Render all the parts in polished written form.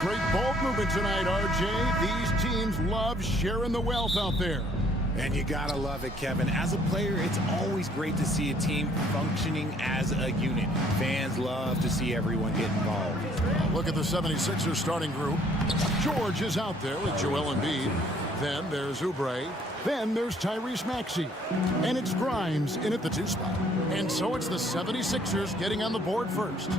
Great ball movement tonight, RJ. These teams love sharing the wealth out there. And you gotta love it, Kevin. As a player, it's always great to see a team functioning as a unit. Fans love to see everyone get involved. Look at the 76ers starting group. George is out there with Joel Embiid. Then there's Oubre. Then there's Tyrese Maxey. And it's Grimes in at the 2 spot. And so it's the 76ers getting on the board first.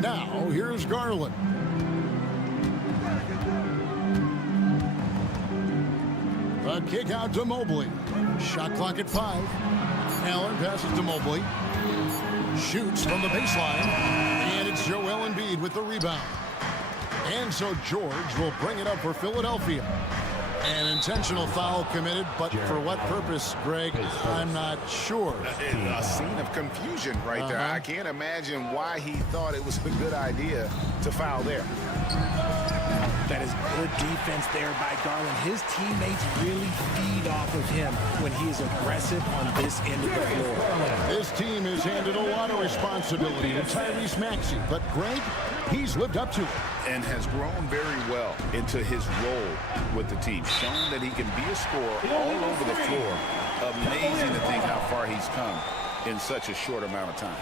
Now, here's Garland. A kick out to Mobley. Shot clock at 5. Allen passes to Mobley. Shoots from the baseline. And it's Joel Embiid with the rebound. And so George will bring it up for Philadelphia. An intentional foul committed, but for what purpose, Greg, I'm not sure. A scene of confusion right there. I can't imagine why he thought it was a good idea to foul there. That is good defense there by Garland. His teammates really feed off of him when he is aggressive on this end of the floor. This team has handed a lot of responsibility to Tyrese Maxey, but Greg, he's lived up to it. And has grown very well into his role with the team. Shown that he can be a scorer all over the floor. Amazing to think how far he's come in such a short amount of time.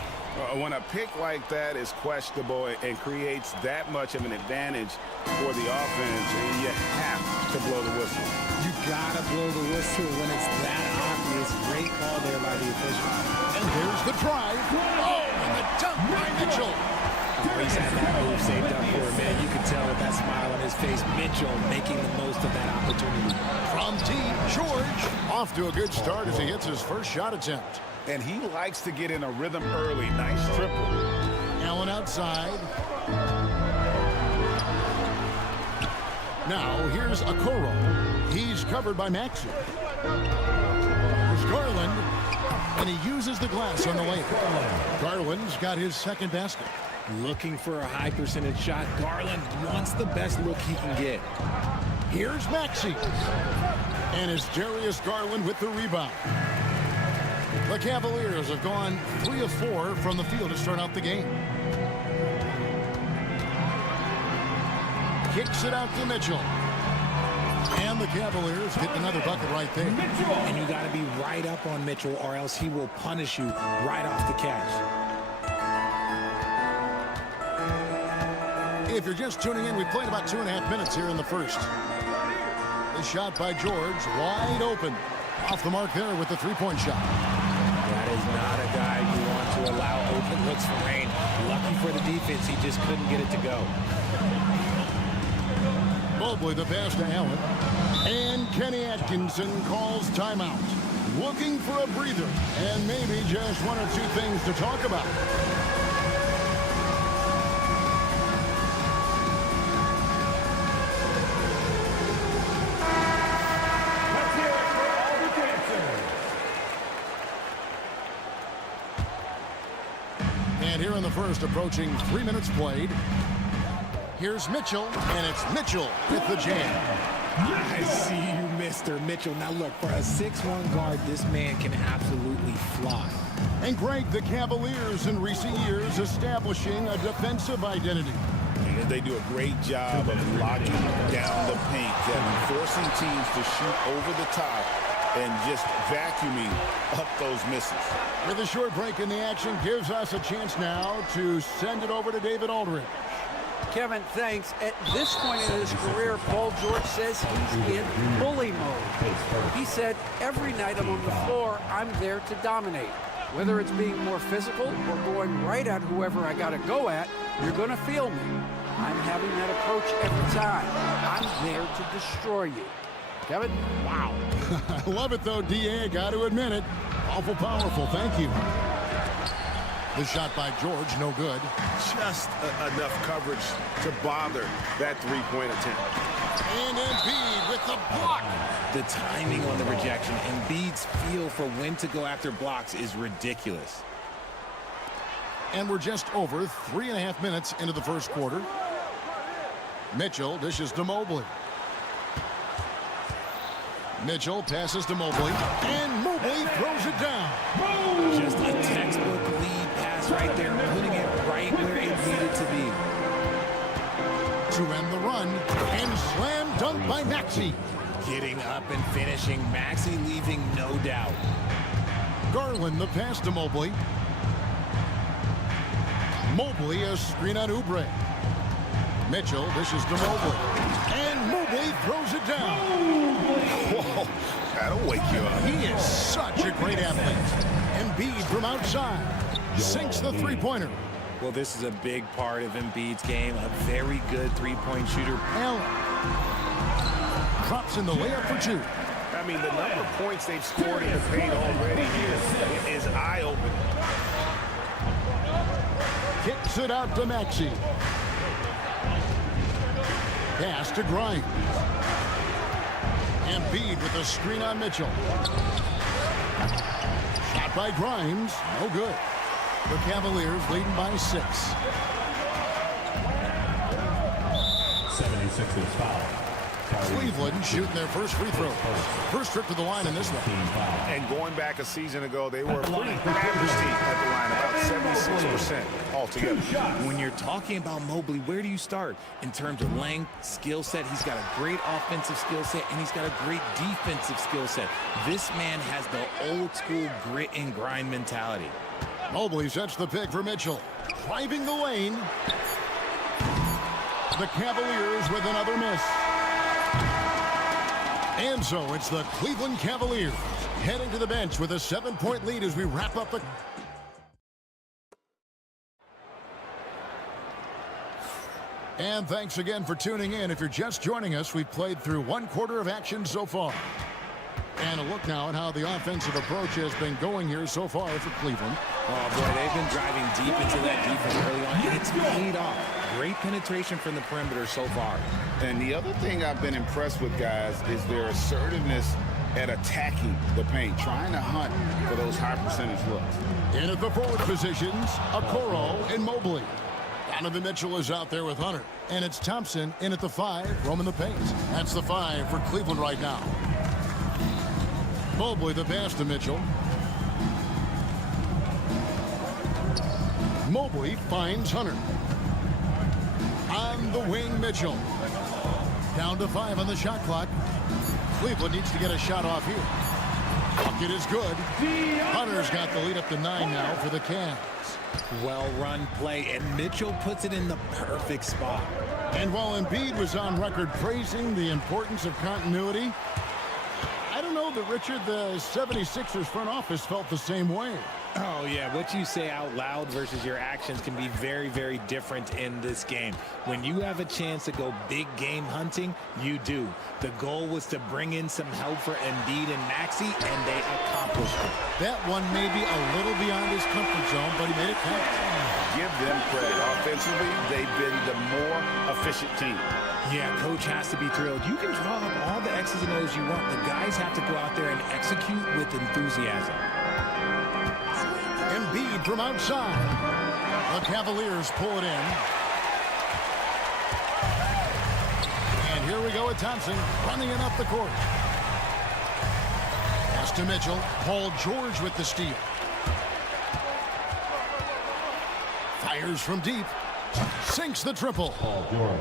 When a pick like that is questionable and creates that much of an advantage for the offense, you have to blow the whistle. You gotta blow the whistle when it's that obvious. Great call there by the official. And there's the drive. Oh, and the dunk by Mitchell. He's had that move saved up for him, man. You can tell with that smile on his face. Mitchell making the most of that opportunity. From deep, George off to a good start as he hits his first shot attempt. And he likes to get in a rhythm early. Nice triple. Allen outside. Now here's Okoro. He's covered by Maxey. There's Garland. And he uses the glass on the layup. Garland's got his second basket. Looking for a high percentage shot. Garland wants the best look he can get. Here's Maxey. And it's Darius Garland with the rebound. The Cavaliers have gone 3 of 4 from the field to start out the game. Kicks it out to Mitchell. And the Cavaliers get another bucket right there. And you got to be right up on Mitchell or else he will punish you right off the catch. If you're just tuning in, we played about 2.5 minutes here in the first. The shot by George, wide open. Off the mark there with the three-point shot. That is not a guy you want to allow open looks for rain. Lucky for the defense, he just couldn't get it to go. Mobley the pass to Allen. And Kenny Atkinson calls timeout. Looking for a breather and maybe just 1 or 2 things to talk about. And here in the first, approaching 3 minutes played. Here's Mitchell, and it's Mitchell with the jam. I see you, Mr. Mitchell. Now look, for a 6'1" guard, this man can absolutely fly. And Greg, the Cavaliers in recent years establishing a defensive identity. And they do a great job of locking down the paint, Kevin, forcing teams to shoot over the top and just vacuuming up those misses. With a short break in the action, gives us a chance now to send it over to David Aldridge. Kevin, thanks. At this point in his career, Paul George says he's in bully mode. He said, every night I'm on the floor, I'm there to dominate. Whether it's being more physical or going right at whoever I got to go at, you're going to feel me. I'm having that approach every time. I'm there to destroy you. Kevin? Wow. I love it, though, D.A. Got to admit it. Awful powerful. Thank you. The shot by George, no good. Just enough coverage to bother that three-point attempt. And Embiid with the block. The timing on the rejection, Embiid's feel for when to go after blocks is ridiculous. And we're just over 3.5 minutes into the first quarter. Mitchell dishes to Mobley. Mitchell passes to Mobley, and Mobley throws it down. Just a textbook lead pass right there, putting it right where it needed to be. To end the run, and slam dunk by Maxey. Getting up and finishing, Maxey leaving no doubt. Garland the pass to Mobley. Mobley a screen on Oubre. Mitchell dishes to Mobley. And Mobley throws it down. Whoa, that'll wake you up. He is such a great athlete. Embiid from outside sinks the three-pointer. Well, this is a big part of Embiid's game. A very good three-point shooter. Allen drops in the layup for two. I mean, the number of points they've scored in the paint already here is eye-opening. Kicks it out to Maxey. Pass to Grimes. Embiid with a screen on Mitchell. Shot by Grimes. No good. The Cavaliers leading by 6. 76ers foul. Cleveland shooting their first free throw. First trip to the line in this one. And going back a season ago, they were a pretty average team at the line, about 76% altogether. When you're talking about Mobley, where do you start? In terms of length, skill set, he's got a great offensive skill set, and he's got a great defensive skill set. This man has the old school grit and grind mentality. Mobley sets the pick for Mitchell. Driving the lane. The Cavaliers with another miss. And so it's the Cleveland Cavaliers heading to the bench with a 7-point lead as we wrap up the... And thanks again for tuning in. If you're just joining us, we've played through one quarter of action so far. And a look now at how the offensive approach has been going here so far for Cleveland. Oh, boy, they've been driving deep into that defense early on, and it's paid off. Great penetration from the perimeter so far. And the other thing I've been impressed with, guys, is their assertiveness at attacking the paint, trying to hunt for those high percentage looks. In at the forward positions, Okoro and Mobley. Donovan Mitchell is out there with Hunter. And it's Thompson in at the 5, roaming the paint. That's the 5 for Cleveland right now. Mobley the pass to Mitchell. Mobley finds Hunter. On the wing, Mitchell. Down to 5 on the shot clock. Cleveland needs to get a shot off here. Bucket is good. Hunter's got the lead up to 9 now for the Cavs. Well-run play, and Mitchell puts it in the perfect spot. And while Embiid was on record praising the importance of continuity, I don't know that, Richard, the 76ers front office felt the same way. Oh, yeah. What you say out loud versus your actions can be very, very different in this game. When you have a chance to go big game hunting, you do. The goal was to bring in some help for Embiid and Maxey, and they accomplished it. That one may be a little beyond his comfort zone, but he made it count. Give them credit. Offensively, they've been the more efficient team. Yeah, coach has to be thrilled. You can draw up all the X's and O's you want. The guys have to go out there and execute with enthusiasm. Embiid from outside. The Cavaliers pull it in. And here we go with Thompson running it up the court. Pass to Mitchell. Paul George with the steal. Fires from deep. Sinks the triple.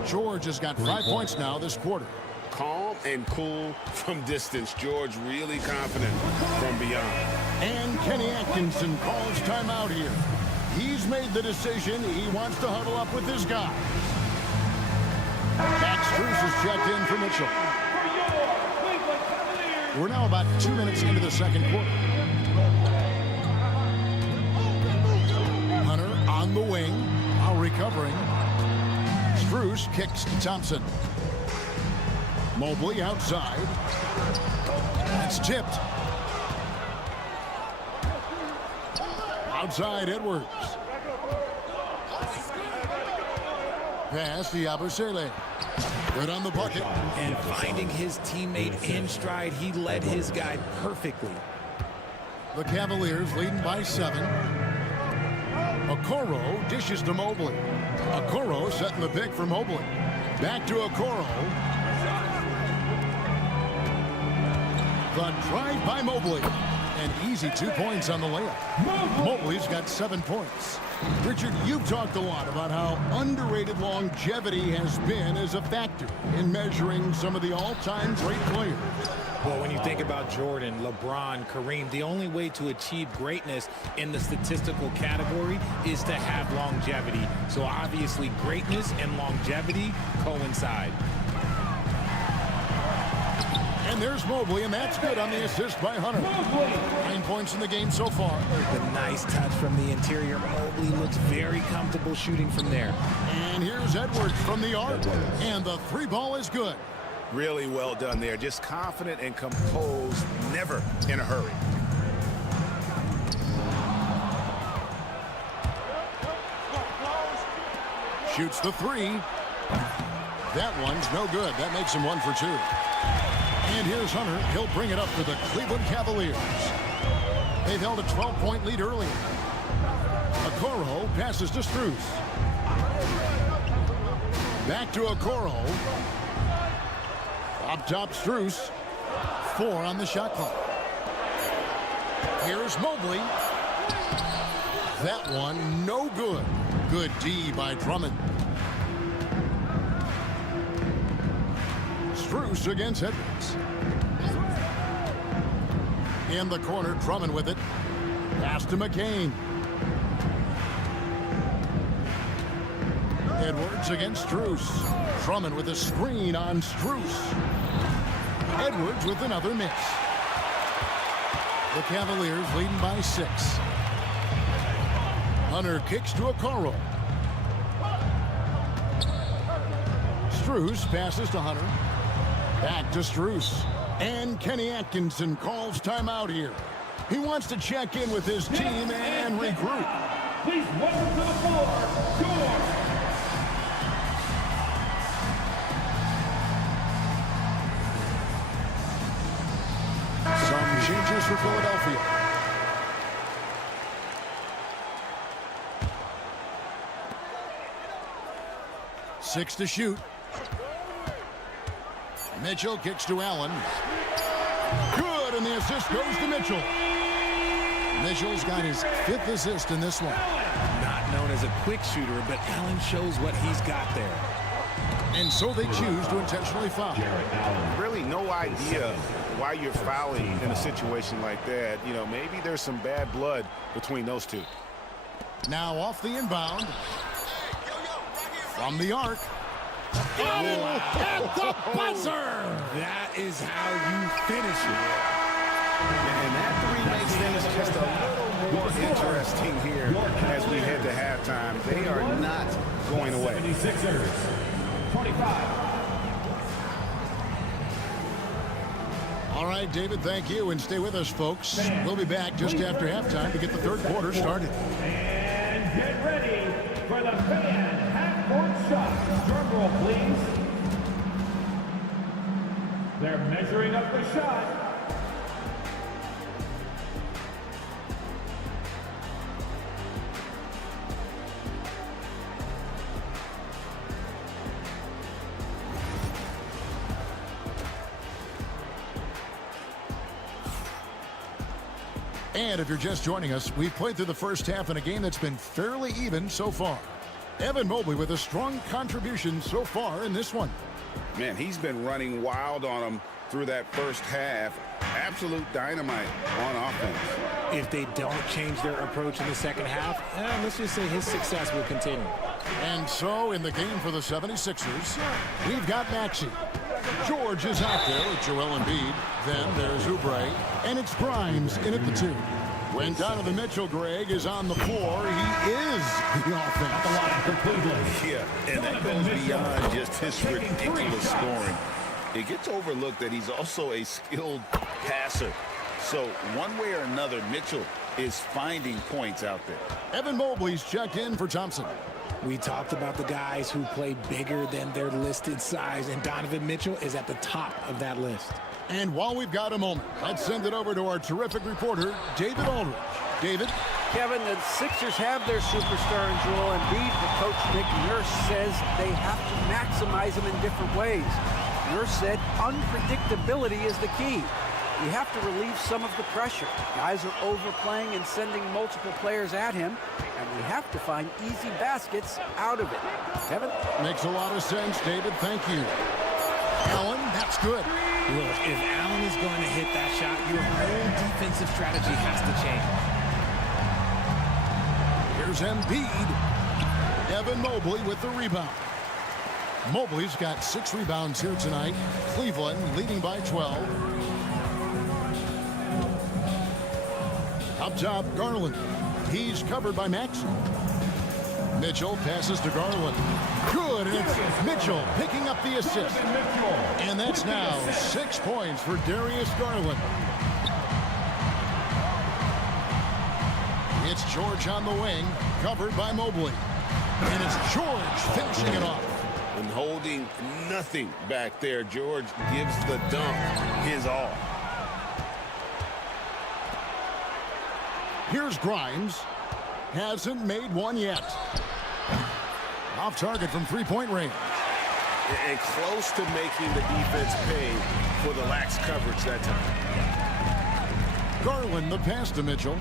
George has got 5 points now this quarter. Calm and cool from distance. George really confident from beyond. And Kenny Atkinson calls timeout here. He's made the decision. He wants to huddle up with his guy. Max Strus is checked in for Mitchell. We're now about 2 minutes into the second quarter. Hunter on the wing, while recovering. Strus kicks to Thompson. Mobley outside. It's tipped. Outside Edwards. Pass to Yabusele. Good on the bucket. And finding his teammate in stride, he led his guy perfectly. The Cavaliers leading by 7. Okoro dishes to Mobley. Okoro setting the pick for Mobley. Back to Okoro. The drive by Mobley. An easy 2 points on the layup. Mobley's got 7 points. Richard, you've talked a lot about how underrated longevity has been as a factor in measuring some of the all-time great players. Well, when you think about Jordan, LeBron, Kareem, the only way to achieve greatness in the statistical category is to have longevity. So obviously greatness and longevity coincide. And there's Mobley, and that's good on the assist by Hunter. 9 points in the game so far. The nice touch from the interior. Mobley looks very comfortable shooting from there. And here's Edwards from the arc, and the 3 ball is good. Really well done there. Just confident and composed, never in a hurry. Shoots the 3. That one's no good. That makes him 1 for 2. And here's Hunter. He'll bring it up for the Cleveland Cavaliers. They've held a 12-point lead earlier. Okoro passes to Strus. Back to Okoro. Up top, Strus. 4 on the shot clock. Here's Mobley. That one, no good. Good D by Drummond. Strus against Edwards. In the corner, Drummond with it. Pass to McCain. Edwards against Strus. Drummond with a screen on Strus. Edwards with another miss. The Cavaliers leading by 6. Hunter kicks to Okoro. Strus passes to Hunter. Back to Strus. And Kenny Atkinson calls timeout here. He wants to check in with his team and regroup. Please welcome to the floor, George. Some changes for Philadelphia. Six to shoot. Mitchell kicks to Allen. Good, and the assist goes to Mitchell. Mitchell's got his 5th assist in this one. Not known as a quick shooter, but Allen shows what he's got there. And so they choose to intentionally foul. Really no idea why you're fouling in a situation like that. You know, maybe there's some bad blood between those two. Now off the inbound. From the arc. Oh, at the buzzer! That is how you finish it. And that 3 makes things just a little more interesting here as we head to halftime. They are not going away. 76ers, 25. All right, David, thank you, and stay with us, folks. We'll be back just after halftime to get the 3rd quarter started. And get ready for the fan half-court shot. Drum roll, please. They're measuring up the shot. And if you're just joining us, we've played through the first half in a game that's been fairly even so far. Evan Mobley with a strong contribution so far in this one. Man, he's been running wild on them through that first half. Absolute dynamite on offense. If they don't change their approach in the second half, let's just say his success will continue. And so in the game for the 76ers, we've got Maxey. George is out there with Joel Embiid. Then there's Oubre. And it's Grimes in at the 2. When Donovan Mitchell, Greg, is on the floor, he is the offense. Yeah, and that goes beyond just his ridiculous scoring. It gets overlooked that he's also a skilled passer. So one way or another, Mitchell is finding points out there. Evan Mobley's checked in for Thompson. We talked about the guys who play bigger than their listed size, and Donovan Mitchell is at the top of that list. And while we've got a moment, let's send it over to our terrific reporter, David Aldridge. David? Kevin, the Sixers have their superstar in Joel Embiid, but Coach Nick Nurse says they have to maximize him in different ways. Nurse said unpredictability is the key. You have to relieve some of the pressure. Guys are overplaying and sending multiple players at him, and we have to find easy baskets out of it. Kevin? Makes a lot of sense, David. Thank you. Allen, that's good. Look, if Allen is going to hit that shot, your whole defensive strategy has to change. Here's Embiid. Evan Mobley with the rebound. Mobley's got 6 rebounds here tonight. Cleveland leading by 12. Up top, Garland. He's covered by Maxey. Mitchell passes to Garland. Good, and it's Mitchell picking up the assist. And that's now 6 points for Darius Garland. It's George on the wing, covered by Mobley. And it's George finishing it off. And holding nothing back there, George gives the dunk his all. Here's Grimes. Hasn't made one yet. Off target from three-point range. And close to making the defense pay for the lax coverage that time. Garland the pass to Mitchell.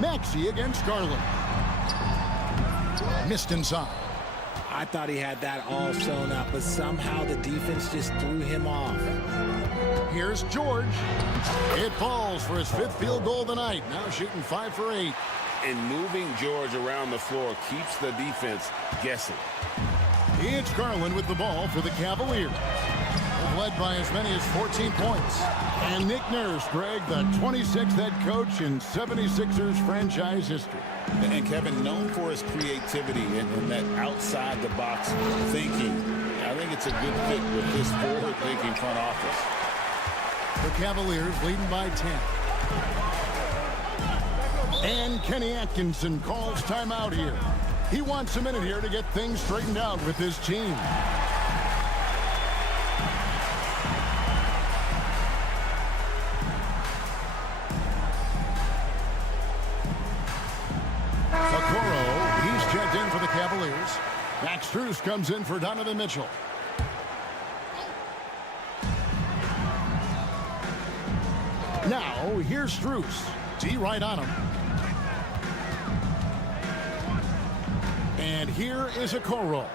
Maxey against Garland. Missed inside. I thought he had that all sewn up, but somehow the defense just threw him off. Here's George. It falls for his 5th field goal of the night. Now shooting 5 for 8. And moving George around the floor keeps the defense guessing. It's Garland with the ball for the Cavaliers. They've led by as many as 14 points. And Nick Nurse, Greg, the 26th head coach in 76ers franchise history. And Kevin, known for his creativity and that outside-the-box thinking, I think it's a good fit with this forward-thinking front office. The Cavaliers leading by 10. And Kenny Atkinson calls timeout here. He wants a minute here to get things straightened out with his team. Okoro, he's checked in for the Cavaliers. Max Strus comes in for Donovan Mitchell. Now, here's Strus. D right on him. And here is Okoro.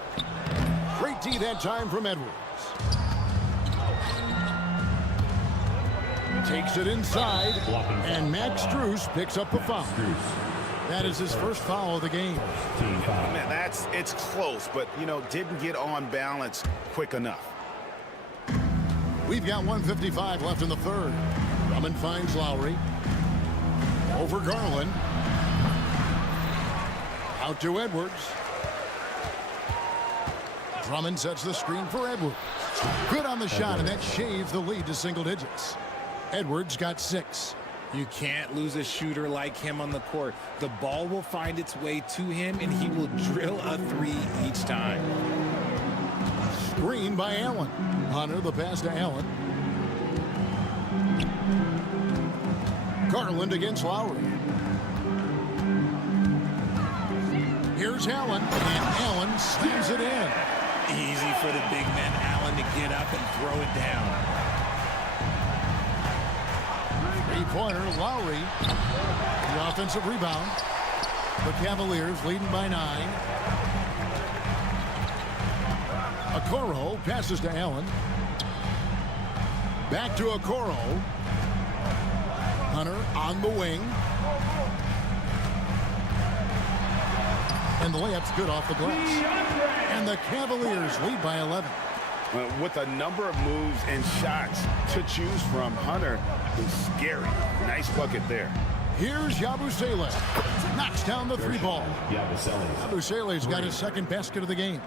Great D that time from Edwards. Takes it inside, and Max Strus picks up the foul. That is his first foul of the game. Man, it's close, but, didn't get on balance quick enough. We've got 1:55 left in the third. Drummond finds Lowry. Over Garland. Out to Edwards. Drummond sets the screen for Edwards. Good on the shot, and that shaves the lead to single digits. Edwards got 6. You can't lose a shooter like him on the court. The ball will find its way to him, and he will drill a 3 each time. Screen by Allen. Hunter the pass to Allen. Garland against Lowry. Here's Allen, and Allen slams it in. Easy for the big man Allen to get up and throw it down. Three-pointer, Lowry. The offensive rebound. The Cavaliers leading by 9. Okoro passes to Allen. Back to Okoro. Hunter on the wing. And the layup's good off the glass. And the Cavaliers lead by 11. With a number of moves and shots to choose from, Hunter is scary. Nice bucket there. Here's Yabusele. Knocks down the 3-ball. Yabusele's got his 2nd basket of the game.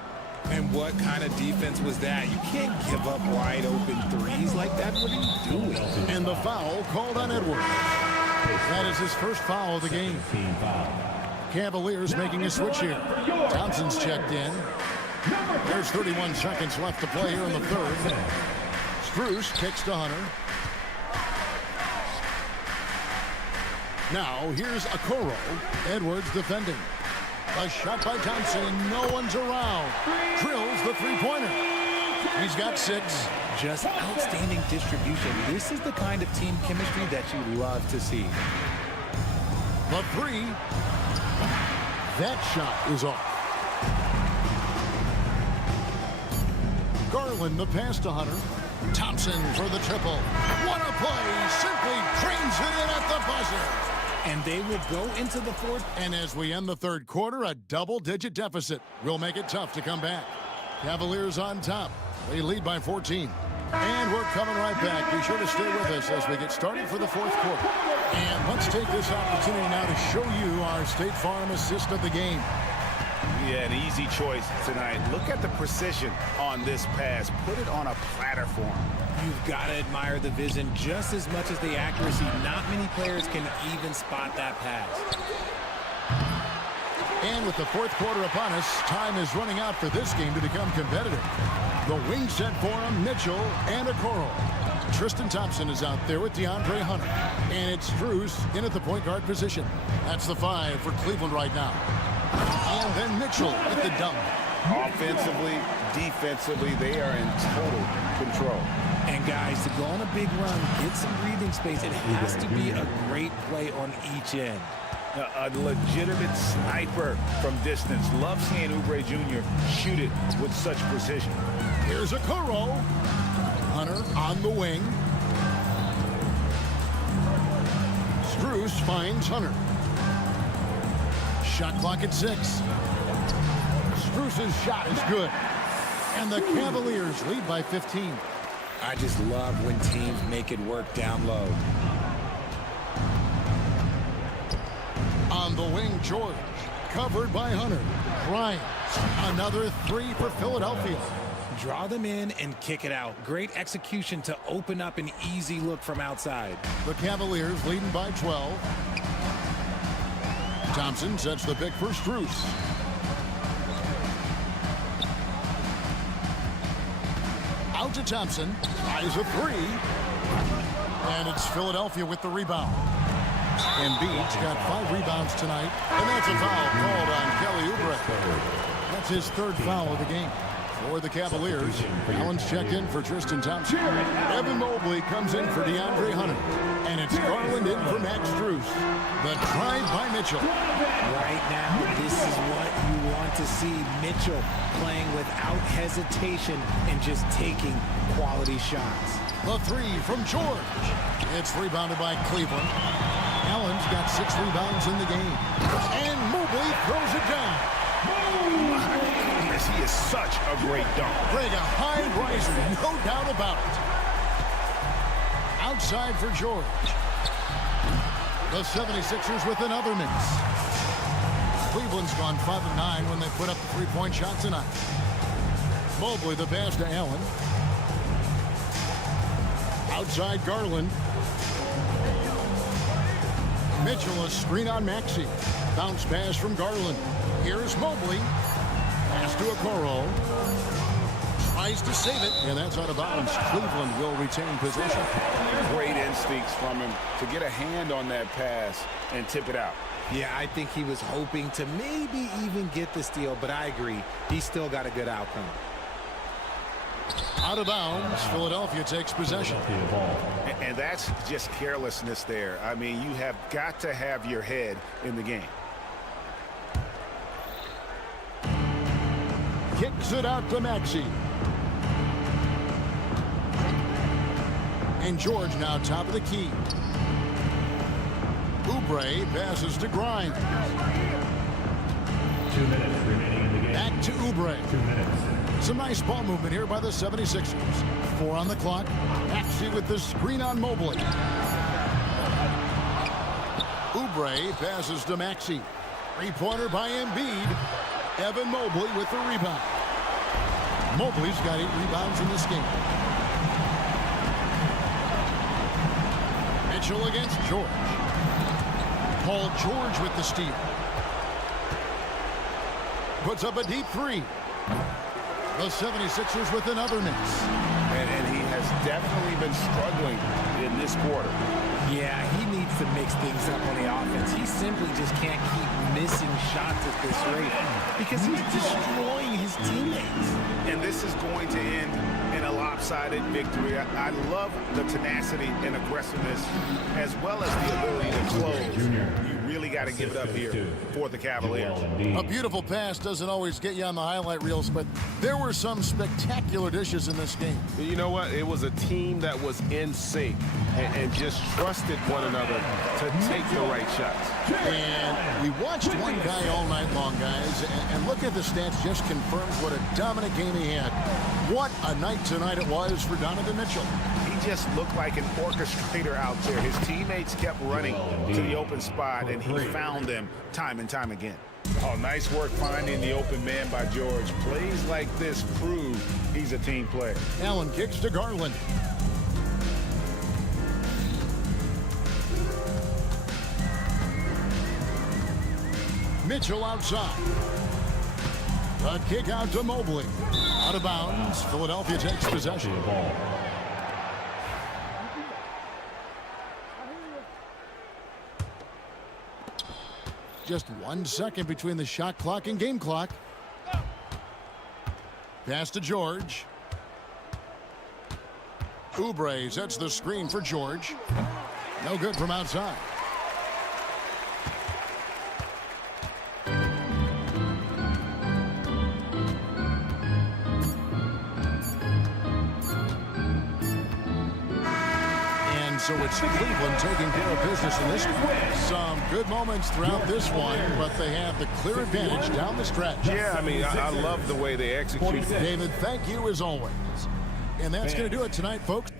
And what kind of defense was that? You can't give up wide open threes like that. What are you doing? And the foul called on Edwards. That is his first foul of the game. Cavaliers making a switch here. Thompson's checked in. There's 31 seconds left to play here in the third. Strus kicks to Hunter. Now here's Okoro. Edwards defending. A shot by Thompson, and no one's around. Drills the 3-pointer. He's got 6. Just outstanding distribution. This is the kind of team chemistry that you love to see. The 3. That shot is off. Garland the pass to Hunter. Thompson for the triple. What a play! Simply trains it in at the buzzer. And they will go into the fourth. And as we end the third quarter, a double-digit deficit will make it tough to come back. Cavaliers on top. They lead by 14. And we're coming right back. Be sure to stay with us as we get started for the fourth quarter. And let's take this opportunity now to show you our State Farm assist of the game. Yeah, an easy choice tonight. Look at the precision on this pass. Put it on a platter for him. You've got to admire the vision just as much as the accuracy. Not many players can even spot that pass. And with the fourth quarter upon us, time is running out for this game to become competitive. The wing set for him, Mitchell and Okoro. Tristan Thompson is out there with DeAndre Hunter. And it's Strus in at the point guard position. That's the 5 for Cleveland right now. And then Mitchell at the dunk. Offensively, defensively, they are in total control. And guys, to go on a big run, get some breathing space, it has to be a great play on each end. A legitimate sniper from distance. Love seeing Oubre Jr. shoot it with such precision. Here's Okoro. Hunter on the wing. Strus finds Hunter. Shot clock at 6. Strus's shot is good. And the Cavaliers lead by 15. I just love when teams make it work down low. On the wing, George. Covered by Hunter. Bryant. Another 3 for Philadelphia. Draw them in and kick it out. Great execution to open up an easy look from outside. The Cavaliers leading by 12. Thompson sets the pick for Strus. Out to Thompson. Tries a 3. And it's Philadelphia with the rebound. Embiid's got 5 rebounds tonight. And that's a foul called on Kelly Oubre. That's his 3rd foul of the game. For the Cavaliers, Allen's checked in for Tristan Thompson. Evan Mobley comes in for DeAndre Hunter. And it's Garland in for Max Strus. The drive by Mitchell. Right now, this is what you want to see. Mitchell playing without hesitation and just taking quality shots. The 3 from George. It's rebounded by Cleveland. Allen's got 6 rebounds in the game. And Mobley throws it down. He is such a great dunk. Greg, a high riser, no doubt about it. Outside for George. The 76ers with another miss. Cleveland's gone 5 of 9 when they put up the 3-point shot tonight. Mobley the pass to Allen. Outside Garland. Mitchell a screen on Maxey. Bounce pass from Garland. Here's Mobley. Pass to Okoro. Tries to save it, and that's out of bounds. Cleveland will retain possession. Great instincts from him to get a hand on that pass and tip it out. Yeah, I think he was hoping to maybe even get the steal, but I agree. He's still got a good outcome. Out of bounds, Philadelphia takes possession. And that's just carelessness there. I mean, you have got to have your head in the game. Kicks it out to Maxey. And George now top of the key. Oubre passes to Grimes. 2 minutes remaining in the game. Back to Oubre. 2 minutes. Some nice ball movement here by the 76ers. 4 on the clock. Maxey with the screen on Mobley. Oubre passes to Maxey. 3-pointer by Embiid. Evan Mobley with the rebound. Mobley's got 8 rebounds in this game. Mitchell against George. Paul George with the steal. Puts up a deep 3. The 76ers with another miss. And he has definitely been struggling in this quarter. Yeah, he needs to mix things up on the offense. He simply just can't keep missing shots at this rate because he's destroying his teammates. And this is going to end in a lopsided victory. I love the tenacity and aggressiveness as well as the ability to close. You really got to give it up here for the Cavaliers. A beautiful pass doesn't always get you on the highlight reels, but there were some spectacular dishes in this game. You know what? It was a team that was in sync and just trusted one another to take the right shots. And we watched one guy all night long, guys, and look at the stats just confirms what a dominant game he had. What a night tonight it was for Donovan Mitchell. He just looked like an orchestrator out there. His teammates kept running to the open spot, and he found them time and time again. Oh, nice work finding the open man by George. Plays like this prove he's a team player. Allen kicks to Garland. Mitchell outside. A kick out to Mobley. Out of bounds. Philadelphia takes possession. Just 1 second between the shot clock and game clock. Pass to George. Oubre sets the screen for George. No good from outside. So it's Cleveland taking care of business in this one. Some good moments throughout this one, but they have the clear advantage down the stretch. Yeah, I mean, I love the way they execute. David, thank you as always. And that's going to do it tonight, folks.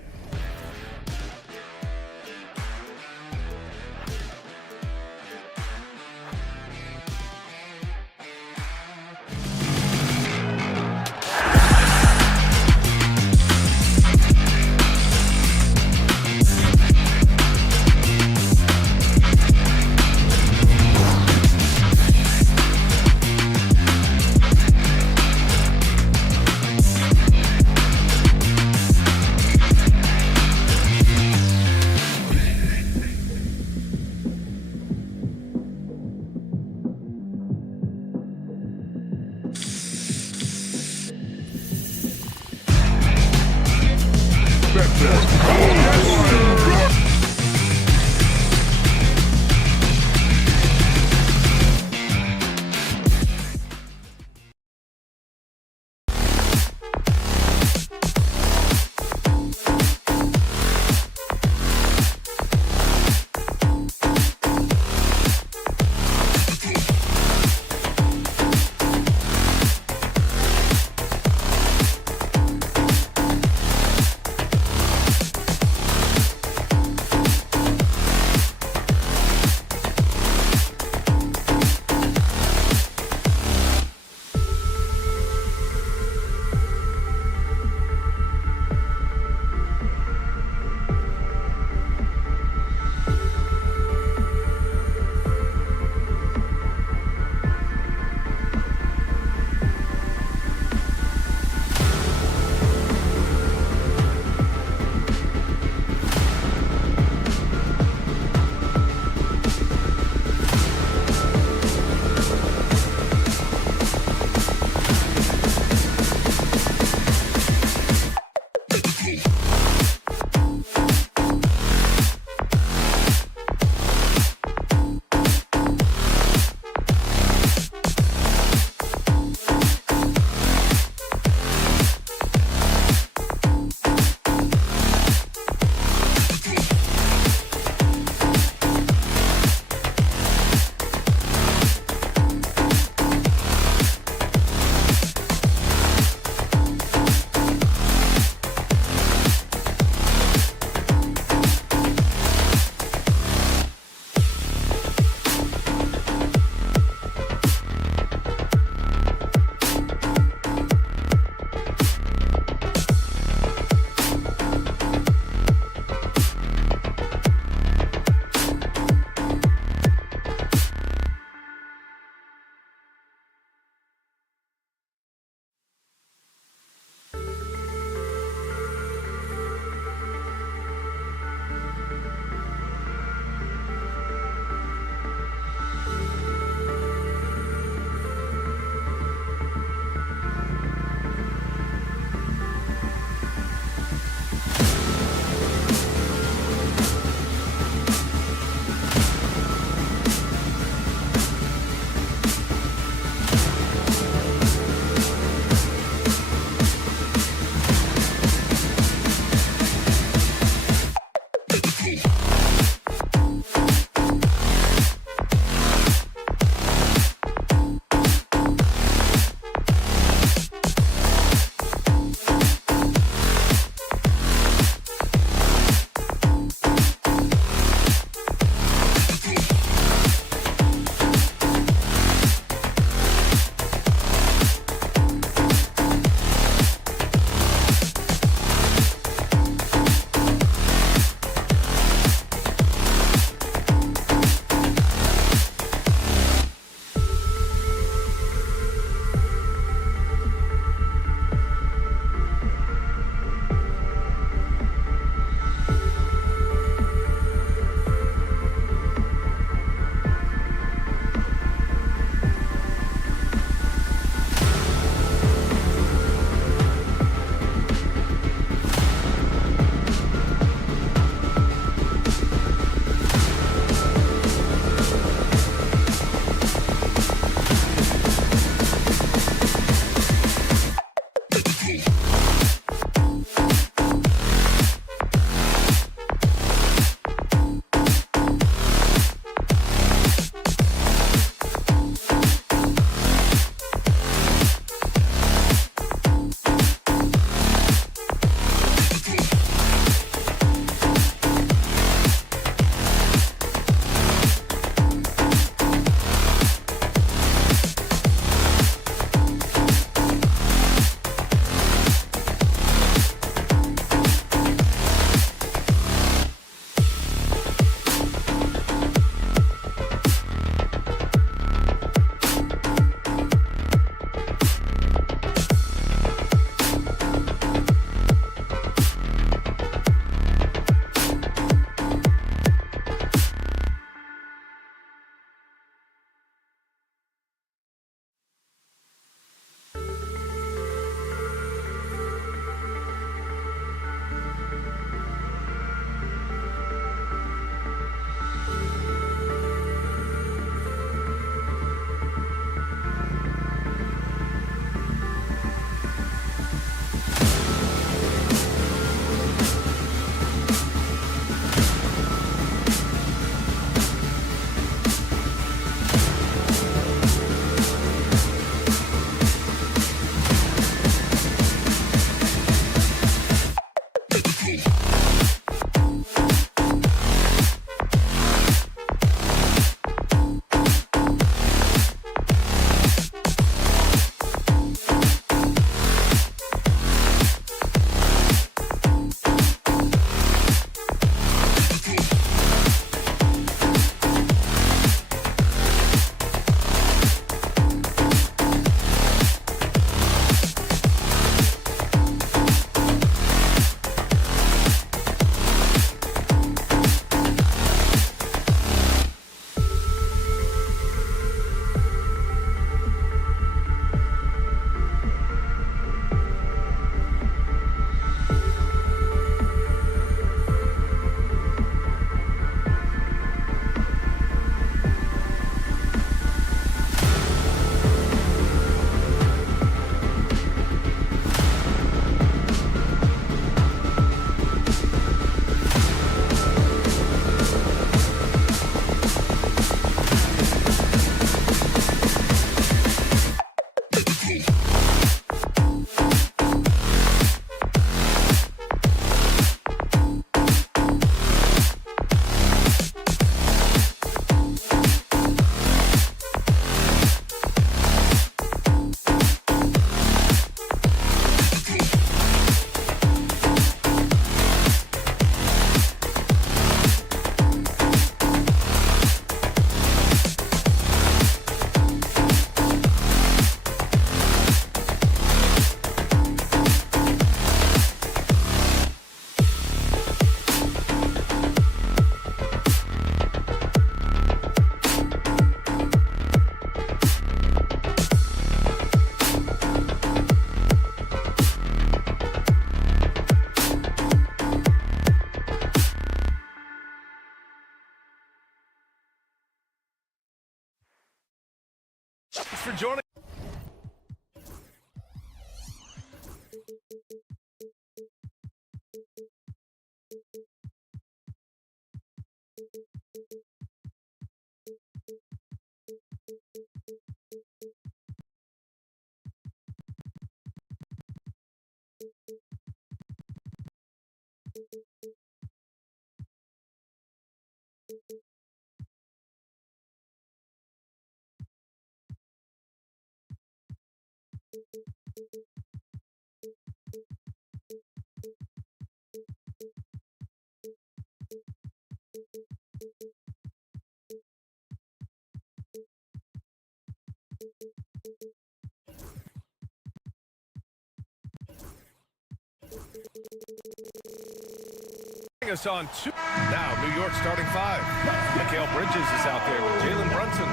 Us on 2. Now, New York starting 5. Mikal Bridges is out there with Jalen Brunson.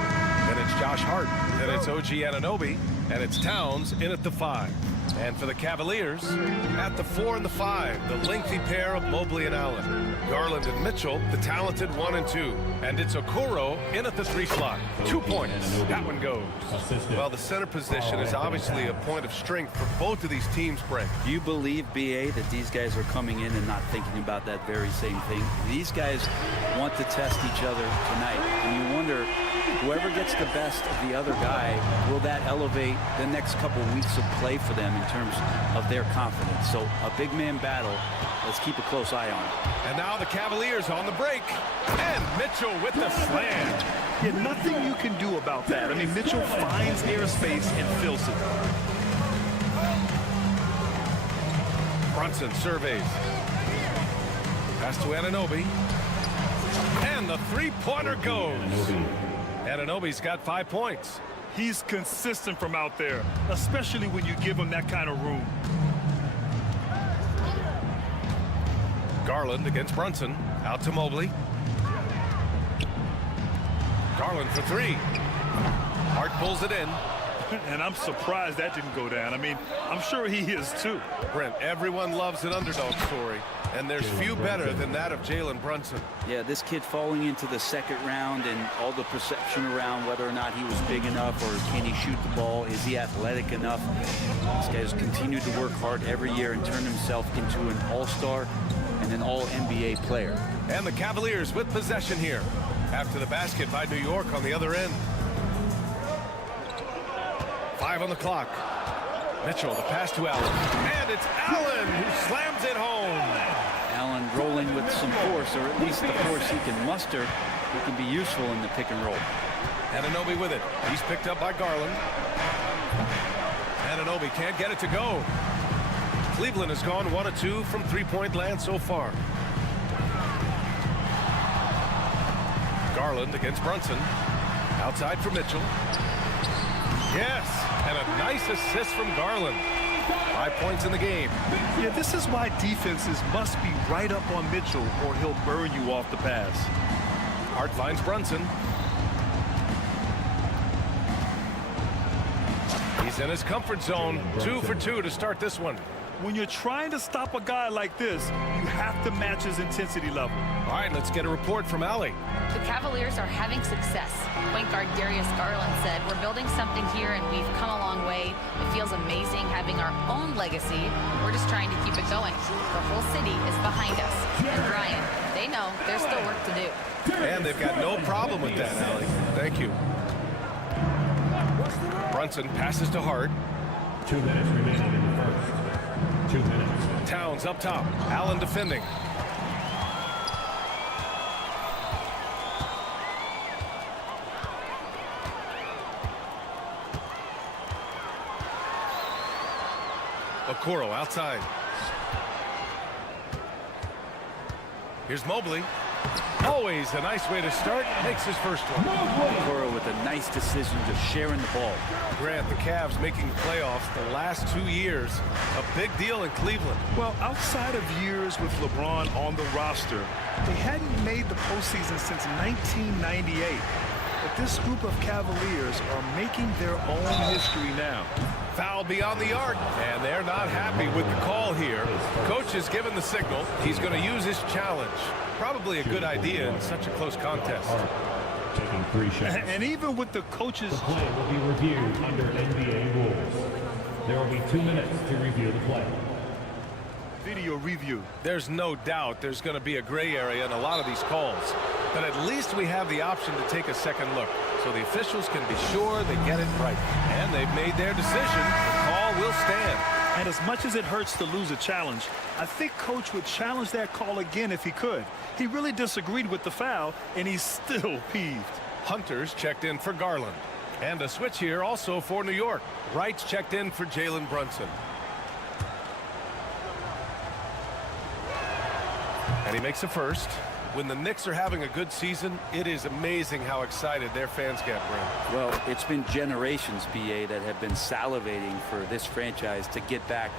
Then it's Josh Hart. Then it's OG Anunoby. And it's Towns in at the 5. And for the Cavaliers, at the 4 and the 5, the lengthy pair of Mobley and Allen. Garland and Mitchell, the talented 1 and 2. And it's Okoro in at the 3 slot. 2 points. That one goes. Well, the center position is obviously a point of strength for both of these teams, Brent. Do you believe, BA, that these guys are coming in and not thinking about that very same thing? These guys want to test each other tonight. And you wonder, whoever gets the best of the other guy, will that elevate the next couple weeks of play for them in terms of their confidence? So a big man battle. Let's keep a close eye on it. And now the Cavaliers on the break. And Mitchell with the slam. Yeah, nothing you can do about that. I mean, Mitchell finds airspace and fills it. Brunson surveys. Pass to Anunoby. And the three-pointer goes. Anunoby's got 5 points. He's consistent from out there, especially when you give him that kind of room. Garland against Brunson. Out to Mobley. Garland for 3. Hart pulls it in. And I'm surprised that didn't go down. I mean, I'm sure he is too. Brent, everyone loves an underdog story, and there's few better than that of Jalen Brunson. Yeah, this kid falling into the second round and all the perception around whether or not he was big enough or can he shoot the ball, is he athletic enough? This guy has continued to work hard every year and turn himself into an all-star and an all-NBA player. And the Cavaliers with possession here after the basket by New York on the other end. 5 on the clock. Mitchell, the pass to Allen. And it's Allen who slams it home. Allen rolling with some force, or at least the force he can muster, who can be useful in the pick and roll. Anunoby with it. He's picked up by Garland. Anunoby can't get it to go. Cleveland has gone 1 of 2 from three-point land so far. Garland against Brunson. Outside for Mitchell. Yes, and a nice assist from Garland. 5 points in the game. Yeah, this is why defenses must be right up on Mitchell or he'll burn you off the pass. Hart finds Brunson. He's in his comfort zone. 2 for 2 to start this one. When you're trying to stop a guy like this, you have to match his intensity level. All right, let's get a report from Allie. The Cavaliers are having success. Point guard Darius Garland said, "We're building something here and we've come a long way. It feels amazing having our own legacy. We're just trying to keep it going. The whole city is behind us." And Brian, they know there's still work to do. And they've got no problem with that, Allie. Thank you. Brunson passes to Hart. 2 minutes remaining in the first. 2 minutes. Towns up top. Allen defending. Okoro outside. Here's Mobley. Always a nice way to start. Makes his first one. Okoro with a nice decision to sharing the ball. Grant, the Cavs making the playoffs the last 2 years. A big deal in Cleveland. Well, outside of years with LeBron on the roster, they hadn't made the postseason since 1998. But this group of Cavaliers are making their own history now. Foul beyond the arc, and they're not happy with the call here. Coach has given the signal. He's going to use his challenge. Probably a good idea in such a close contest. Taking 3 shots. And even with the coaches... The play will be reviewed under NBA rules. There will be 2 minutes to review the play. Video review. There's no doubt there's going to be a gray area in a lot of these calls. But at least we have the option to take a second look, so the officials can be sure they get it right. And they've made their decision. The call will stand. And as much as it hurts to lose a challenge, I think Coach would challenge that call again if he could. He really disagreed with the foul, and he's still peeved. Hunter's checked in for Garland. And a switch here also for New York. Wright's checked in for Jalen Brunson. And he makes a first. When the Knicks are having a good season, it is amazing how excited their fans get, Brent. Well, it's been generations, BA, that have been salivating for this franchise to get back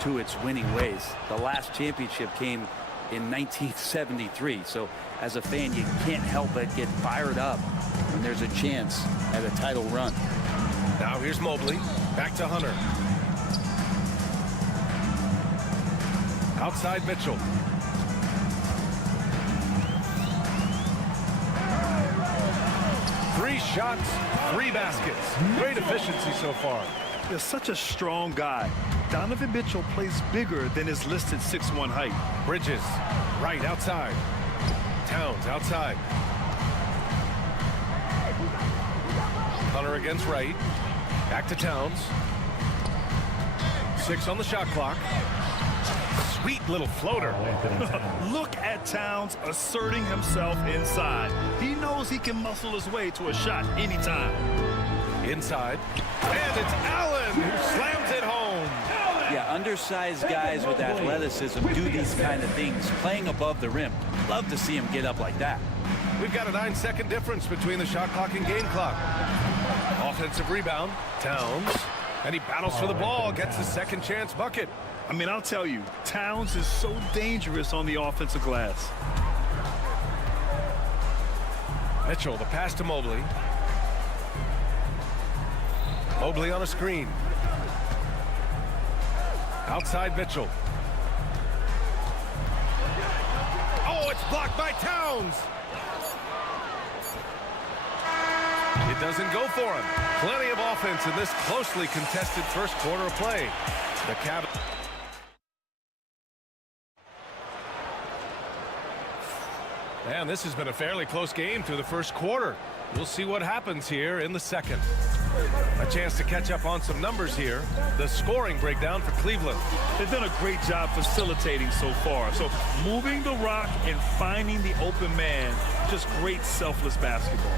to its winning ways. The last championship came in 1973. So as a fan, you can't help but get fired up when there's a chance at a title run. Now here's Mobley. Back to Hunter. Outside Mitchell. Three shots, 3 baskets. Great efficiency so far. He's such a strong guy. Donovan Mitchell plays bigger than his listed 6'1" height. Bridges, right outside. Towns outside. Hunter against Wright. Back to Towns. 6 on the shot clock. Sweet little floater. Look at Towns asserting himself inside. He knows he can muscle his way to a shot anytime. Inside. And it's Allen who slams it home. Yeah, undersized guys with athleticism do these kind of things, playing above the rim. Love to see him get up like that. We've got a 9-second difference between the shot clock and game clock. Offensive rebound. Towns. And he battles for the ball, gets the second chance bucket. I mean, I'll tell you, Towns is so dangerous on the offensive glass. Mitchell, the pass to Mobley. Mobley on a screen. Outside Mitchell. Oh, it's blocked by Towns. It doesn't go for him. Plenty of offense in this closely contested first quarter of play. The Cavaliers. And this has been a fairly close game through the first quarter. We'll see what happens here in the second. A chance to catch up on some numbers here. The scoring breakdown for Cleveland. They've done a great job facilitating so far. So moving the rock and finding the open man, just great selfless basketball.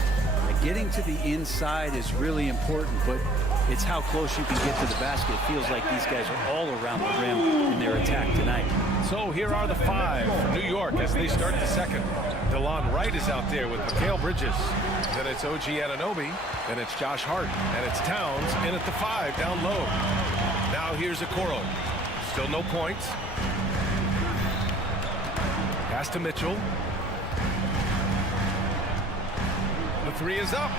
Getting to the inside is really important, but it's how close you can get to the basket. It feels like these guys are all around the rim in their attack tonight. So here are the 5 for New York as they start the second. DeLon Wright is out there with Mikal Bridges. Then it's OG Anunoby. Then it's Josh Hart. And it's Towns in at the 5 down low. Now here's Okoro. Still no points. Pass to Mitchell. The 3 is up.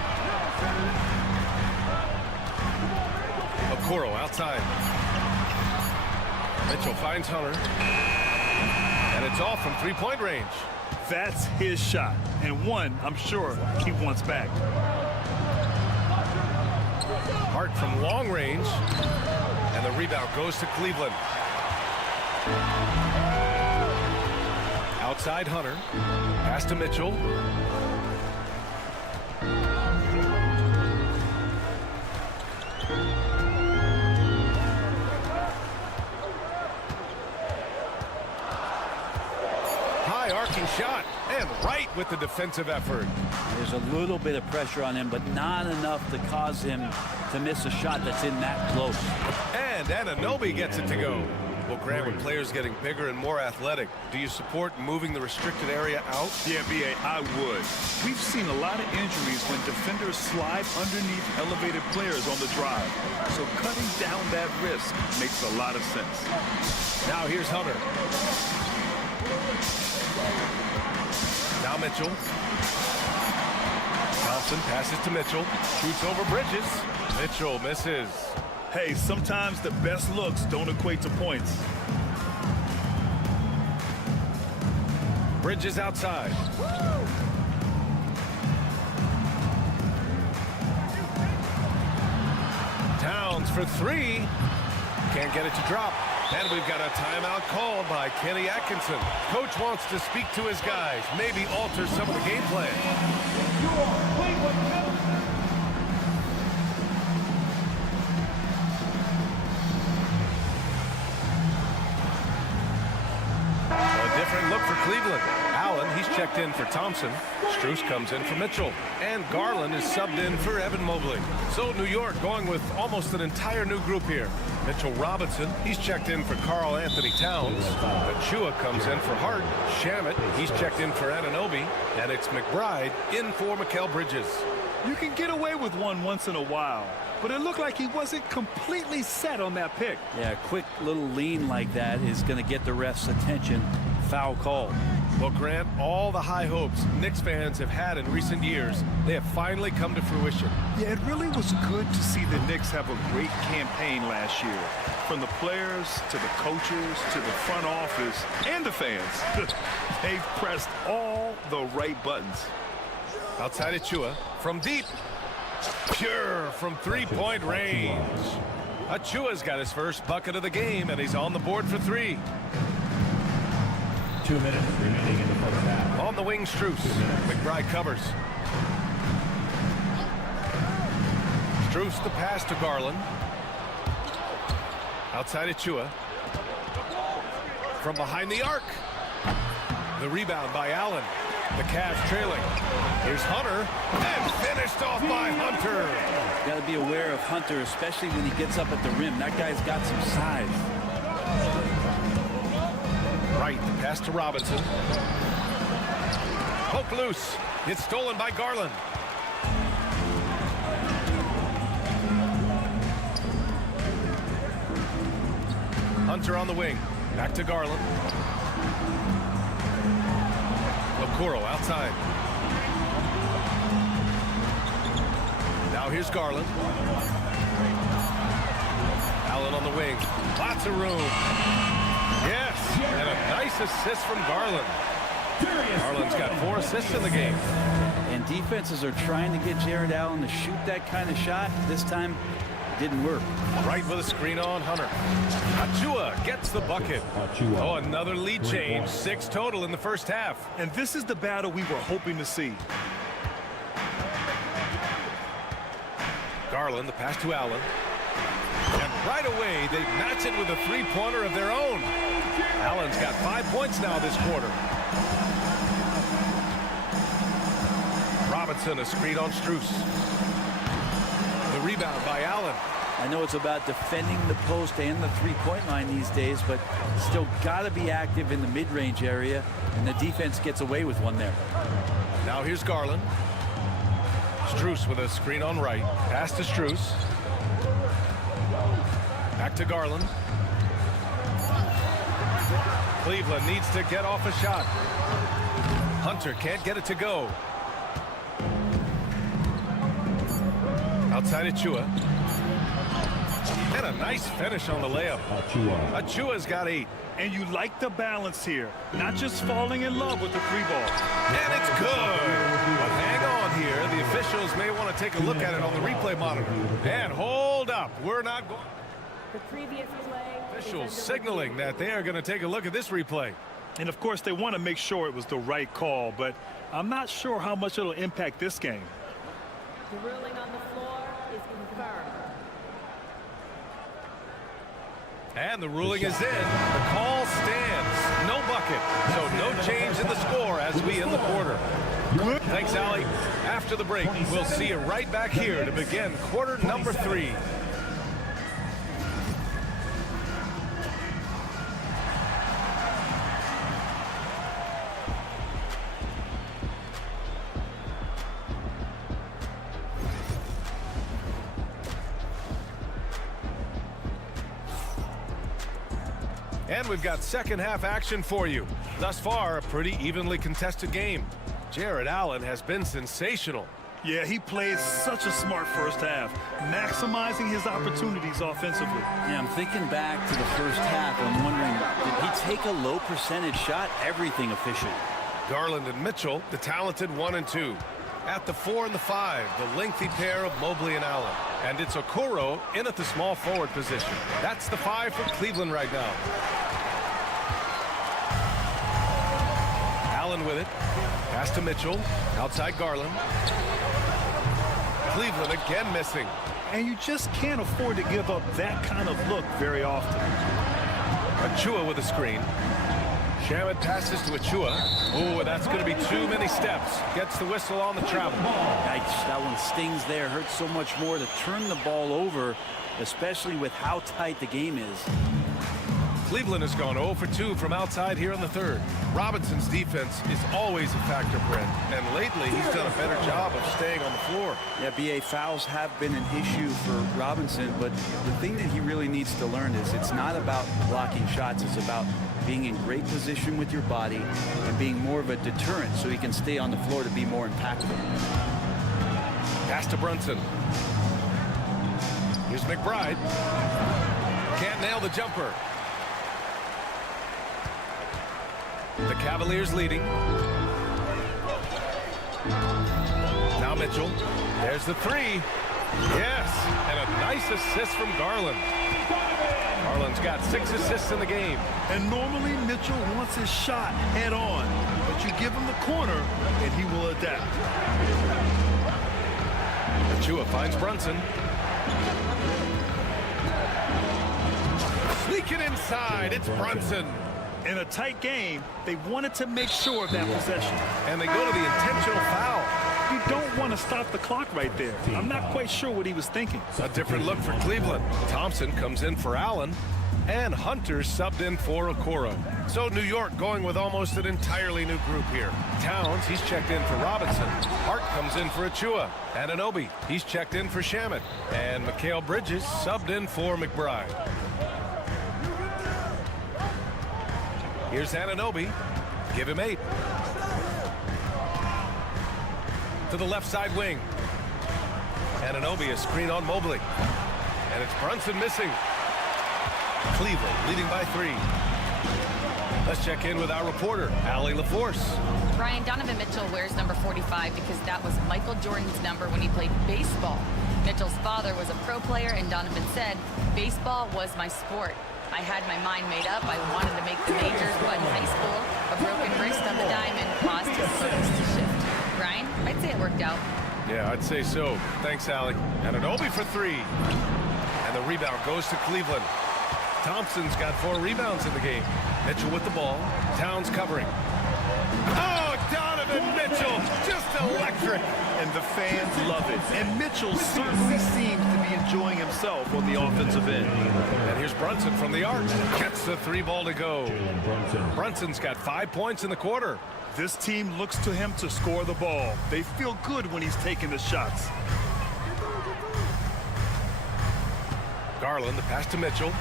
Okoro outside. Mitchell finds Hunter. And it's off from 3-point range. That's his shot, and one I'm sure he wants back. Hart from long range. And the rebound goes to Cleveland. Outside Hunter. Pass to Mitchell. Shot and right with the defensive effort. There's a little bit of pressure on him, but not enough to cause him to miss a shot that's in that close. And Anunoby gets it to go. Well, Grant, with players getting bigger and more athletic, do you support moving the restricted area out? Yeah, B.A., I would. We've seen a lot of injuries when defenders slide underneath elevated players on the drive. So cutting down that risk makes a lot of sense. Now here's Hunter. Now Mitchell. Thompson passes to Mitchell. Shoots over Bridges. Mitchell misses. Hey, sometimes the best looks don't equate to points. Bridges outside. Towns for 3. Can't get it to drop. And we've got a timeout called by Kenny Atkinson. Coach wants to speak to his guys, maybe alter some of the game plan. look for Cleveland. Allen, he's checked in for Thompson. Strus comes in for Mitchell. And Garland is subbed in for Evan Mobley. So New York going with almost an entire new group here. Mitchell Robinson, he's checked in for Karl Anthony Towns. Achua comes in for Hart. Shamet, he's checked in for Anunoby. And it's McBride in for Mikal Bridges. You can get away with one once in a while, but it looked like he wasn't completely set on that pick. Yeah, a quick little lean like that is going to get the ref's attention. Foul call. Well, Grant, all the high hopes Knicks fans have had in recent years, they have finally come to fruition. Yeah, it really was good to see the Knicks have a great campaign last year. From the players to the coaches to the front office and the fans. They've pressed all the right buttons. Outside Achua from deep. Pure from three-point range. Achua's got his first bucket of the game, and he's on the board for 3. 2 minutes remaining in the first half. On the wing, Strus. McBride covers. Strus the pass to Garland. Outside Achua. From behind the arc. The rebound by Allen. The Cavs trailing. Here's Hunter. And finished off by Hunter. Got to be aware of Hunter, especially when he gets up at the rim. That guy's got some size. Right, the pass to Robinson. Poke loose. It's stolen by Garland. Hunter on the wing. Back to Garland. Okoro outside. Now here's Garland. Allen on the wing. Lots of room. Yes, and a nice assist from Garland. Garland's got 4 assists in the game. And defenses are trying to get Jared Allen to shoot that kind of shot. This time, it didn't work. Right with a screen on Hunter. Achua gets the bucket. Oh, another lead change. 6 total in the first half. And this is the battle we were hoping to see. Garland, the pass to Allen. And right away, they match it with a three-pointer of their own. Allen's got 5 points now this quarter. Robinson, a screen on Strus. The rebound by Allen. I know it's about defending the post and the three-point line these days, but still got to be active in the mid-range area, and the defense gets away with one there. Now here's Garland. Strus with a screen on right. Pass to Strus. Back to Garland. Cleveland needs to get off a shot. Hunter can't get it to go. Outside Achua. And a nice finish on the layup. Achua's got 8. And you like the balance here. Not just falling in love with the 3-ball. And it's good. But hang on here. The officials may want to take a look at it on the replay monitor. And hold up. We're not going. The previous play. Officials signaling that they are going to take a look at this replay. And of course, they want to make sure it was the right call, but I'm not sure how much it'll impact this game. The ruling on the floor is confirmed. And the ruling is in. The call stands. No bucket. So no change in the score as we end the quarter. Thanks, Allie. After the break, we'll see you right back here to begin quarter number 3. And we've got second half action for you. Thus far, a pretty evenly contested game. Jared Allen has been sensational. Yeah, he played such a smart first half, maximizing his opportunities offensively. Yeah, I'm thinking back to the first half. I'm wondering, did he take a low percentage shot? Everything efficient. Garland and Mitchell, the talented 1 and 2. At the 4 and the 5, the lengthy pair of Mobley and Allen. And it's Okoro in at the small forward position. That's the 5 for Cleveland right now. Allen with it. Pass to Mitchell. Outside Garland. Cleveland again missing. And you just can't afford to give up that kind of look very often. Achua with a screen. Shamet passes to Achua. Oh, that's going to be too many steps. Gets the whistle on the travel. Yikes, that one stings there. Hurts so much more to turn the ball over, especially with how tight the game is. Cleveland has gone 0 for 2 from outside here in the third. Robinson's defense is always a factor, Brent, and lately he's done a better job of staying on the floor. Yeah, B.A., fouls have been an issue for Robinson, but the thing that he really needs to learn is it's not about blocking shots. It's about being in great position with your body and being more of a deterrent so he can stay on the floor to be more impactful. Pass to Brunson. Here's McBride. Can't nail the jumper. The Cavaliers leading. Now Mitchell. There's the three. Yes, and a nice assist from Garland. Garland's got 6 assists in the game. And normally Mitchell wants his shot head on, but you give him the corner and he will adapt. Achua finds Brunson. Sneaking inside, it's Brunson. In a tight game, they wanted to make sure of that possession. And they go to the intentional foul. You don't want to stop the clock right there. I'm not quite sure what he was thinking. A different look for Cleveland. Thompson comes in for Allen, and Hunter subbed in for Okoro. So New York going with almost an entirely new group here. Towns, he's checked in for Robinson. Hart comes in for Achua. Anunoby, he's checked in for Shamet. And Mikal Bridges subbed in for McBride. Here's Anunoby. Give him 8. To the left side wing. Anunoby, a screen on Mobley. And it's Brunson missing. Cleveland leading by 3. Let's check in with our reporter, Allie LaForce. Brian, Donovan Mitchell wears number 45 because that was Michael Jordan's number when he played baseball. Mitchell's father was a pro player, and Donovan said, "Baseball was my sport. I had my mind made up. I wanted to make the majors, but in high school, a broken wrist on the diamond caused his focus to shift." Brian, I'd say it worked out. Yeah, I'd say so. Thanks, Allie. Anunoby for 3. And the rebound goes to Cleveland. Thompson's got 4 rebounds in the game. Mitchell with the ball. Towns covering. Oh, Donovan Mitchell, just electric. And the fans love it. And Mitchell certainly seems to be enjoying himself on the offensive end. And here's Brunson from the arc. Gets the 3 ball to go. Brunson's got 5 points in the quarter. This team looks to him to score the ball. They feel good when he's taking the shots. Garland, the pass to Mitchell.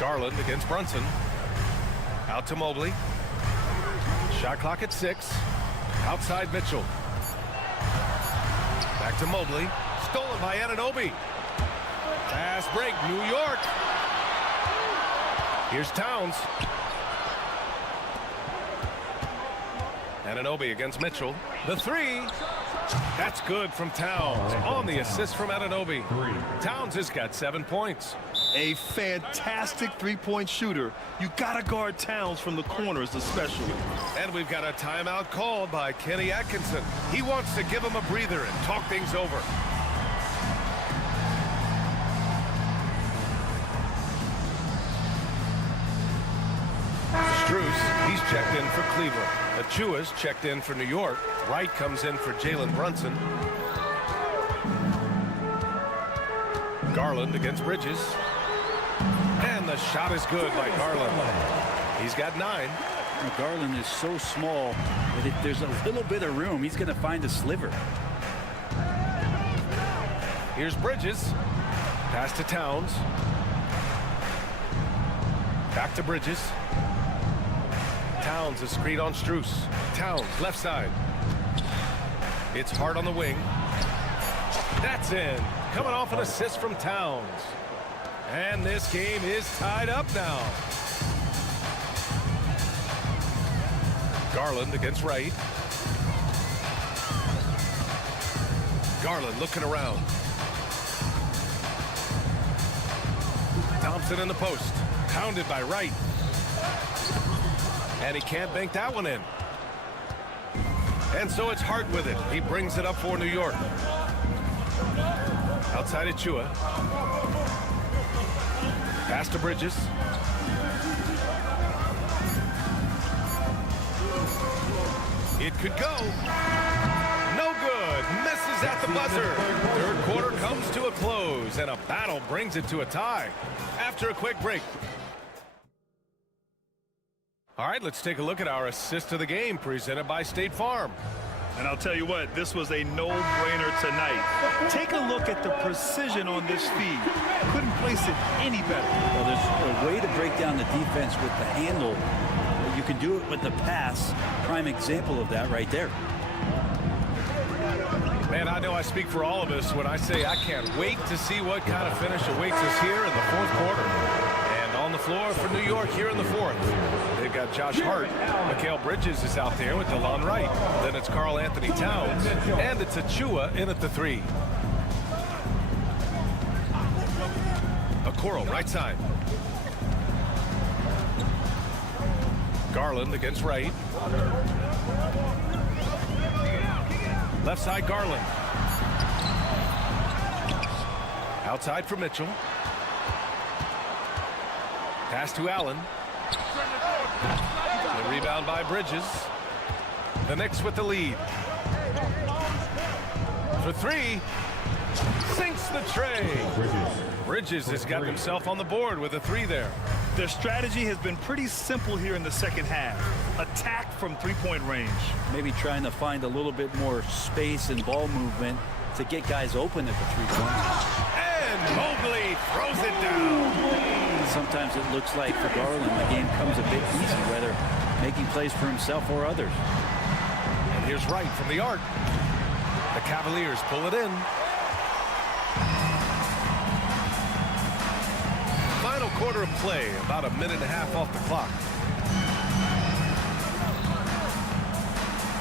Garland against Brunson. Out to Mobley. Shot clock at 6. Outside Mitchell. Back to Mobley. Stolen by Anunoby. Fast break, New York. Here's Towns. Anunoby against Mitchell. The 3. That's good from Towns. On the assist from Anunoby. Towns has got 7 points. A fantastic three-point shooter. You got to guard Towns from the corners especially. And we've got a timeout called by Kenny Atkinson. He wants to give him a breather and talk things over. Strus, he's checked in for Cleveland. Achua's checked in for New York. Wright comes in for Jalen Brunson. Garland against Bridges. And the shot is good by Garland. He's got 9. Garland is so small that if there's a little bit of room, he's going to find a sliver. Here's Bridges. Pass to Towns. Back to Bridges. Towns, a screen on Strus. Towns, left side. It's Hart on the wing. That's in. Coming off an assist from Towns. And this game is tied up now. Garland against Wright. Garland looking around. Thompson in the post. Pounded by Wright. And he can't bank that one in. And so it's Hart with it. He brings it up for New York. Outside Achua. Pass to Bridges. It could go. No good. Misses at the buzzer. Third quarter comes to a close, and a battle brings it to a tie after a quick break. All right, let's take a look at our assist of the game presented by State Farm. And I'll tell you what, this was a no-brainer tonight. Take a look at the precision on this feed. Couldn't place it any better. Well, there's a way to break down the defense with the handle. You can do it with the pass. Prime example of that right there. Man, I know I speak for all of us when I say I can't wait to see what kind of finish awaits us here in the fourth quarter. And on the floor for New York here in the fourth, they've got Josh Hart. Mikal Bridges is out there with DeLon Wright. Then it's Karl Anthony Towns. And it's Achua in at the three. Okoro, right side. Garland against Wright. Left side, Garland. Outside for Mitchell. Pass to Allen. The rebound by Bridges. The Knicks with the lead. For three. Sinks the tray. Bridges has got himself on the board with a three there. Their strategy has been pretty simple here in the second half. Attack from three-point range. Maybe trying to find a little bit more space and ball movement to get guys open at the three-point. And Mobley throws it down. Sometimes it looks like for Garland the game comes a bit easy, whether making plays for himself or others. And here's Wright from the arc. The Cavaliers pull it in. Final quarter of play, about a minute and a half off the clock.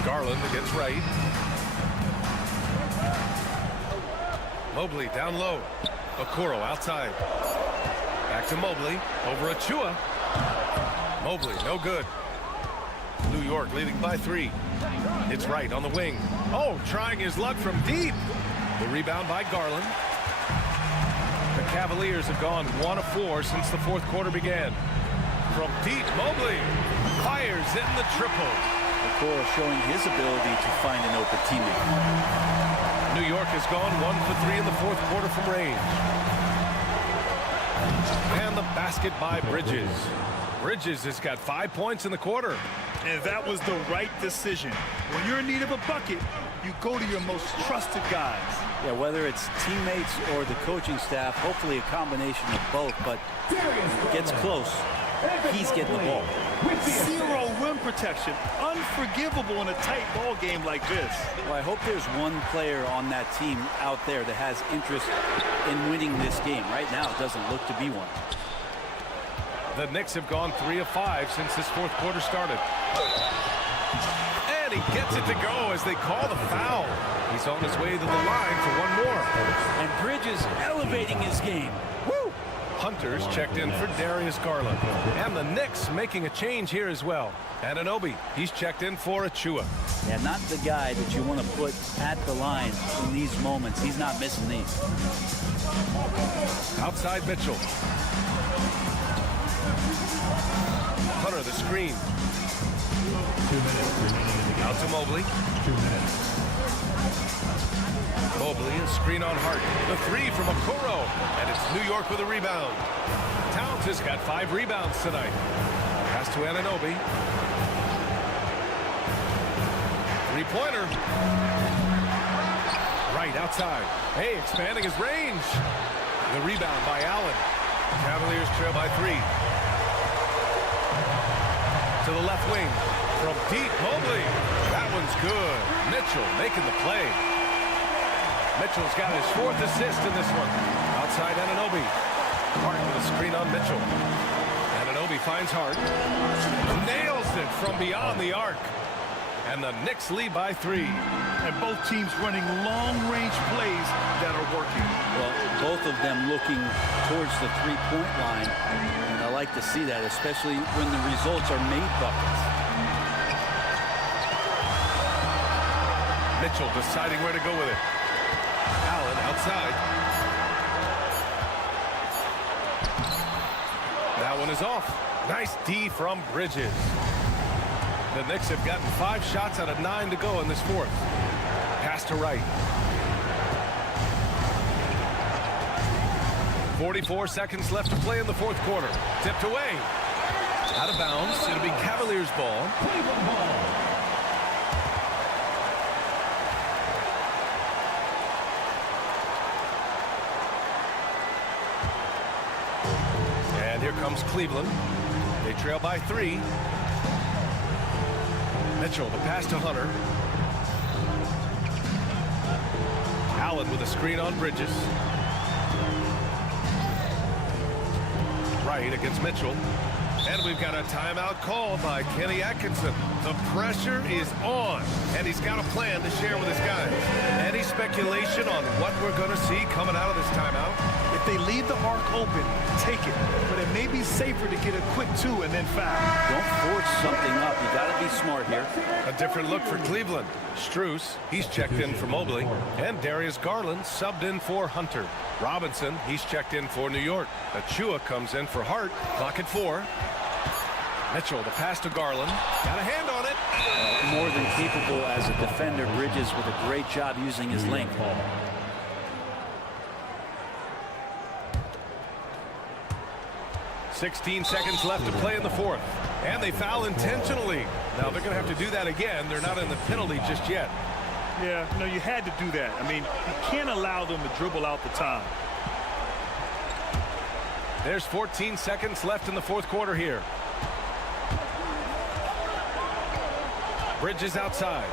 Garland against Wright. Mobley down low. Okoro outside. Back to Mobley. Over Achua. Mobley, no good. New York leading by three. It's Wright on the wing. Oh, trying his luck from deep. The rebound by Garland. The Cavaliers have gone 1 of 4 since the fourth quarter began. From deep, Mobley fires in the triple. Okoro showing his ability to find an open teammate. New York has gone 1 for 3 in the fourth quarter from range. And the basket by Bridges. Bridges has got 5 points in the quarter. And that was the right decision. When you're in need of a bucket, you go to your most trusted guys. Yeah, whether it's teammates or the coaching staff, hopefully a combination of both, but gets close, he's getting the ball. Zero rim protection. Unforgivable in a tight ball game like this. Well, I hope there's one player on that team out there that has interest in winning this game. Right now, it doesn't look to be one. The Knicks have gone 3 of 5 since this fourth quarter started. And he gets it to go as they call the foul. He's on his way to the line for one more. And Bridges elevating his game. Woo! Hunter's checked in for Darius Garland. And the Knicks making a change here as well. Anunoby, he's checked in for Achua. Yeah, not the guy that you want to put at the line in these moments. He's not missing these. Outside Mitchell. Hunter the screen. 2 minutes remaining in the game. Out to Mobley. 2 minutes. Mobley, a screen on Hart. The three from Okoro. And it's New York with a rebound. Towns has got 5 rebounds tonight. Pass to Anunoby. Three-pointer. Right outside. Hey, expanding his range. The rebound by Allen. Cavaliers trail by 3. To the left wing. From deep, Mobley. That one's good. Mitchell making the play. Mitchell's got his 4th assist in this one. Outside Anunoby. Hart with a screen on Mitchell. Anunoby finds Hart. Nails it from beyond the arc. And the Knicks lead by 3. And both teams running long-range plays that are working. Well, both of them looking towards the three-point line. And I like to see that, especially when the results are made buckets. Mitchell deciding where to go with it. Allen outside. That one is off. Nice D from Bridges. The Knicks have gotten 5 shots out of 9 to go in this fourth. Pass to Wright. 44 seconds left to play in the fourth quarter. Tipped away. Out of bounds. It'll be Cavaliers ball. And here comes Cleveland. They trail by 3. Mitchell, the pass to Hunter. Allen with a screen on Bridges. Wright against Mitchell. And we've got a timeout called by Kenny Atkinson. The pressure is on, and he's got a plan to share with his guys. Any speculation on what we're going to see coming out of this timeout? If they leave the arc open, take it. But it may be safer to get a quick 2 and then foul. Don't force something up. You got to be smart here. A different look for Cleveland. Strus, he's checked in for Mobley. And Darius Garland subbed in for Hunter. Robinson, he's checked in for New York. Achua comes in for Hart. Clock at 4. Mitchell, the pass to Garland. Got a hand on it. More than capable as a defender. Bridges with a great job using his length. $16 seconds left to play in the fourth. And they foul intentionally. Now they're going to have to do that again. They're not in the penalty just yet. Yeah, no, you had to do that. I mean, you can't allow them to dribble out the time. There's 14 seconds left in the fourth quarter here. Bridges outside.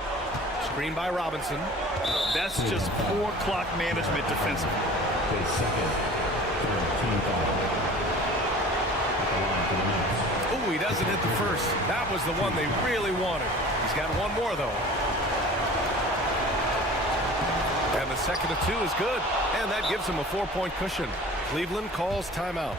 Screen by Robinson. That's just poor clock management defensively. Oh, he doesn't hit the first. That was the one they really wanted. He's got one more, though. And the second of 2 is good. And that gives him a 4-point cushion. Cleveland calls timeout.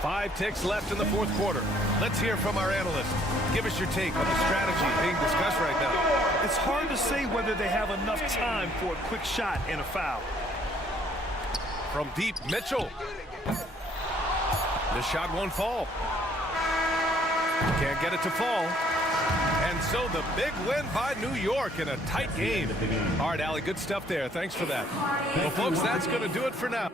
5 ticks left in the fourth quarter. Let's hear from our analyst. Give us your take on the strategy being discussed right now. It's hard to say whether they have enough time for a quick shot and a foul. From deep, Mitchell. The shot won't fall. Can't get it to fall. And so the big win by New York in a tight game. All right, Allie, good stuff there. Thanks for that. Well, folks, that's going to do it for now.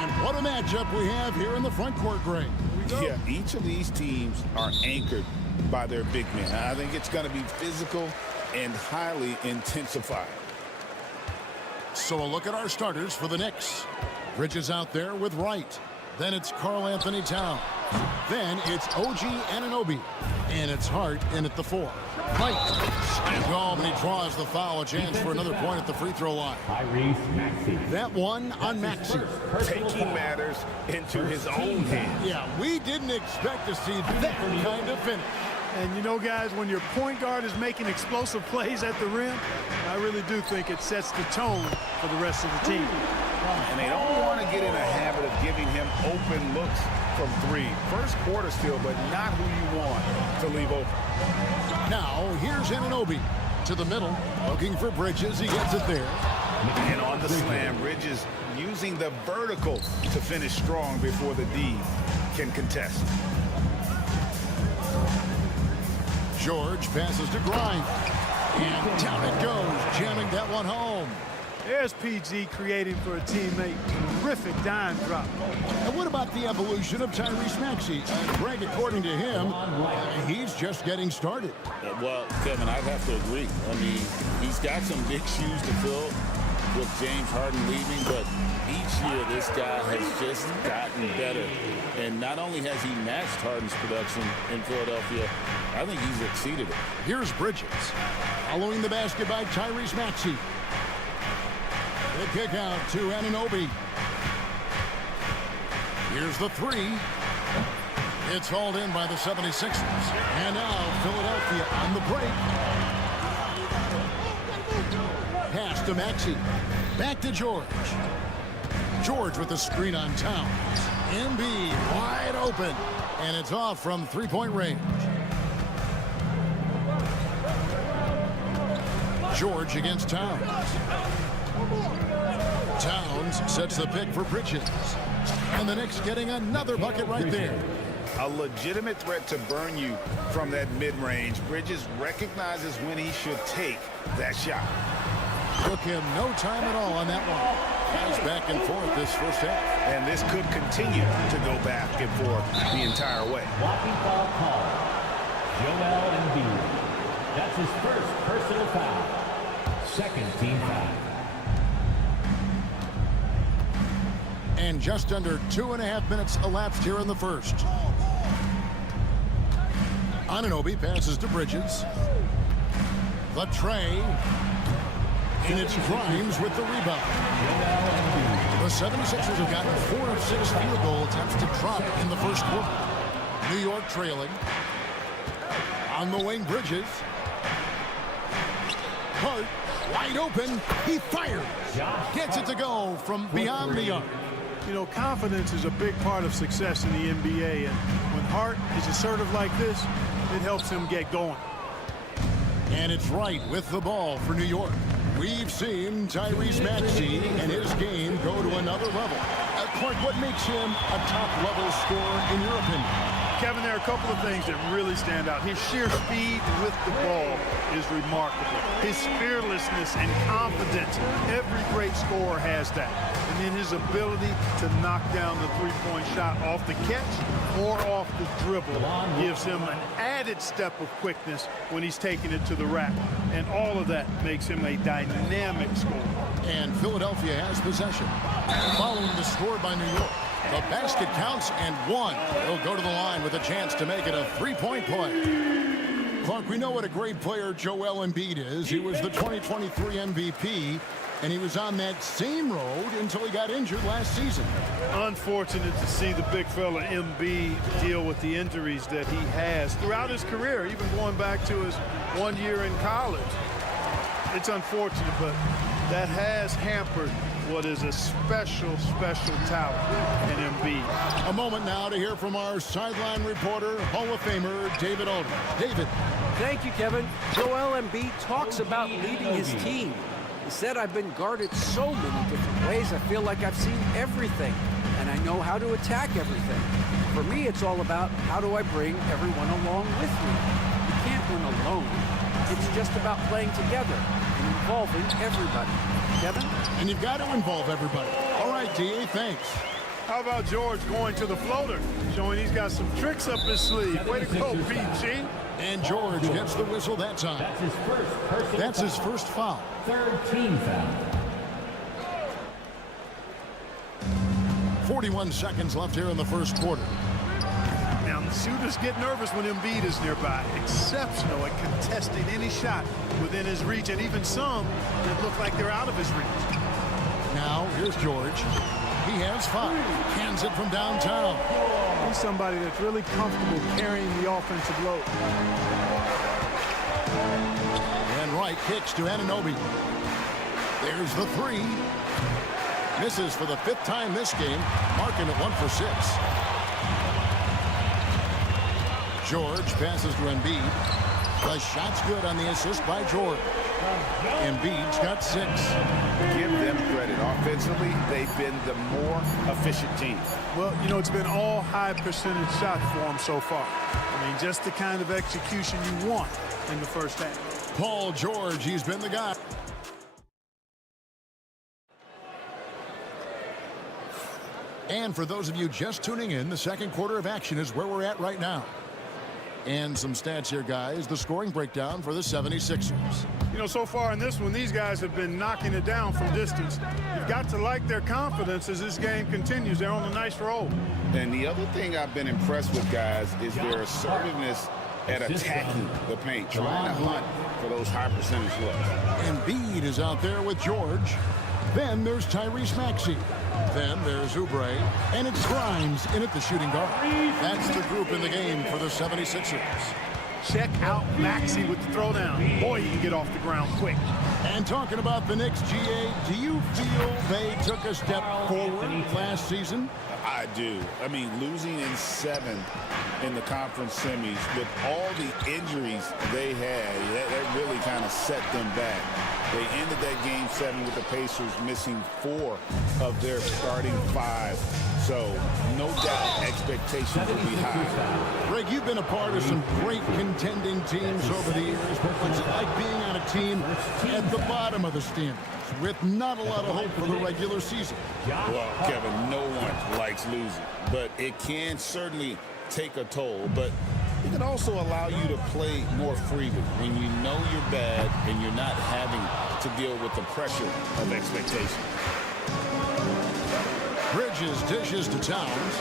And what a matchup we have here in the front court, Greg. Yeah, each of these teams are anchored by their big men. I think it's going to be physical and highly intensified. So a look at our starters for the Knicks. Bridges out there with Wright. Then it's Karl Anthony Towns. Then it's OG Anunoby. And it's Hart in at the 4. Wright. And he draws the foul. A chance for another point at the free throw line. That one on Maxey. Taking matters into his own hands. Yeah, we didn't expect to see that kind of finish. And you know, guys, when your point guard is making explosive plays at the rim, I really do think it sets the tone for the rest of the team. And they don't want to get in a habit of giving him open looks from 3. First quarter still, but not who you want to leave open. Now, here's Anunoby to the middle, looking for Bridges. He gets it there. And on the slam, Bridges using the vertical to finish strong before the D can contest. George passes to Grimes. And down it goes, jamming that one home. There's PG creating for a teammate. Terrific dime drop. And what about the evolution of Tyrese Maxey? Greg, according to him, he's just getting started. Well, Kevin, I'd have to agree. I mean, he's got some big shoes to fill with James Harden leaving, but each year this guy has just gotten better. And not only has he matched Harden's production in Philadelphia, I think he's exceeded it. Here's Bridges. Following the basket by Tyrese Maxey. The kick out to Anunoby. Here's the 3. It's hauled in by the 76ers. And now Philadelphia on the break. Pass to Maxey. Back to George. George with the screen on Towns. Embiid wide open. And it's off from three-point range. George against Towns. Towns sets the pick for Bridges. And the Knicks getting another bucket right there. A legitimate threat to burn you from that mid-range. Bridges recognizes when he should take that shot. Took him no time at all on that one. Guys back and forth this first half. And this could continue to go back and forth the entire way. Blocking foul call. Joel Embiid. That's his first personal foul. Second team foul. And just under 2.5 minutes elapsed here in the first. Anunoby passes to Bridges. The tray. And it's Grimes with the rebound. The 76ers have gotten 4 of 6 field goal attempts to drop in the first quarter. New York trailing. On the wing, Bridges. Hart, wide open. He fires. Gets it to go from beyond the arc. You know, confidence is a big part of success in the NBA, and when Hart is assertive like this, it helps him get going. And it's Wright with the ball for New York. We've seen Tyrese Maxey and his game go to another level. Clark, what makes him a top-level scorer in your opinion? Kevin, there are a couple of things that really stand out. His sheer speed with the ball is remarkable. His fearlessness and confidence, every great scorer has that. And then his ability to knock down the three-point shot off the catch or off the dribble gives him an added step of quickness when he's taking it to the rack. And all of that makes him a dynamic scorer. And Philadelphia has possession. Following the score by New York. The basket counts and one. He'll go to the line with a chance to make it a three-point play. Clark, we know what a great player Joel Embiid is. He was the 2023 MVP, and he was on that same road until he got injured last season. Unfortunate to see the big fella Embiid deal with the injuries that he has throughout his career, even going back to his 1 year in college. It's unfortunate, but that has hampered what is a special talent in Embiid. A moment now to hear from our sideline reporter, Hall of Famer David Aldridge. David. Thank you, Kevin. Joel Embiid talks about leading his team. He said, I've been guarded so many different ways. I feel like I've seen everything, and I know how to attack everything. For me, it's all about how do I bring everyone along with me. You can't win alone. It's just about playing together. involving everybody. Kevin? And you've got to involve everybody. All right, D.A., thanks. How about George going to the floater, showing he's got some tricks up his sleeve. Way to go, PG. And George gets the whistle that time. That's his first foul. Third team foul. 41 seconds left here in the first quarter. Now, the shooters get nervous when Embiid is nearby. Exceptional at contesting any shot within his reach, and even some that look like they're out of his reach. Now, here's George. He has 5. Hands it from downtown. He's somebody that's really comfortable carrying the offensive load. And Wright kicks to Anunoby. There's the 3. Misses for the 5th time this game, marking it 1 for 6. George passes to Embiid. The shot's good on the assist by George. Embiid's got 6. Give them credit. Offensively, they've been the more efficient team. Well, you know, it's been all high percentage shots for them so far. I mean, just the kind of execution you want in the first half. Paul George, he's been the guy. And for those of you just tuning in, the second quarter of action is where we're at right now. And some stats here, guys. The scoring breakdown for the 76ers. You know, so far in this one, these guys have been knocking it down from distance. You've got to like their confidence as this game continues. They're on a nice roll. And the other thing I've been impressed with, guys, is their assertiveness at attacking the paint, trying to hunt for those high percentage looks. Embiid is out there with George. Then there's Tyrese Maxey. Then there's Oubre. And it's Grimes in at the shooting guard. That's the group in the game for the 76ers. Check out Maxey with the throwdown. Boy, he can get off the ground quick. And talking about the Knicks, GA, do you feel they took a step forward last season? I do. I mean, losing in 7 in the conference semis with all the injuries they had, that really kind of set them back. They ended that game 7 with the Pacers missing 4 of their starting 5. So, no doubt, expectations will be high. Greg, you've been a part of some great contending teams over the years. What's it like being on a team at the bottom of the standings with not a lot of hope for the regular season? Well, Kevin, no one likes losing, but it can certainly take a toll. But it can also allow you to play more freely when you know you're bad and you're not having to deal with the pressure of expectation. Bridges dishes to Towns.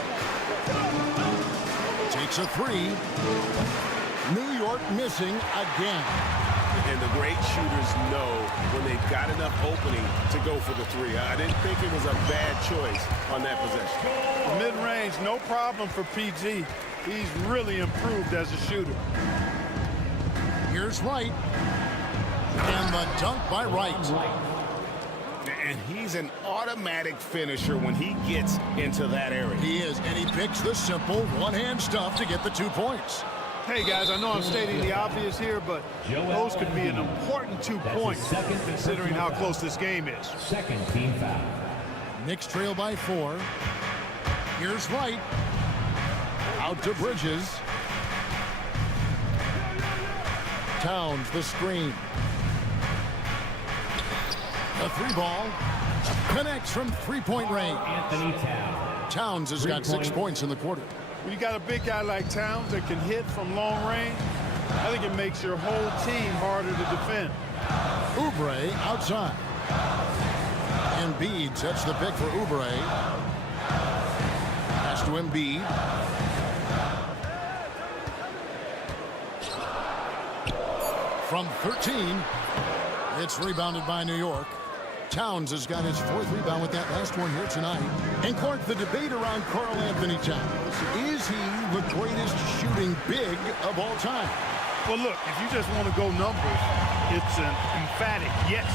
Takes a 3. New York missing again. And the great shooters know when they've got enough opening to go for the 3. I didn't think it was a bad choice on that possession. Mid-range, no problem for PG. He's really improved as a shooter. Here's Wright. And the dunk by Wright. And he's an automatic finisher when he gets into that area. He is, and he picks the simple one-hand stuff to get the 2 points. Hey, guys, I know I'm stating the obvious here, but those could be an important 2 points considering how close this game is. Second team foul. Knicks trail by 4. Here's Wright. Out to Bridges. Towns the screen. The 3 ball connects from 3-point range. Anthony Towns. Towns has got 6 points in the quarter. When you got a big guy like Towns that can hit from long range, I think it makes your whole team harder to defend. Oubre outside. Embiid sets the pick for Oubre. Pass to Embiid. From 13, it's rebounded by New York. Towns has got his 4th rebound with that last one here tonight. And Clark, the debate around Karl Anthony Towns. Is he the greatest shooting big of all time? Well, look, if you just want to go numbers, it's an emphatic yes.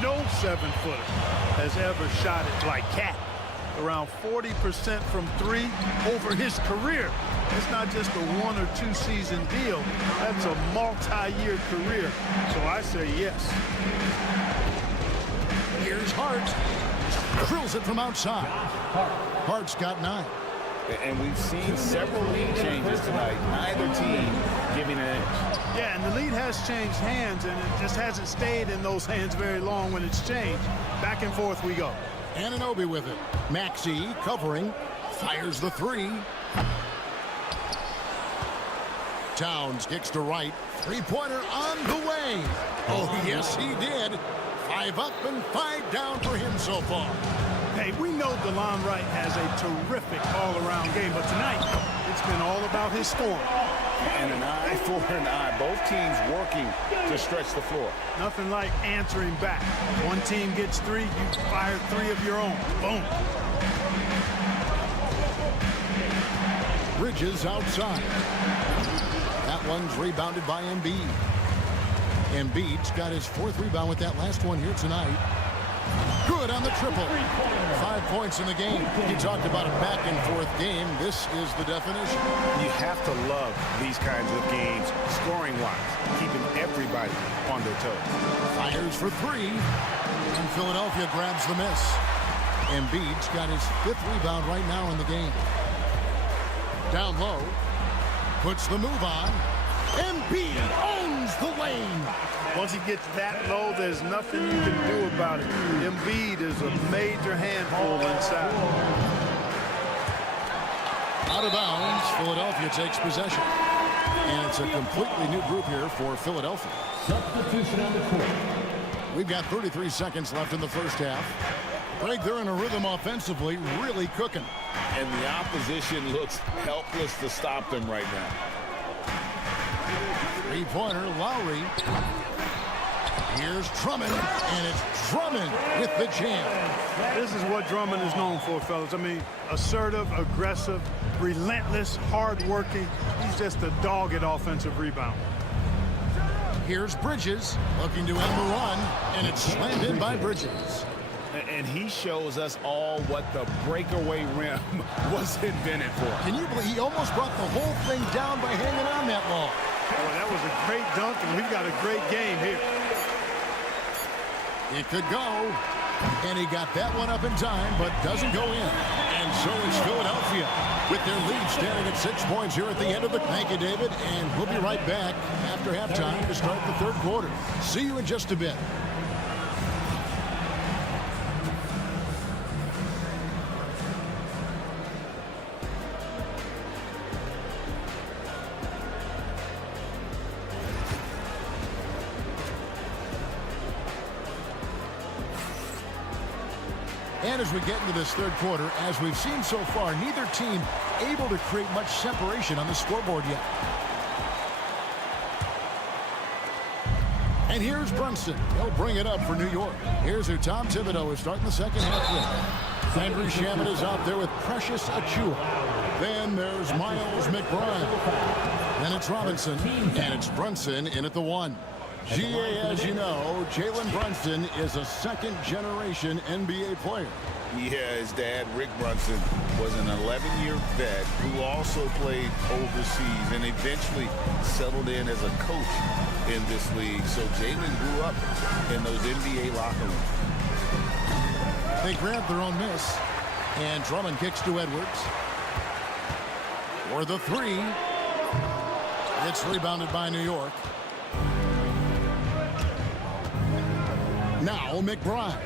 No 7-footer has ever shot it like Cat. Around 40% from 3 over his career. It's not just a 1 or 2 season deal. That's a multi-year career. So I say yes. Here's Hart. Drills it from outside. Hart's got 9. And we've seen several lead changes tonight. Neither team giving an edge. Yeah, and the lead has changed hands, and it just hasn't stayed in those hands very long when it's changed. Back and forth we go. Anunoby with it. Maxey covering. Fires the three. Towns kicks to right. Three-pointer on the way. Oh, yes, he did. 5 up and 5 down for him so far. Hey, we know DeLon Wright has a terrific all-around game, but tonight it's been all about his scoring. And an eye for an eye. Both teams working to stretch the floor. Nothing like answering back. One team gets 3, you fire 3 of your own. Boom. Bridges outside. That one's rebounded by Embiid. Embiid's got his 4th rebound with that last one here tonight. Good on the triple. 5 points in the game. You talked about a back-and-forth game. This is the definition. You have to love these kinds of games, scoring-wise, keeping everybody on their toes. Fires for 3. And Philadelphia grabs the miss. Embiid's got his 5th rebound right now in the game. Down low. Puts the move on. Embiid owns the lane. Once he gets that low, there's nothing you can do about it. Embiid is a major handful inside. Out of bounds, Philadelphia takes possession. And it's a completely new group here for Philadelphia. Substitution on the court. We've got 33 seconds left in the first half. Greg, they're in a rhythm offensively, really cooking. And the opposition looks helpless to stop them right now. Three-pointer, Lowry. Here's Drummond, and it's Drummond with the jam. This is what Drummond is known for, fellas. I mean, assertive, aggressive, relentless, hard-working. He's just a dogged offensive rebounder. Here's Bridges looking to end the run, and it's slammed in by Bridges. And he shows us all what the breakaway rim was invented for. Can you believe he almost brought the whole thing down by hanging on that long? Boy, that was a great dunk, and we've got a great game here. It could go, and he got that one up in time, but doesn't go in. And so is Philadelphia with their lead standing at 6 points here at the end of the. Thank you, David, and we'll be right back after halftime to start the third quarter. See you in just a bit. And as we get into this third quarter, as we've seen so far, neither team able to create much separation on the scoreboard yet. And here's Brunson. He'll bring it up for New York. Here's who Tom Thibodeau is starting the second half with. Landry Shamet is out there with Precious Achiuwa. Then there's Miles McBride. Then it's Robinson. And it's Brunson in at the 1. GA, as you know, Jalen Brunson is a second-generation NBA player. Yeah, his dad, Rick Brunson, was an 11-year vet who also played overseas and eventually settled in as a coach in this league. So Jalen grew up in those NBA locker rooms. They grabbed their own miss, and Drummond kicks to Edwards. For the 3, it's rebounded by New York. Now McBride.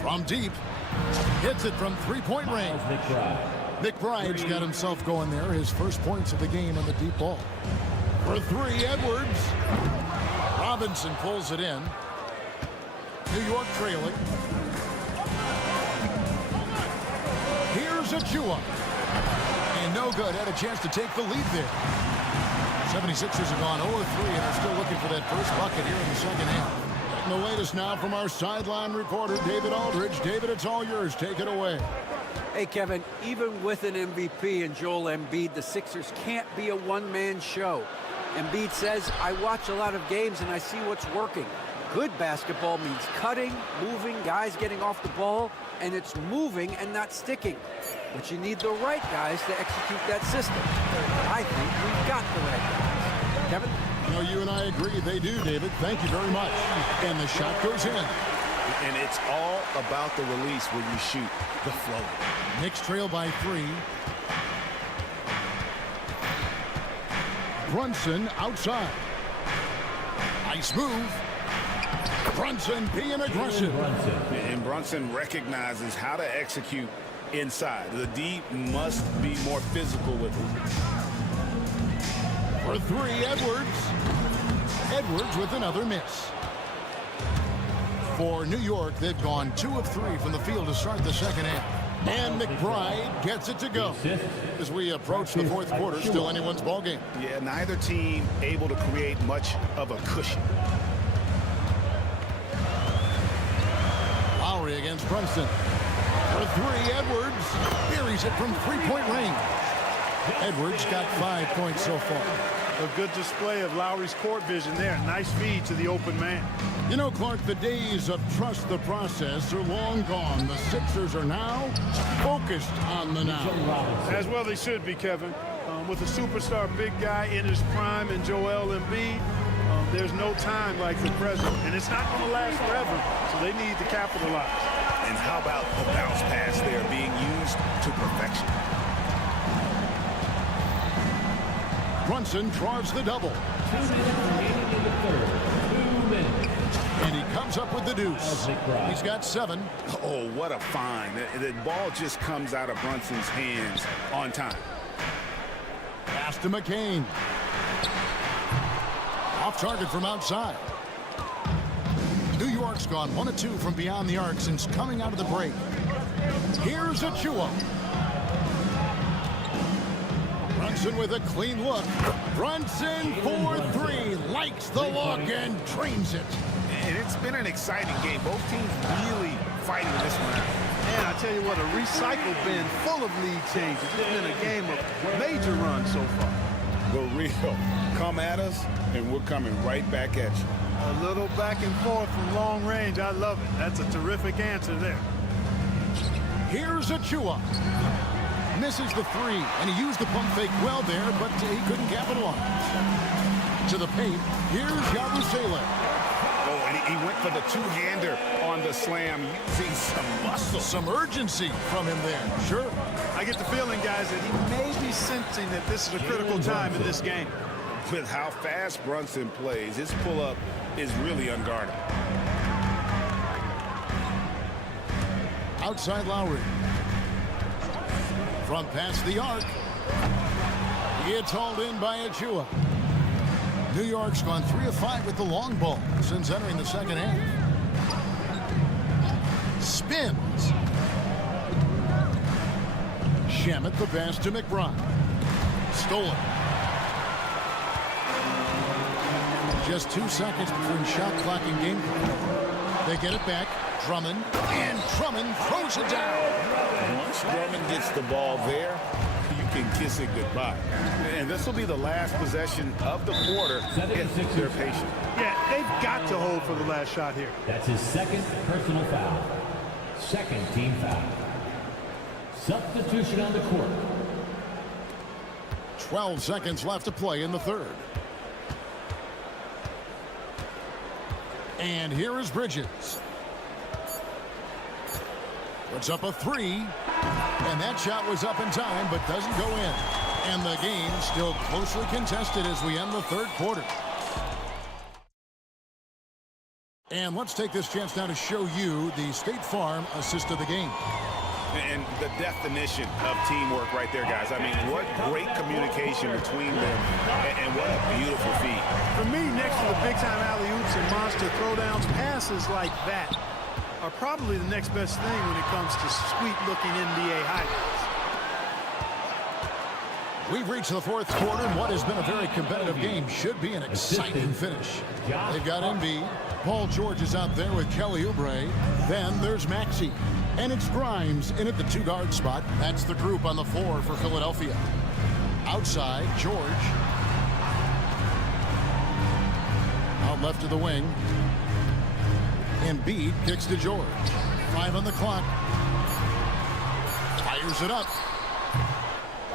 From deep. Hits it from three-point range. McBride's got himself going there. His first points of the game on the deep ball. For 3, Edwards. Robinson pulls it in. New York trailing. Here's Achiuwa. And no good. Had a chance to take the lead there. 76ers have gone 0-3 and are still looking for that first bucket here in the second half. The latest now from our sideline reporter, David Aldridge. David, it's all yours. Take it away. Hey, Kevin, even with an MVP and Joel Embiid, the Sixers can't be a one-man show. Embiid says, I watch a lot of games and I see what's working. Good basketball means cutting, moving, guys getting off the ball, and it's moving and not sticking. But you need the right guys to execute that system. I think we've got the right guys. Kevin? I know you and I agree they do, David. Thank you very much. And the shot goes in. And it's all about the release when you shoot the flow. Knicks trail by 3. Brunson outside. Nice move. Brunson being aggressive. And Brunson recognizes how to execute inside. The D must be more physical with it. For 3, Edwards. Edwards with another miss. For New York, they've gone 2 of 3 from the field to start the second half. And McBride gets it to go. As we approach the fourth quarter, still anyone's ball game. Yeah, neither team able to create much of a cushion. Lowry against Brunson. For 3, Edwards buries it from 3-point range. Edwards got 5 points so far. A good display of Lowry's court vision there. Nice feed to the open man. You know, Clark, the days of trust the process are long gone. The Sixers are now focused on the now. As well they should be, Kevin. With a superstar big guy in his prime and Joel Embiid, there's no time like the present. And it's not going to last forever, so they need to capitalize. And how about the bounce pass there being used to perfection? Brunson draws the double. 2 minutes remaining in the third. 2 minutes. And he comes up with the deuce. He's got 7. Oh, what a find. The ball just comes out of Brunson's hands on time. Pass to McCain. Off target from outside. New York's gone 1 of 2 from beyond the arc since coming out of the break. Here's Achua. Brunson with a clean look. Brunson for 3. Likes the look and trains it. And it's been an exciting game. Both teams really fighting this one out. And I tell you what, a recycle bin full of lead changes. It's been a game of major runs so far. The real come at us, and we're coming right back at you. A little back and forth from long range. I love it. That's a terrific answer there. Here's Achua. Misses the 3, and he used the pump fake well there, but he couldn't capitalize. To the paint, here's Yabusele. Oh, and he went for the two-hander on the slam, using some muscle. Some urgency from him there. Sure. I get the feeling, guys, that he may be sensing that this is a critical time in this game. With how fast Brunson plays, his pull-up is really unguardable. Outside Lowry. From past the arc. It's hauled in by Achua. New York's gone 3 of 5 with the long ball since entering the second half. Spins. Shamet the pass to McBride. Stolen. Just 2 seconds between shot clock and game clock. They get it back. Drummond. And Drummond throws it down. Once Drummond gets the ball there, you can kiss it goodbye. And this will be the last possession of the quarter if they're patient. Yeah, they've got to hold for the last shot here. That's his second personal foul. Second team foul. Substitution on the court. 12 seconds left to play in the third. And here is Bridges. Puts up a 3. And that shot was up in time, but doesn't go in. And the game still closely contested as we end the third quarter. And let's take this chance now to show you the State Farm assist of the game. And the definition of teamwork right there, guys. I mean, what great communication between them, and what a beautiful feat. For me, next to the big-time alley-oops and monster throwdowns, passes like that are probably the next best thing when it comes to sweet-looking NBA highlights. We've reached the fourth quarter, and what has been a very competitive game should be an exciting finish. They've got Embiid. Paul George is out there with Kelly Oubre. Then there's Maxey. And it's Grimes in at the 2-guard spot. That's the group on the floor for Philadelphia. Outside, George. Out left of the wing. Embiid kicks to George. 5 on the clock. Fires it up.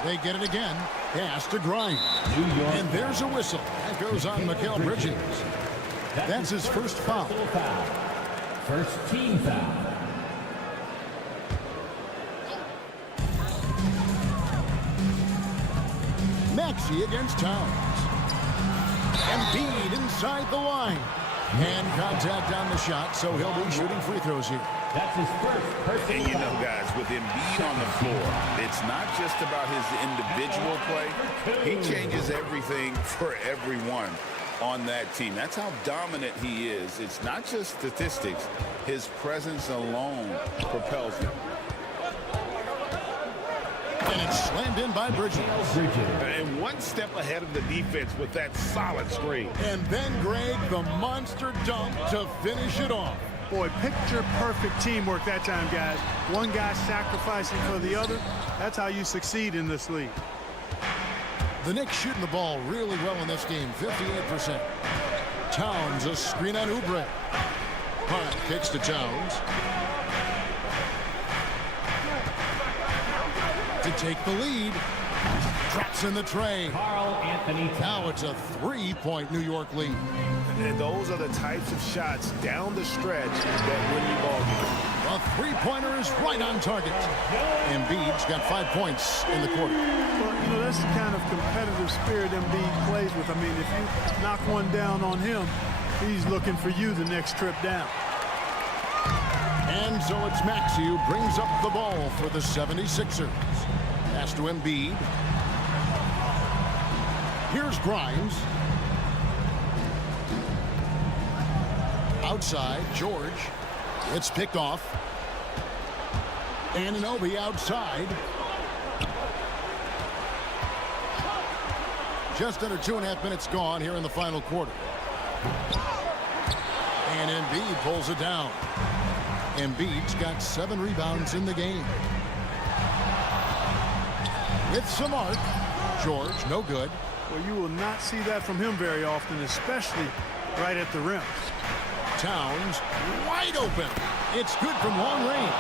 They get it again. Pass to Grimes. And there's a whistle. That goes on Mikal Bridges. That's his first foul. First team foul. Maxey against Towns. Embiid inside the line. Hand contact on the shot, so he'll be shooting free throws here. That's his first personal And you know, foul. guys, with Embiid on the floor, it's not just about his individual play. He changes everything for everyone on that team. That's how dominant he is. It's not just statistics. His presence alone propels him. And it's slammed in by Bridges. And one step ahead of the defense with that solid screen. And then, Greg, the monster dunk to finish it off. Boy, picture-perfect teamwork that time, guys. One guy sacrificing for the other. That's how you succeed in this league. The Knicks shooting the ball really well in this game, 58%. Towns, a screen on Oubre. Hart kicks to Towns. To take the lead. Drops in the tray. Carl Anthony Towns. Now it's a 3-point New York lead. And those are the types of shots down the stretch that win you ball games. A three-pointer is right on target. Embiid's got 5 points in the quarter. Well, you know, that's the kind of competitive spirit Embiid plays with. I mean, if you knock one down on him, he's looking for you the next trip down. And so it's Maxey who brings up the ball for the 76ers. Pass to Embiid. Here's Grimes. Outside, George. It's picked off. Anunoby outside. Just under 2.5 minutes gone here in the final quarter. And Embiid pulls it down. Embiid's got 7 rebounds in the game. With some arc. George, no good. Well, you will not see that from him very often, especially right at the rim. Towns wide open. It's good from long range.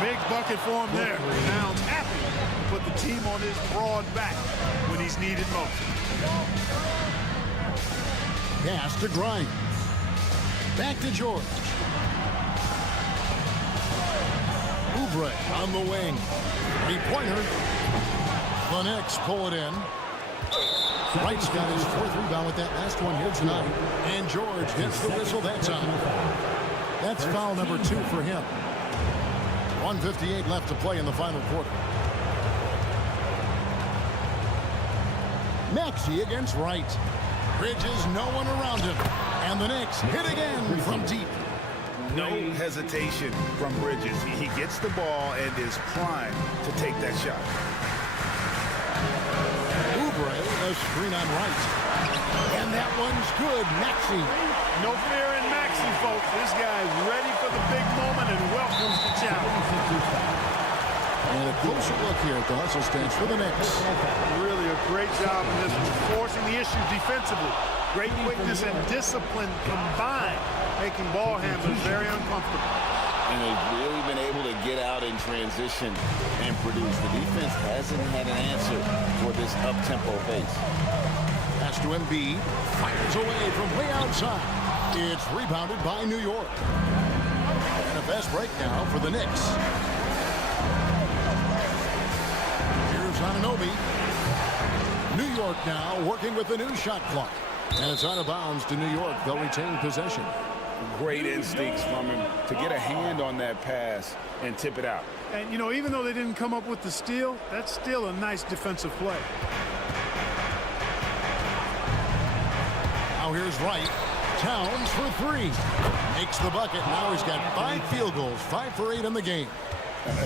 Big bucket for him there. Towns happy to put the team on his broad back when he's needed most. Pass to Grimes. Back to George. Oubre on the wing. 3-pointer. The Knicks pull it in. Wright's got his 4th rebound with that last one here tonight. And George hits the whistle that time. That's foul number 2 for him. 1:58 left to play in the final quarter. Maxey against Wright. Bridges, no one around him. And the Knicks hit again from deep. No hesitation from Bridges. He gets the ball and is primed to take that shot. Oubre, a screen on Wright. And that one's good. Maxey. No fear in Maxey, folks. This guy's ready for the big moment and welcomes the challenge. And a closer look here at the hustle stance for the Knicks. Really a great job in this one, forcing the issue defensively. Great quickness and discipline combined, making ball handlers very uncomfortable. And they've really been able to get out in transition and produce. The defense hasn't had an answer for this up-tempo pace. Pass to Embiid. Fires away from way outside. It's rebounded by New York. And a fast break now for the Knicks. Here's Anunoby. New York now working with the new shot clock. And it's out of bounds to New York. They'll retain possession. Great instincts from him to get a hand on that pass and tip it out. And, you know, even though they didn't come up with the steal, that's still a nice defensive play. Now here's Wright. Towns for 3. Makes the bucket. Now he's got 5 field goals. 5 for 8 in the game.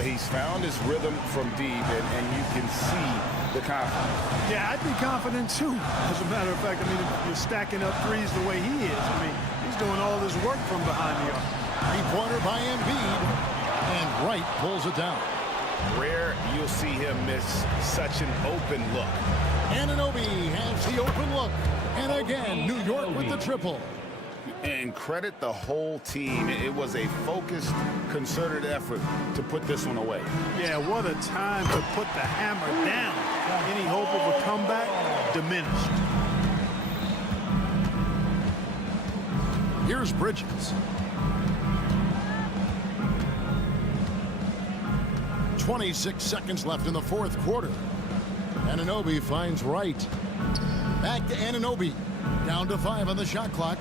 He's found his rhythm from deep, and you can see the confidence. Yeah, I'd be confident, too. As a matter of fact, I mean, if you're stacking up threes the way he is, I mean, he's doing all this work from behind the arc. 3-pointer by Embiid. And Wright pulls it down. Rare you'll see him miss such an open look. Anunoby has the open look. And again, New York with the triple. And credit the whole team. It was a focused, concerted effort to put this one away. Yeah, what a time to put the hammer down. Any hope of a comeback diminished. Here's Bridges. 26 seconds left in the fourth quarter. Anunoby finds Wright. Back to Anunoby. Down to 5 on the shot clock.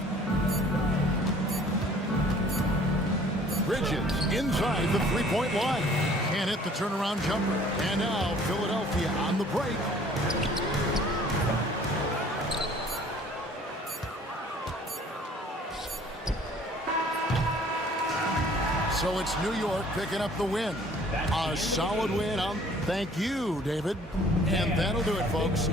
Bridges inside the three-point line. Can't hit the turnaround jumper. And now Philadelphia on the break. So it's New York picking up the win. A solid win. Thank you, David. And that'll do it, folks.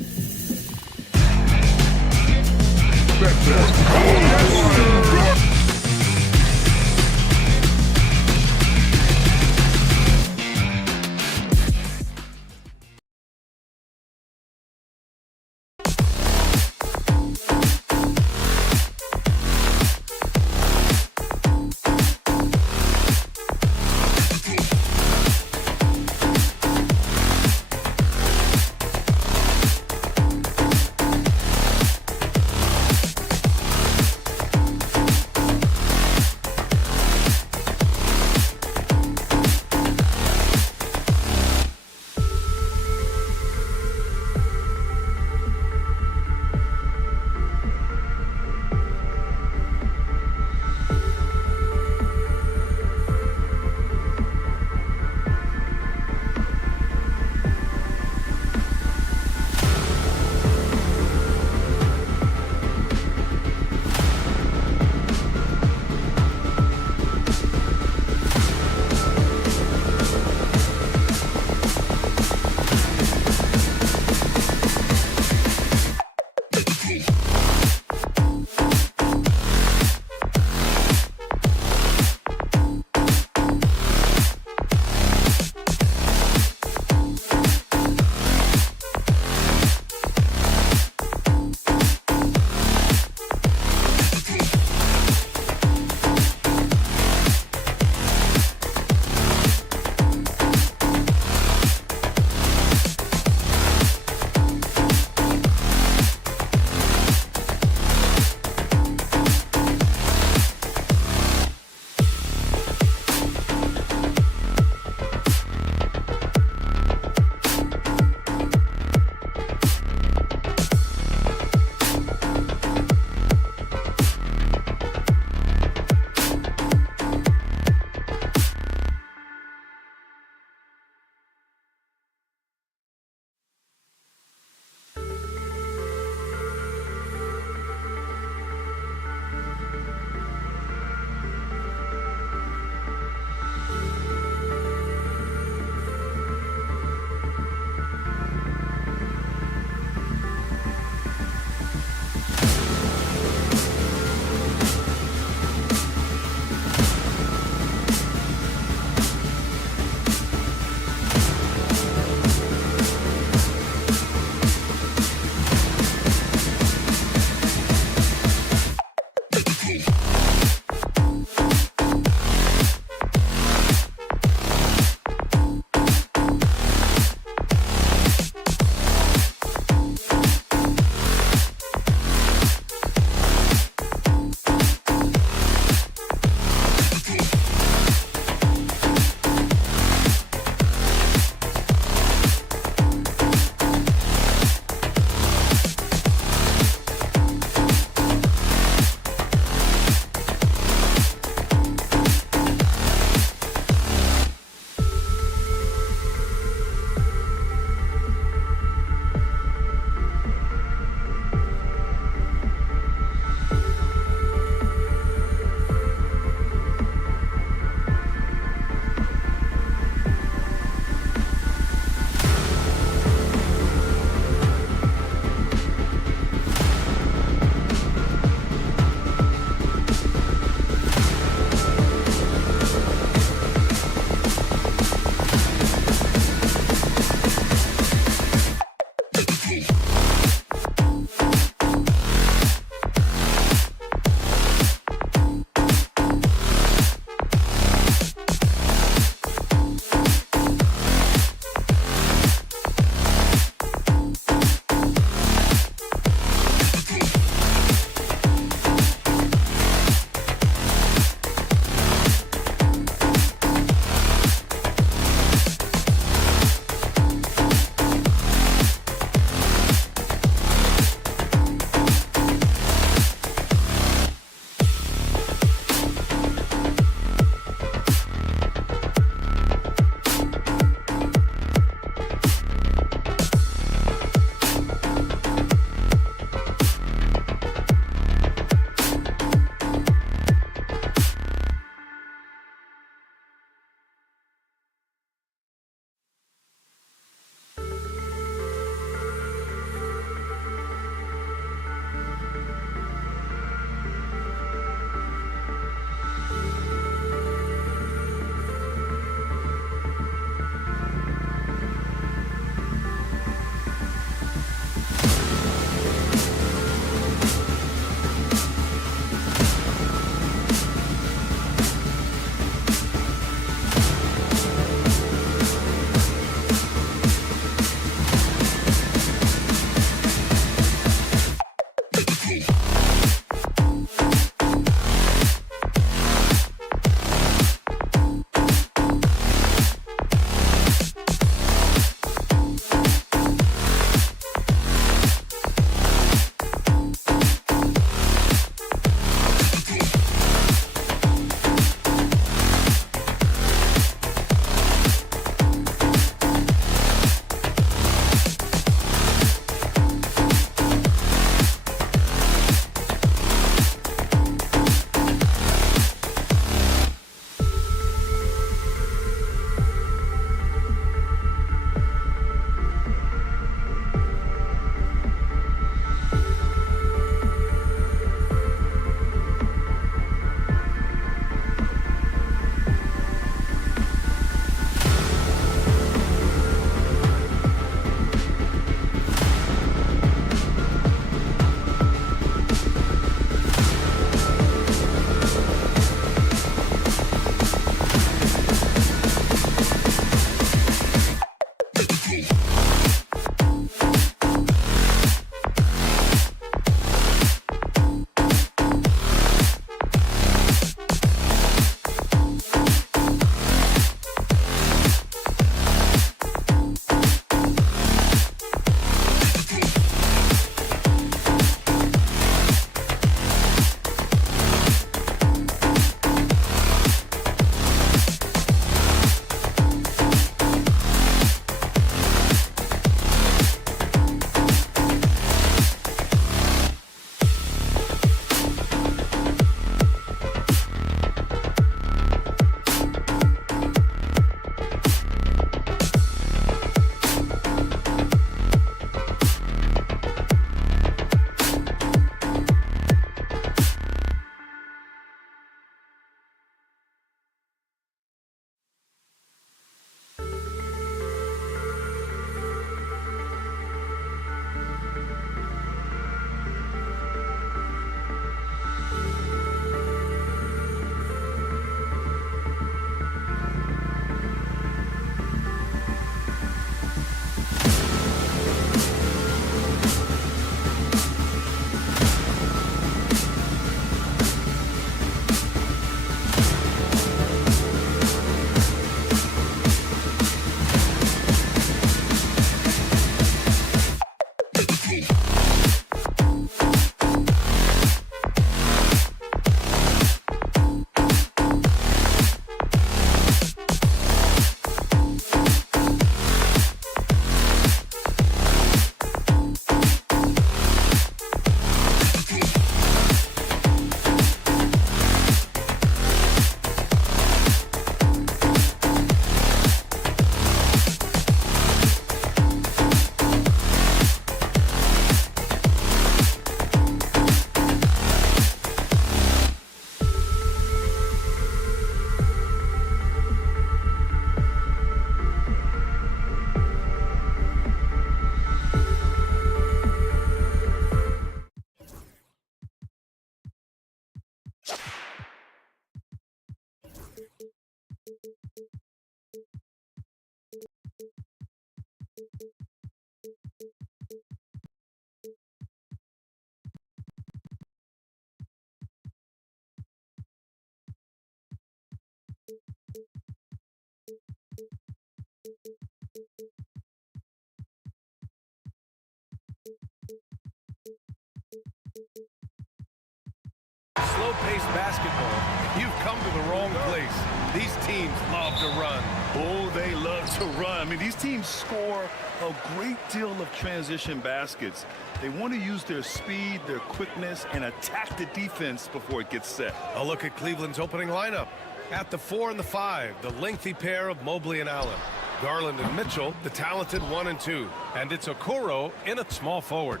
slow-paced basketball, you've come to the wrong place. These teams love to run. Oh, they love to run. I mean, these teams score a great deal of transition baskets. They want to use their speed, their quickness, and attack the defense before it gets set. A look at Cleveland's opening lineup. At the 4 and the 5, the lengthy pair of Mobley and Allen. Garland and Mitchell, the talented 1 and 2. And it's Okoro in a small forward.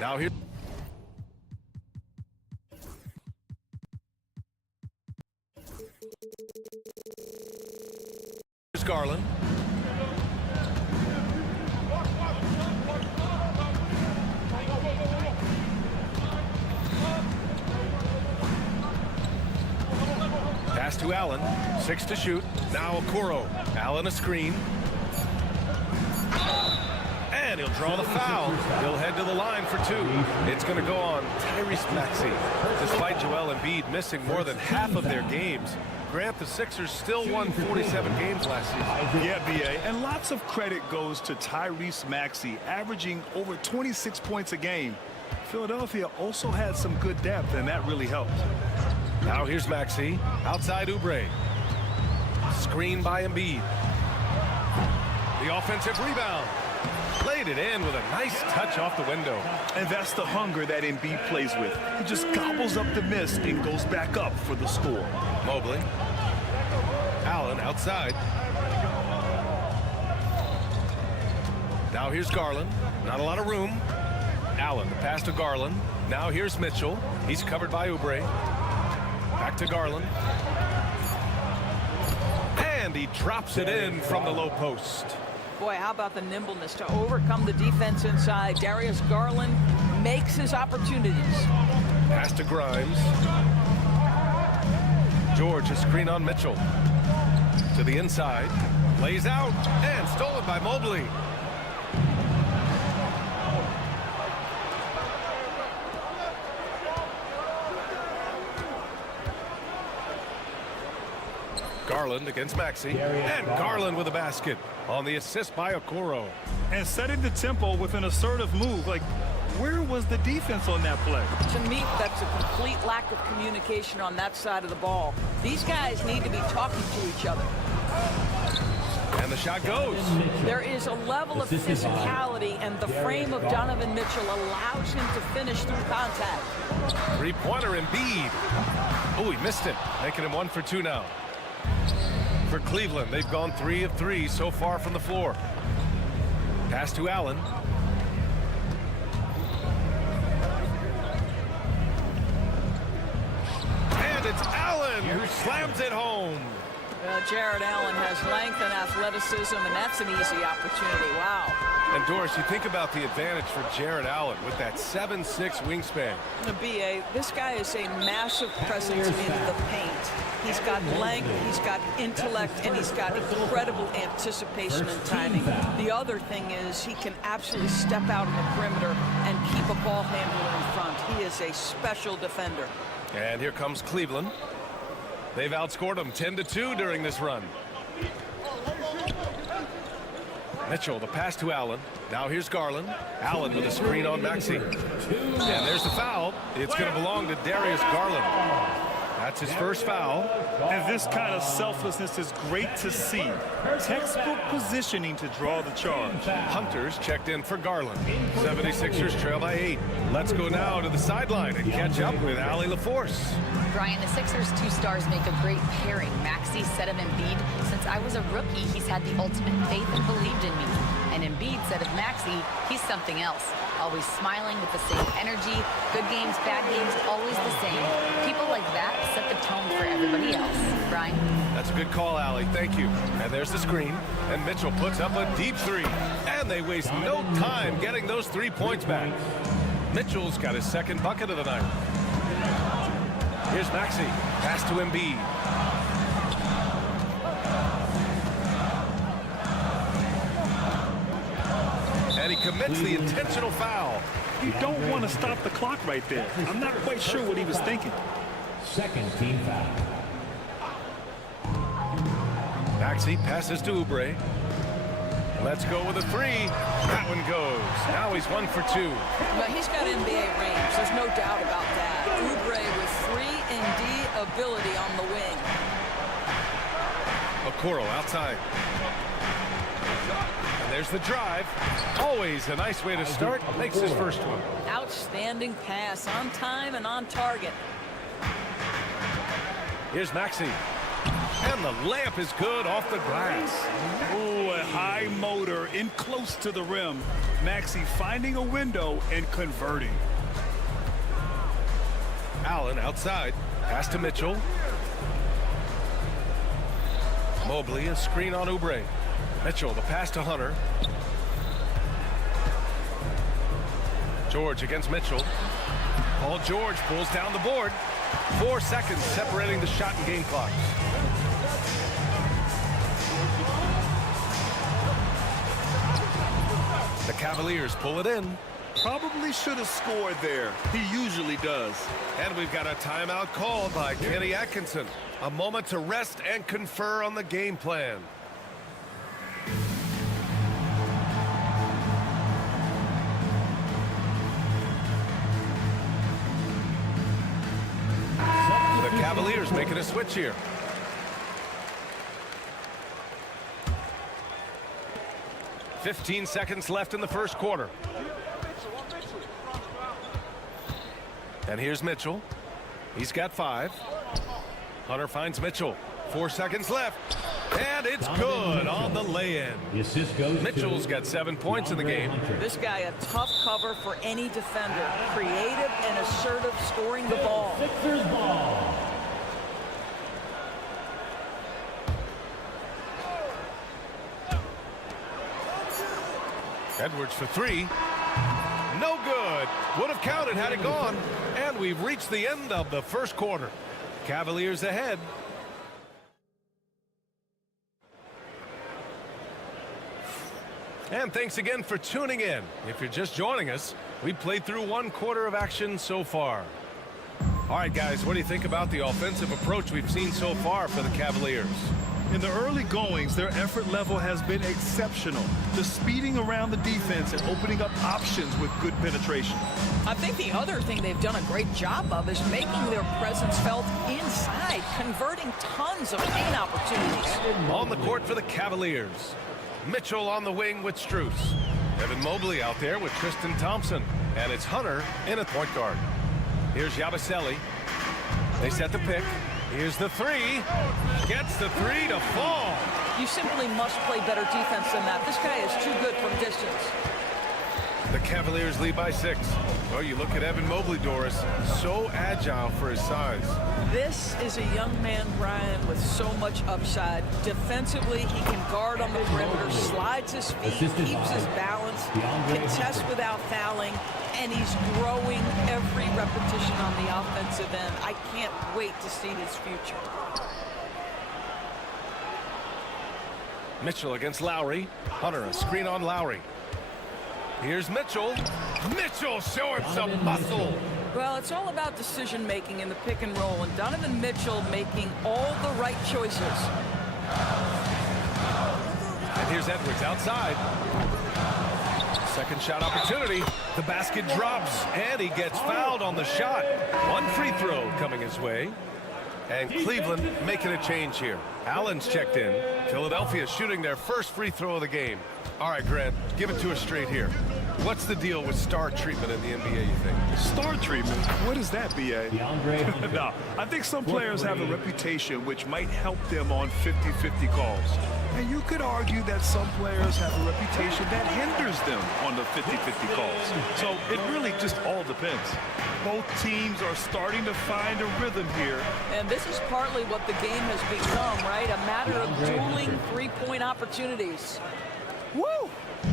Now here's Garland. Pass to Allen. 6 to shoot. Now Okoro. Allen a screen. And he'll draw the foul. He'll head to the line for 2. It's going to go on Tyrese Maxey. Despite Joel Embiid missing more than half of their games, Grant, the Sixers still won 47 games last season. Yeah, B.A., and lots of credit goes to Tyrese Maxey, averaging over 26 points a game. Philadelphia also had some good depth, and that really helped. Now here's Maxey. Outside Oubre. Screen by Embiid. The offensive rebound. Laid it in with a nice touch off the window. And that's the hunger that Embiid plays with. He just gobbles up the miss and goes back up for the score. Mobley. Allen outside. Now here's Garland. Not a lot of room. Allen, the pass to Garland. Now here's Mitchell. He's covered by Oubre. Back to Garland. And he drops it in from the low post. Boy, how about the nimbleness to overcome the defense inside. Darius Garland makes his opportunities. Pass to Grimes. George, a screen on Mitchell. To the inside. Lays out. And stolen by Mobley. Garland against Maxey. And Garland with a basket on the assist by Okoro. And setting the tempo with an assertive move. Like, where was the defense on that play? To me, that's a complete lack of communication on that side of the ball. These guys need to be talking to each other. And the shot goes. There is a level of physicality, and the frame of Donovan Mitchell allows him to finish through contact. Three-pointer Embiid. Oh, he missed it. Making him 1 for 2 now. For Cleveland, they've gone 3 of 3 so far from the floor. Pass to Allen. And it's Allen who slams it home. Jared Allen has length and athleticism, and that's an easy opportunity. Wow. And Doris, you think about the advantage for Jared Allen with that 7'6" wingspan. The BA, this guy is a massive presence in the paint. He's got length, he's got intellect, and he's got incredible anticipation and timing. The other thing is he can absolutely step out on the perimeter and keep a ball handler in front. He is a special defender. And here comes Cleveland. They've outscored them 10-2 during this run. Mitchell, the pass to Allen. Now here's Garland. Allen with a screen on Maxey. And there's the foul. It's going to belong to Darius Garland. That's his first foul. And this kind of selflessness is great to see. Textbook positioning to draw the charge. Hunters checked in for Garland. 76ers trail by 8. Let's go now to the sideline and catch up with Allie LaForce. Brian, the Sixers' 2 stars make a great pairing. Maxey said of Embiid, since I was a rookie, he's had the ultimate faith and believed in me. And Embiid said of Maxey, he's something else. Always smiling with the same energy. Good games, bad games, always the same. People like that set the tone for everybody else. Brian? That's a good call, Allie. Thank you. And there's the screen. And Mitchell puts up a deep 3. And they waste no time getting those 3 points back. Mitchell's got his second bucket of the night. Here's Maxey. Pass to Embiid. And he commits the intentional foul. You don't want to stop the clock right there. I'm not quite sure what he was thinking. Second team foul. Maxey passes to Oubre. Let's go with a 3. That one goes. Now he's 1 for 2. But he's got NBA range. There's no doubt about that. Oubre with 3-and-D ability on the wing. Okoro outside. And there's the drive. Always a nice way to start. Makes his first one. Outstanding pass, on time and on target. Here's Maxey. And the layup is good off the glass. Ooh, a high motor in close to the rim. Maxey finding a window and converting. Allen outside. Pass to Mitchell. Mobley, a screen on Oubre. Mitchell, the pass to Hunter. George against Mitchell. Paul George pulls down the board. 4 seconds separating the shot and game clocks. The Cavaliers pull it in. Probably should have scored there. He usually does. And we've got a timeout called by Kenny Atkinson. A moment to rest and confer on the game plan. The Cavaliers making a switch here. "15 seconds left in the first quarter. And here's Mitchell. He's got 5. Hunter finds Mitchell. 4 seconds left. And it's good on the lay-in. Mitchell's got 7 points in the game. This guy a tough cover for any defender. Creative and assertive scoring the ball. Sixers ball. Edwards for 3. No good. Would have counted had it gone. And we've reached the end of the first quarter. Cavaliers ahead. And thanks again for tuning in. If you're just joining us, we played through 1 quarter of action so far. All right, guys, what do you think about the offensive approach we've seen so far for the Cavaliers? In the early goings, their effort level has been exceptional. The speeding around the defense and opening up options with good penetration. I think the other thing they've done a great job of is making their presence felt inside, converting tons of paint opportunities. On the court for the Cavaliers. Mitchell on the wing with Strus. Evan Mobley out there with Tristan Thompson. And it's Hunter in at point guard. Here's Yabusele. They set the pick. Here's the 3. Gets the 3 to fall. You simply must play better defense than that. This guy is too good from distance. The Cavaliers lead by 6. Oh, you look at Evan Mobley, Doris. So agile for his size. This is a young man, Brian, with so much upside. Defensively, he can guard on the perimeter, slides his feet, keeps his balance, contests without fouling, and he's growing every repetition on the offensive end. I can't wait to see his future. Mitchell against Lowry. Hunter, a screen on Lowry. Here's Mitchell. Mitchell showing some muscle. Well, it's all about decision-making in the pick and roll, and Donovan Mitchell making all the right choices. And here's Edwards outside. Second shot opportunity. The basket drops, and he gets fouled on the shot. 1 free throw coming his way. And Cleveland making a change here. Allen's checked in. Philadelphia shooting their first free throw of the game. All right, Grant, give it to us straight here. What's the deal with star treatment in the NBA, you think? Star treatment? What is that, B.A.? No, I think some players have a reputation which might help them on 50-50 calls. And you could argue that some players have a reputation that hinders them on the 50-50 calls. So it really just all depends. Both teams are starting to find a rhythm here. And this is partly what the game has become, right? A matter of dueling three-point opportunities. Woo!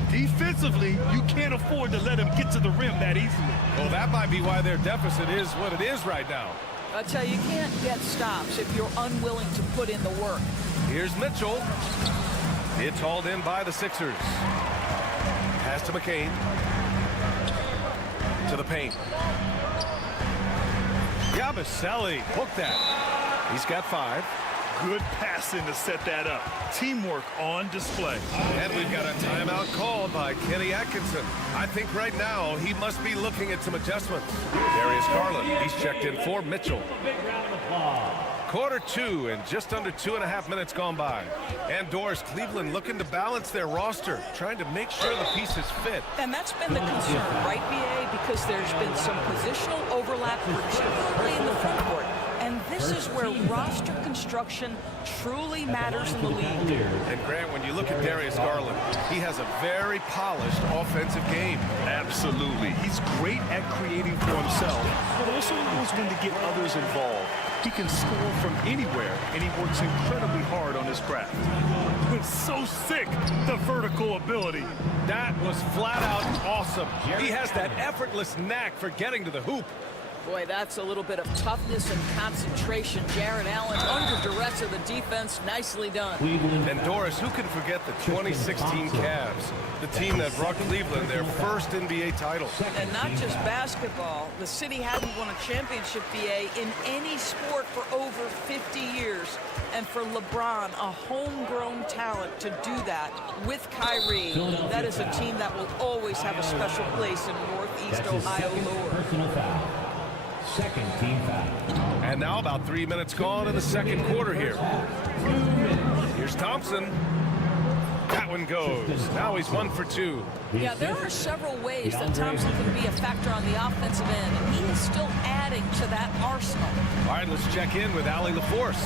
Defensively, you can't afford to let him get to the rim that easily. Well, that might be why their deficit is what it is right now. I tell you, you can't get stops if you're unwilling to put in the work. Here's Mitchell. It's hauled in by the Sixers. Pass to McCain. To the paint. Yabusele, hook that. He's got 5. Good passing to set that up. Teamwork on display. And we've got a timeout called by Kenny Atkinson. I think right now he must be looking at some adjustments. Darius Garland, he's checked in for Mitchell. Quarter 2 and just under 2.5 minutes gone by. And Doris, Cleveland looking to balance their roster, trying to make sure the pieces fit. And that's been the concern, right, BA? Because there's been some positional overlap, particularly in the front court. And this is where roster construction truly matters in the league. And Grant, when you look at Darius Garland, he has a very polished offensive game. Absolutely. He's great at creating for himself, but also knows when to get others involved. He can score from anywhere, and he works incredibly hard on his craft. It's so sick, the vertical ability. That was flat out awesome. He has that effortless knack for getting to the hoop. Boy, that's a little bit of toughness and concentration. Jared Allen under duress of the defense. Nicely done. And Doris, who can forget the 2016 Cavs, the team that brought Cleveland their first NBA title. And not just basketball. The city hadn't won a championship, BA, in any sport for over 50 years. And for LeBron, a homegrown talent, to do that with Kyrie, that is a team that will always have a special place in Northeast Ohio lore. Second team foul. And now about 3 minutes gone in the second quarter here. Here's Thompson. That one goes. Now he's 1 for 2. Yeah, there are several ways that Thompson can be a factor on the offensive end, and he is still adding to that arsenal. All right, let's check in with Allie LaForce.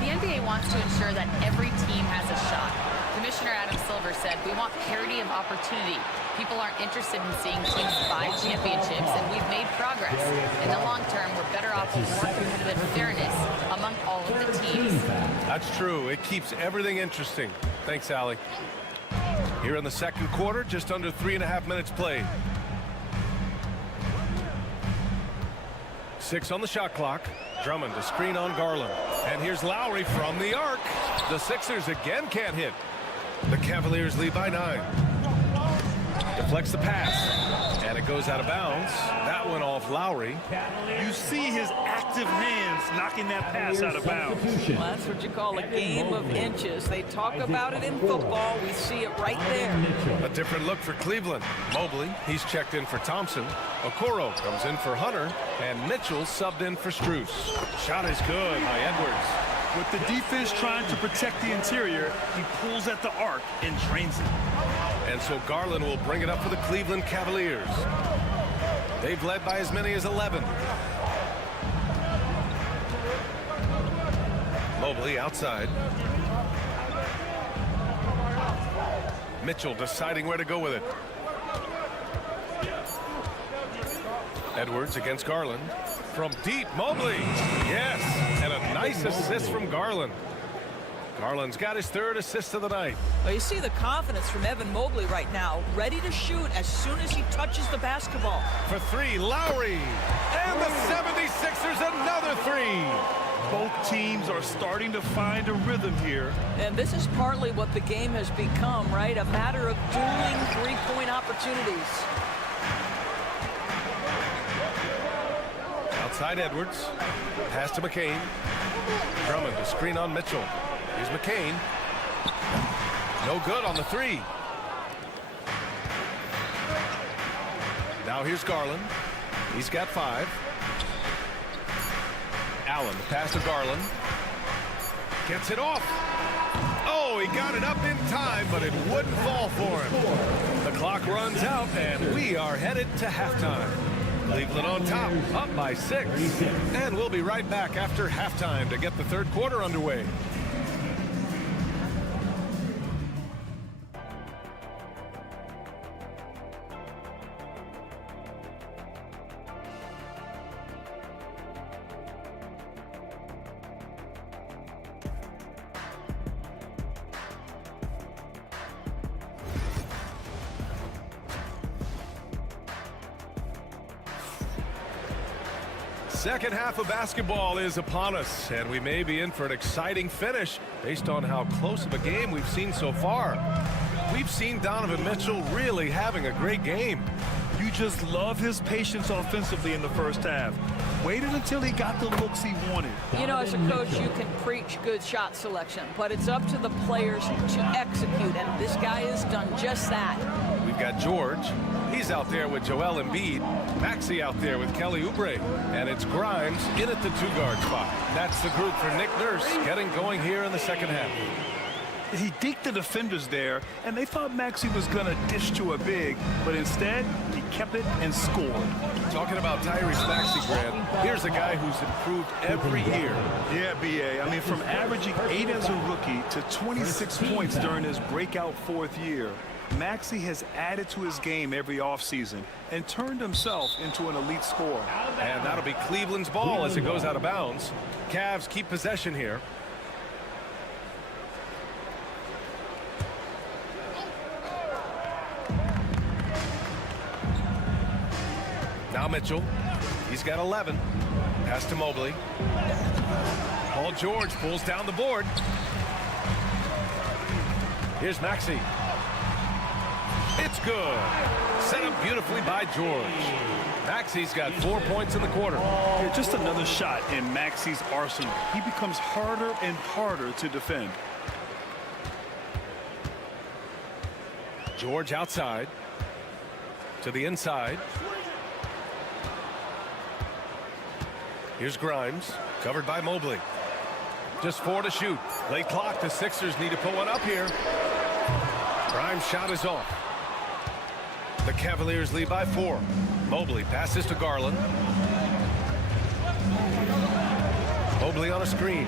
The NBA wants to ensure that every team has a shot. Commissioner Adam Silver said, "We want parity of opportunity. People aren't interested in seeing teams buy championships, and we've made progress. In the long term, we're better off with more competitive fairness among all of the teams." That's true. It keeps everything interesting. Thanks, Allie. Here in the second quarter, just under 3.5 minutes played. 6 on the shot clock. Drummond to screen on Garland. And here's Lowry from the arc. The Sixers again can't hit. The Cavaliers lead by 9. Deflects the pass, and it goes out of bounds. That one off Lowry. You see his active hands knocking that pass out of bounds. Well, that's what you call a game of inches. They talk about it in football. We see it right there. A different look for Cleveland. Mobley, he's checked in for Thompson. Okoro comes in for Hunter, and Mitchell subbed in for Strus. Shot is good by Edwards. With the defense trying to protect the interior, he pulls at the arc and drains it. And so Garland will bring it up for the Cleveland Cavaliers. They've led by as many as 11. Mobley outside. Mitchell deciding where to go with it. Edwards against Garland. From deep, Mobley. Yes, and a nice assist from Garland. Garland's got his 3rd assist of the night. Well, you see the confidence from Evan Mobley right now, ready to shoot as soon as he touches the basketball. For 3, Lowry. And the 76ers another 3. Both teams are starting to find a rhythm here. And this is partly what the game has become, right? A matter of dueling three-point opportunities. Outside Edwards. Pass to McCain. Drummond to screen on Mitchell. Here's McCain. No good on the 3. Now here's Garland. He's got 5. Allen, the pass to Garland. Gets it off. Oh, he got it up in time, but it wouldn't fall for him. The clock runs out, and we are headed to halftime. Cleveland on top, up by 6. And we'll be right back after halftime to get the third quarter underway. Second half of basketball is upon us, and we may be in for an exciting finish based on how close of a game we've seen so far. We've seen Donovan Mitchell really having a great game. You just love his patience offensively in the first half. waited until he got the looks he wanted. You know, as a coach, you can preach good shot selection, but it's up to the players to execute, and this guy has done just that. We've got George. He's out there with Joel Embiid. Maxey out there with Kelly Oubre. And it's Grimes in at the 2-guard spot. That's the group for Nick Nurse getting going here in the second half. He deked the defenders there, and they thought Maxey was going to dish to a big, but instead, he kept it and scored. Talking about Tyrese Maxey, Grant, here's a guy who's improved every year. Yeah, B.A. I mean, from averaging 8 as a rookie to 26 points during his breakout 4th year, Maxey has added to his game every offseason and turned himself into an elite scorer. And that'll be Cleveland's ball as it goes out of bounds. Cavs keep possession here. Now Mitchell. He's got 11. Pass to Mobley. Paul George pulls down the board. Here's Maxey. It's good. Set up beautifully by George. Maxey's got 4 points in the quarter. Yeah, just another shot in Maxey's arsenal. He becomes harder and harder to defend. George outside. To the inside. Here's Grimes, covered by Mobley. Just 4 to shoot. Late clock, the Sixers need to put one up here. Grimes' shot is off. The Cavaliers lead by 4. Mobley passes to Garland. Mobley on a screen.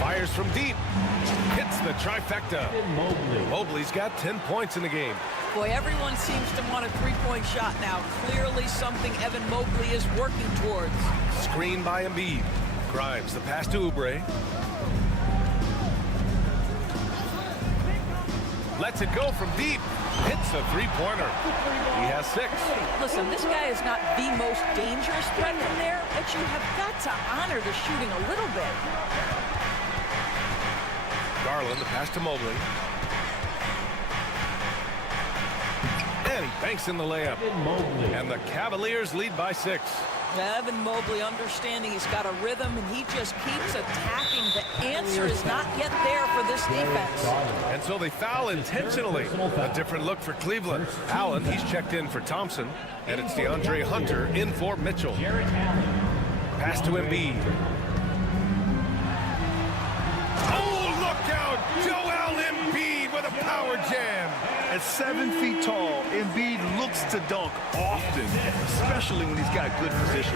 Fires from deep. Hits the trifecta. Mobley's got 10 points in the game. Boy, everyone seems to want a three-point shot now. Clearly something Evan Mobley is working towards. Screen by Embiid. Grimes, the pass to Oubre. Lets it go from deep. Hits a three-pointer. He has 6. Listen, this guy is not the most dangerous threat from there, but you have got to honor the shooting a little bit. Garland, the pass to Mobley. And he banks in the layup. And the Cavaliers lead by 6. Evan Mobley understanding he's got a rhythm, and he just keeps attacking. The answer is not yet there for this defense. And so they foul intentionally. A different look for Cleveland. Allen, he's checked in for Thompson. And it's DeAndre Hunter in for Mitchell. Pass to Embiid. Oh, look out! Joel Embiid with a power jam. At 7 feet tall, Embiid looks to dunk often, especially when he's got good position.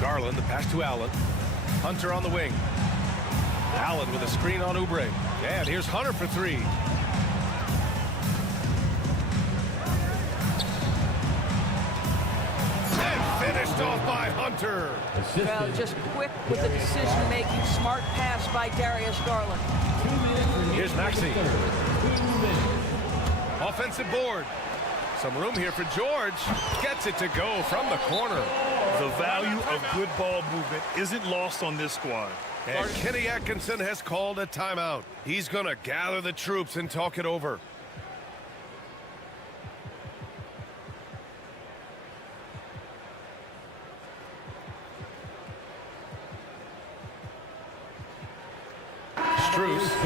Garland, the pass to Allen. Hunter on the wing. Allen with a screen on Oubre. And here's Hunter for 3. And finished off by Hunter. Well, just quick with the decision-making, smart pass by Darius Garland. Here's Maxey. Offensive board. Some room here for George. Gets it to go from the corner. The value of good ball movement isn't lost on this squad. And Kenny Atkinson has called a timeout. He's going to gather the troops and talk it over.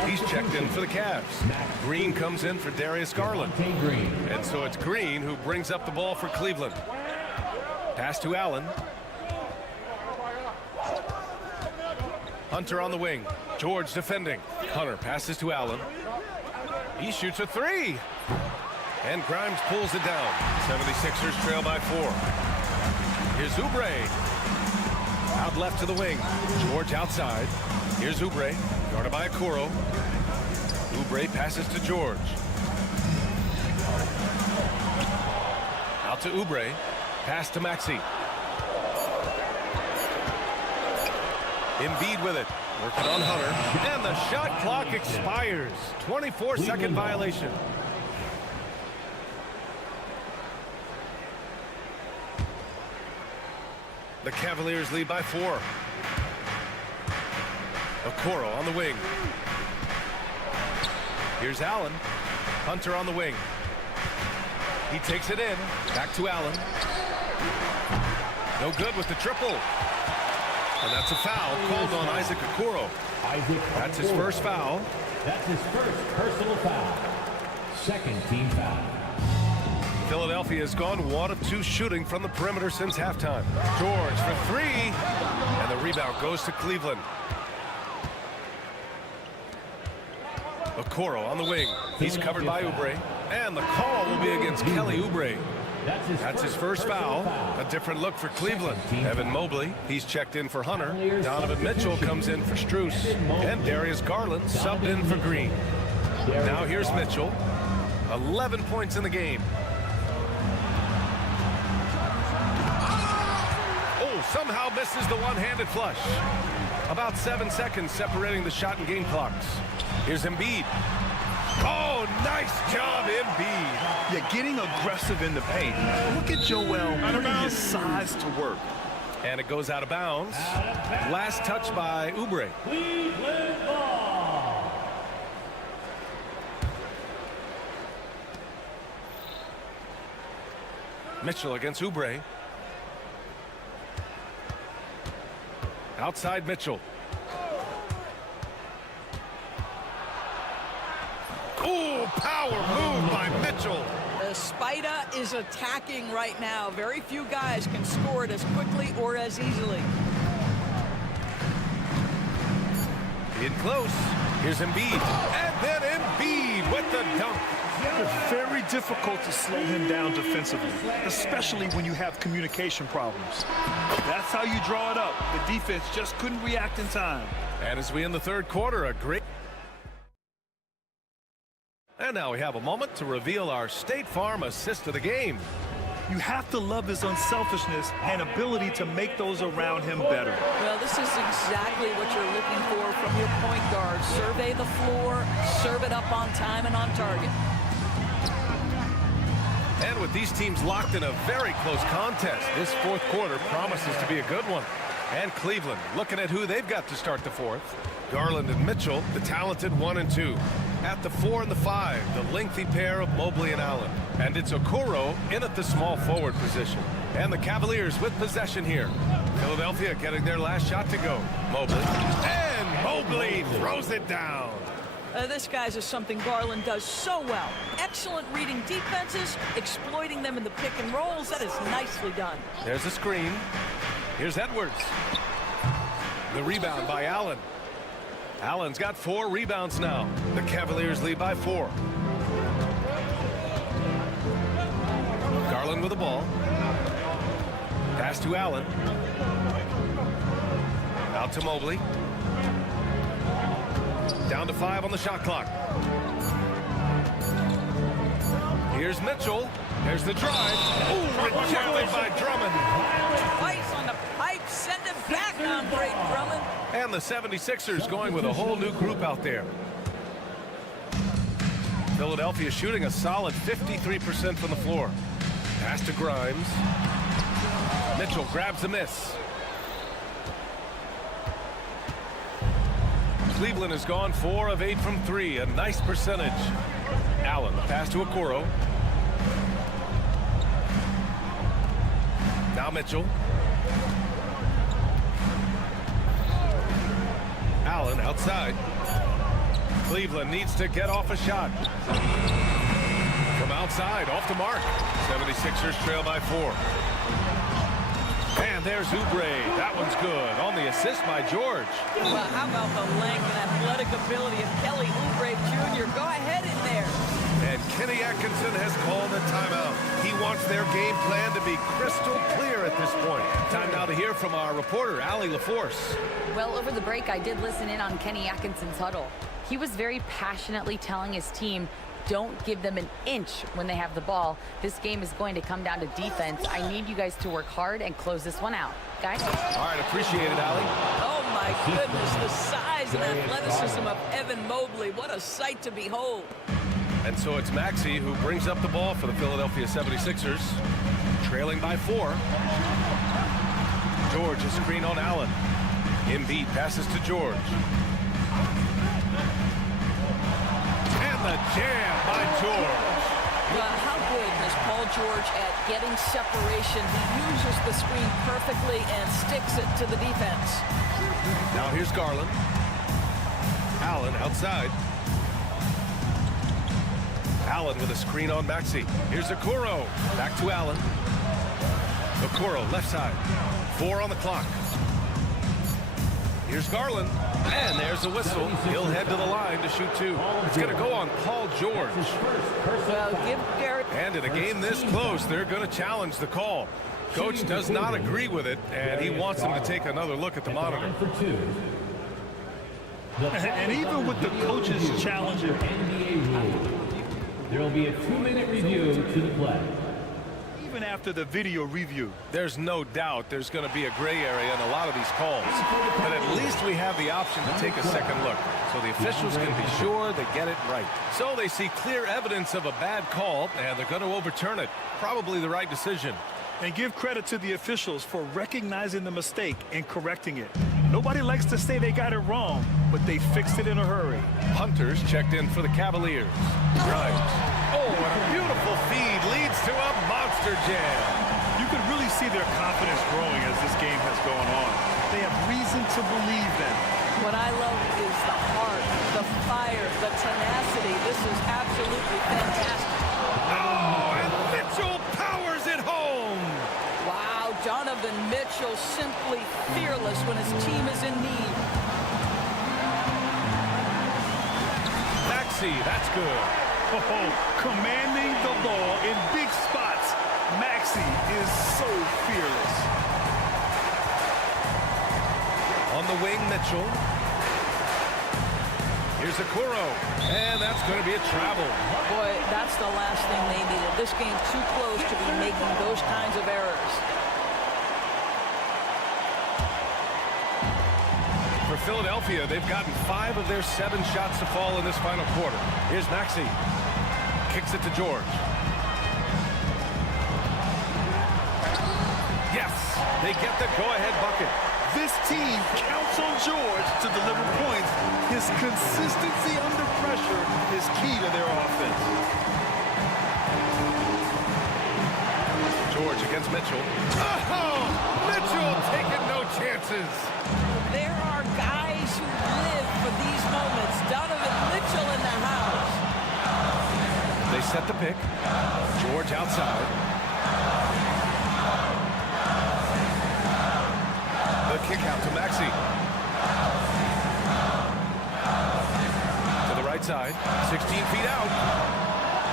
He's checked in for the Cavs. Green comes in for Darius Garland. And so it's Green who brings up the ball for Cleveland. Pass to Allen. Hunter on the wing. George defending. Hunter passes to Allen. He shoots a 3. And Grimes pulls it down. 76ers trail by 4. Here's Oubre. Out left to the wing. George outside. Here's Oubre. Guarded by Okoro. Oubre passes to George. Out to Oubre. Pass to Maxey. Embiid with it. Working on Hunter. And the shot clock expires. 24-second violation. The Cavaliers lead by 4. Okoro on the wing. Here's Allen. Hunter on the wing. He takes it in. Back to Allen. No good with the triple. And that's a foul called on Isaac Okoro. That's his first foul. That's his first personal foul. Second team foul. Philadelphia has gone 1 of 2 shooting from the perimeter since halftime. George for 3. And the rebound goes to Cleveland. Okoro on the wing. He's covered by Oubre. And the call will be against Kelly Oubre. That's his first foul. A different look for Cleveland. Evan Mobley, he's checked in for Hunter. Donovan Mitchell comes in for Strus. And Darius Garland subbed in for Green. Now here's Mitchell. 11 points in the game. Oh, somehow misses the one-handed flush. About 7 seconds separating the shot and game clocks. Here's Embiid. Oh, nice job, Embiid. Yeah, getting aggressive in the paint. Look at Joel putting his size to work. And it goes out of bounds. Last touch by Oubre. Cleveland ball. Mitchell against Oubre. Outside Mitchell. Ooh, power move by Mitchell. The Spider is attacking right now. Very few guys can score it as quickly or as easily. In close. Here's Embiid. And then Embiid with the dunk. It's very difficult to slow him down defensively, especially when you have communication problems. That's how you draw it up. The defense just couldn't react in time. And as we end the third quarter, a great... And now we have a moment to reveal our State Farm assist of the game. You have to love his unselfishness and ability to make those around him better. Well, this is exactly what you're looking for from your point guard. Survey the floor, serve it up on time and on target. And with these teams locked in a very close contest, this fourth quarter promises to be a good one. And Cleveland looking at who they've got to start the fourth. Garland and Mitchell, the talented 1 and 2. At the 4 and the 5, the lengthy pair of Mobley and Allen. And it's Okoro in at the small forward position. And the Cavaliers with possession here. Philadelphia getting their last shot to go. Mobley. And Mobley throws it down. This, guys, is something Garland does so well. Excellent reading defenses, exploiting them in the pick and rolls. That is nicely done. There's a screen. Here's Edwards. The rebound by Allen. Allen's got 4 rebounds now. The Cavaliers lead by 4. Garland with the ball. Pass to Allen. Out to Mobley. Down to 5 on the shot clock. Here's Mitchell. There's the drive. Ooh, rejected by Drummond. Twice on the pipe. Send him back on Andre Drummond. And the 76ers going with a whole new group out there. Philadelphia shooting a solid 53% from the floor. Pass to Grimes. Mitchell grabs the miss. Cleveland has gone 4 of 8 from 3. A nice percentage. Allen, the pass to Okoro. Now Mitchell. Allen outside. Cleveland needs to get off a shot. From outside, off the mark. 76ers trail by 4. And there's Oubre. That one's good. On the assist by George. Well, how about the length and athletic ability of Kelly Oubre Jr.? Go ahead in there. And Kenny Atkinson has called a timeout. He wants their game plan to be crystal clear at this point. Time now to hear from our reporter, Allie LaForce. Well, over the break, I did listen in on Kenny Atkinson's huddle. He was very passionately telling his team, don't give them an inch when they have the ball. This game is going to come down to defense. I need you guys to work hard and close this one out. Guys? All right, appreciate it, Allie. Oh, my goodness, the size and athleticism of Evan Mobley. What a sight to behold. And so it's Maxey who brings up the ball for the Philadelphia 76ers, trailing by 4. George is screen on Allen. Embiid passes to George. And the jam by George. Well, how good has Paul George at getting separation. He uses the screen perfectly and sticks it to the defense. Now here's Garland. Allen outside. Allen with a screen on Maxey. Here's Okoro. Back to Allen. Okoro left side. 4 on the clock. Here's Garland. And there's a whistle. He'll head to the line to shoot 2. It's going to go on Paul George. Well, give Gary. And in a game this close, they're going to challenge the call. Coach does not agree with it, and he wants him to take another look at the monitor. And even with the coach's challenge, there will be a 2-minute review to the play. even after the video review. There's no doubt there's going to be a gray area in a lot of these calls. But at least we have the option to take a second look, so the officials can be sure they get it right. So they see clear evidence of a bad call, and they're going to overturn it. Probably the right decision. And give credit to the officials for recognizing the mistake and correcting it. Nobody likes to say they got it wrong, but they fixed it in a hurry. Hunters checked in for the Cavaliers. Grimes. Oh, and a beautiful feed leads to a monster jam. You could really see their confidence growing as this game has gone on. They have reason to believe that. What I love is the heart, the fire, the tenacity. This is absolutely fantastic. Oh, and Mitchell powers it home. Wow, Donovan Mitchell simply fearless when his team is in need. Maxey, that's good. Oh, commanding the ball in big spots. Maxey is so fearless. On the wing, Mitchell. Here's Okoro, and that's going to be a travel. Boy, that's the last thing they needed. This game too close to be making those kinds of errors. For Philadelphia, they've gotten 5 of their 7 shots to fall in this final quarter. Here's Maxey. Kicks it to George. Yes, they get the go-ahead bucket. This team counts on George to deliver points. His consistency under pressure is key to their offense. George against Mitchell. Oh, Mitchell taking no chances. There are guys who live for these moments. Donovan Mitchell in the house. They set the pick. George outside. The kick out to Maxey. To the right side. 16 feet out.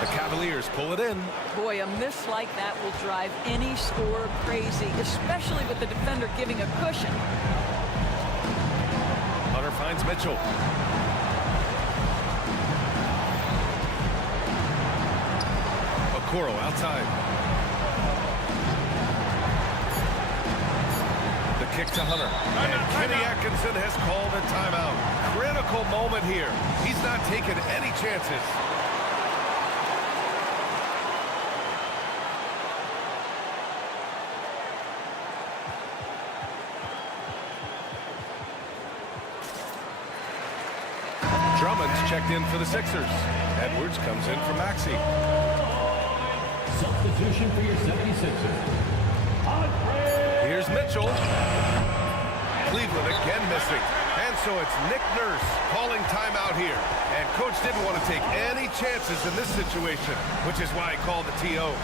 The Cavaliers pull it in. Boy, a miss like that will drive any scorer crazy, especially with the defender giving a cushion. Hunter finds Mitchell. Okoro outside. The kick to Hunter. And Kenny Atkinson has called a timeout. Critical moment here. He's not taking any chances. Drummond's checked in for the Sixers. Edwards comes in for Maxey. Substitution for your 76ers. Here's Mitchell. Cleveland again missing. And so it's Nick Nurse calling timeout here. And coach didn't want to take any chances in this situation, which is why he called the TO.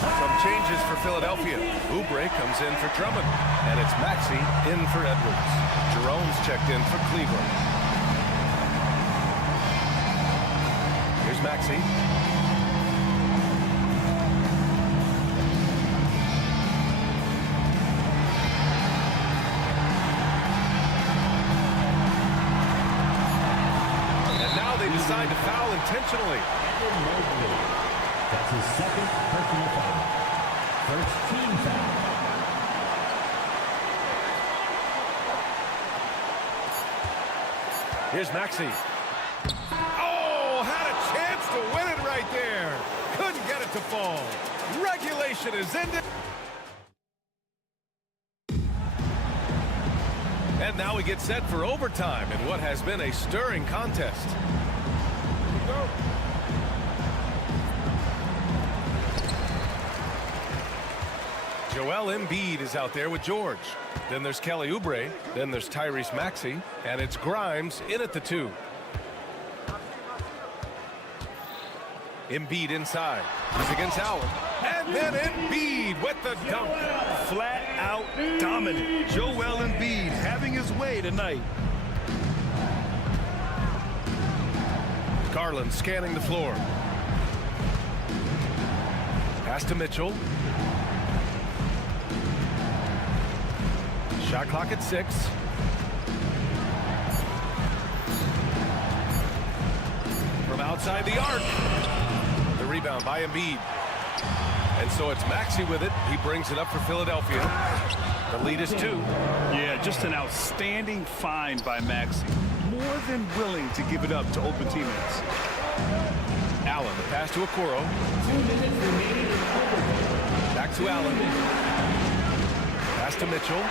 Some changes for Philadelphia. Oubre comes in for Drummond. And it's Maxey in for Edwards. Jerome's checked in for Cleveland. Here's Maxey. And now they decide to foul intentionally. That's his second personal foul. First team foul. Here's Maxey. Oh, had a chance to win it right there. Couldn't get it to fall. Regulation is ended. And now we get set for overtime in what has been a stirring contest. Joel Embiid is out there with George. Then there's Kelly Oubre. Then there's Tyrese Maxey. And it's Grimes in at the 2. Embiid inside. He's against Allen. And then Embiid with the dunk. Flat out dominant. Joel Embiid having his way tonight. Garland scanning the floor. Pass to Mitchell. Shot clock at 6. From outside the arc. The rebound by Embiid. And so it's Maxey with it. He brings it up for Philadelphia. The lead is 2. Yeah, just an outstanding find by Maxey. More than willing to give it up to open teammates. Allen, the pass to Okoro. Back to Allen. Pass to Mitchell.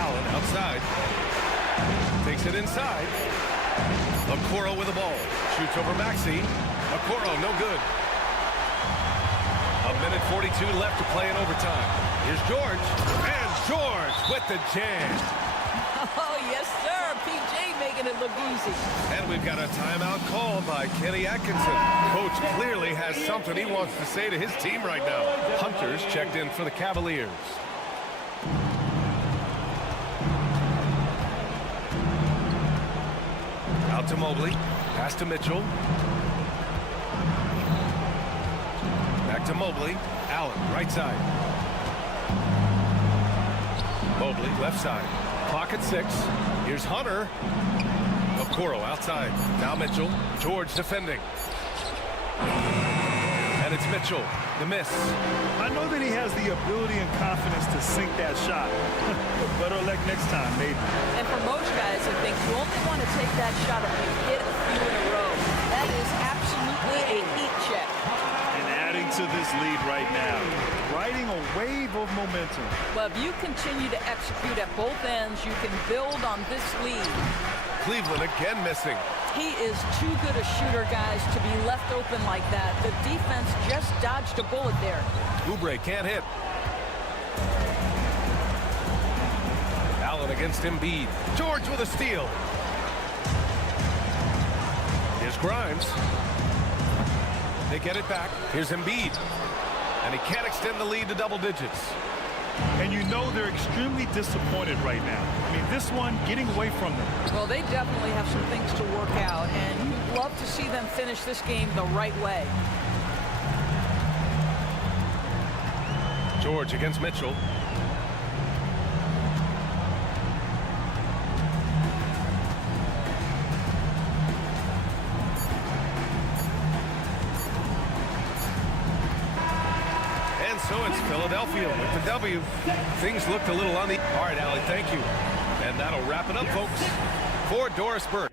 Allen outside. Takes it inside. Okoro with the ball. Shoots over Maxey. Okoro, no good. 1:42 left to play in overtime. Here's George. And George with the jam. Oh, yes, sir. PJ making it look easy. And we've got a timeout called by Kenny Atkinson. Coach clearly has something he wants to say to his team right now. Hunter's checked in for the Cavaliers. Out to Mobley. Pass to Mitchell. Back to Mobley. Allen, right side. Mobley, left side. Clock at 6. Here's Hunter. Okoro outside. Now Mitchell. George defending. And it's Mitchell. The miss. I know that he has the ability and confidence to sink that shot. Better luck next time, maybe. And for most guys, I think you only want to take that shot if you hit a few in a row. That is absolutely a heat check. And adding to this lead right now. Riding a wave of momentum. Well, if you continue to execute at both ends, you can build on this lead. Cleveland again missing. He is too good a shooter, guys, to be left open like that. The defense just dodged a bullet there. Oubre can't hit. Allen against Embiid. George with a steal. Here's Grimes. They get it back. Here's Embiid. And he can't extend the lead to double digits. And you know they're extremely disappointed right now. I mean, this one getting away from them. Well, they definitely have some things to work out, and you'd love to see them finish this game the right way. George against Mitchell. So it's Philadelphia with the W. Things looked a little on the... All right, Allie, thank you. And that'll wrap it up, folks, for Doris Burke.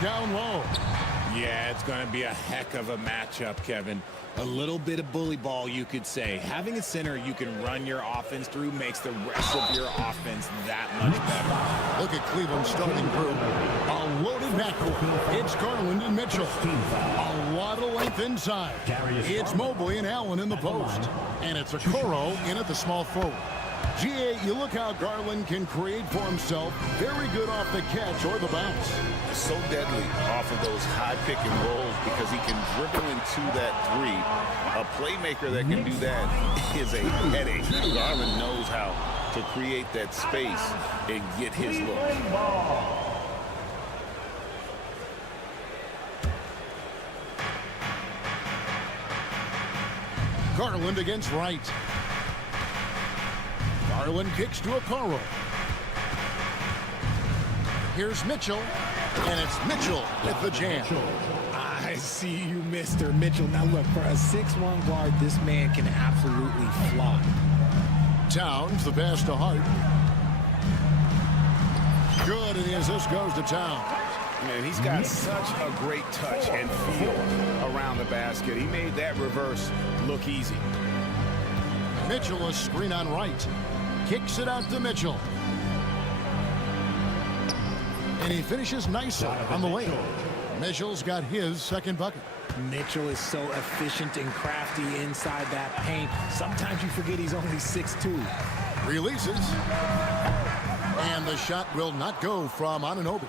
down low. Yeah, it's going to be a heck of a matchup, Kevin. A little bit of bully ball, you could say. Having a center you can run your offense through makes the rest of your offense that much better. Look at Cleveland starting group. A loaded backcourt. It's Garland and Mitchell. A lot of length inside. It's Mobley and Allen in the post. And it's Okoro in at the small forward. GA, you look how Garland can create for himself. Very good off the catch or the bounce. So deadly off of those high pick and rolls because he can dribble into that three. A playmaker that can do that is a headache. Garland knows how to create that space and get his look. Garland against Wright. Garland kicks to Okoro. Here's Mitchell, and it's Mitchell with the jam. I see you, Mr. Mitchell. Now look, for a 6'1" guard, this man can absolutely fly. Towns, the pass to Hart. Good, and the assist goes to Towns. Man, he's got such a great touch and feel around the basket. He made that reverse look easy. Mitchell, a screen on Wright. Kicks it out to Mitchell. And he finishes nicely on the lane. Mitchell's got his second bucket. Mitchell is so efficient and crafty inside that paint. Sometimes you forget he's only 6'2". Releases. And the shot will not go from Anunoby.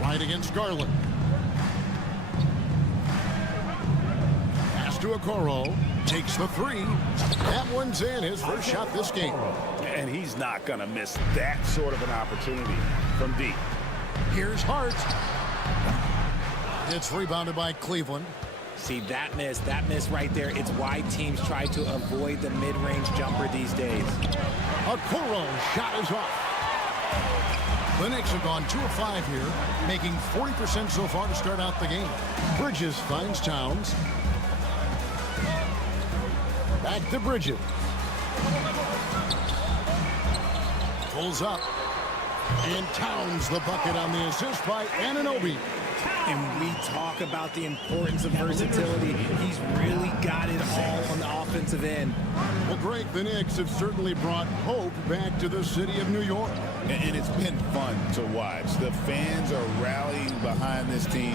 Right against Garland. Pass to Okoro. Takes the three. That one's in, his first shot this game. And he's not going to miss that sort of an opportunity from deep. Here's Hart. It's rebounded by Cleveland. See, that miss right there, it's why teams try to avoid the mid-range jumper these days. Okoro's shot is off. The Knicks have gone 2 of 5 here, making 40% so far to start out the game. Bridges finds Towns. Back to Bridges. Pulls up. And Towns the bucket on the assist by Anunoby. And we talk about the importance of versatility. He's really got it all on the offensive end. Well, Greg, the Knicks have certainly brought hope back to the city of New York. And it's been fun to watch. The fans are rallying behind this team.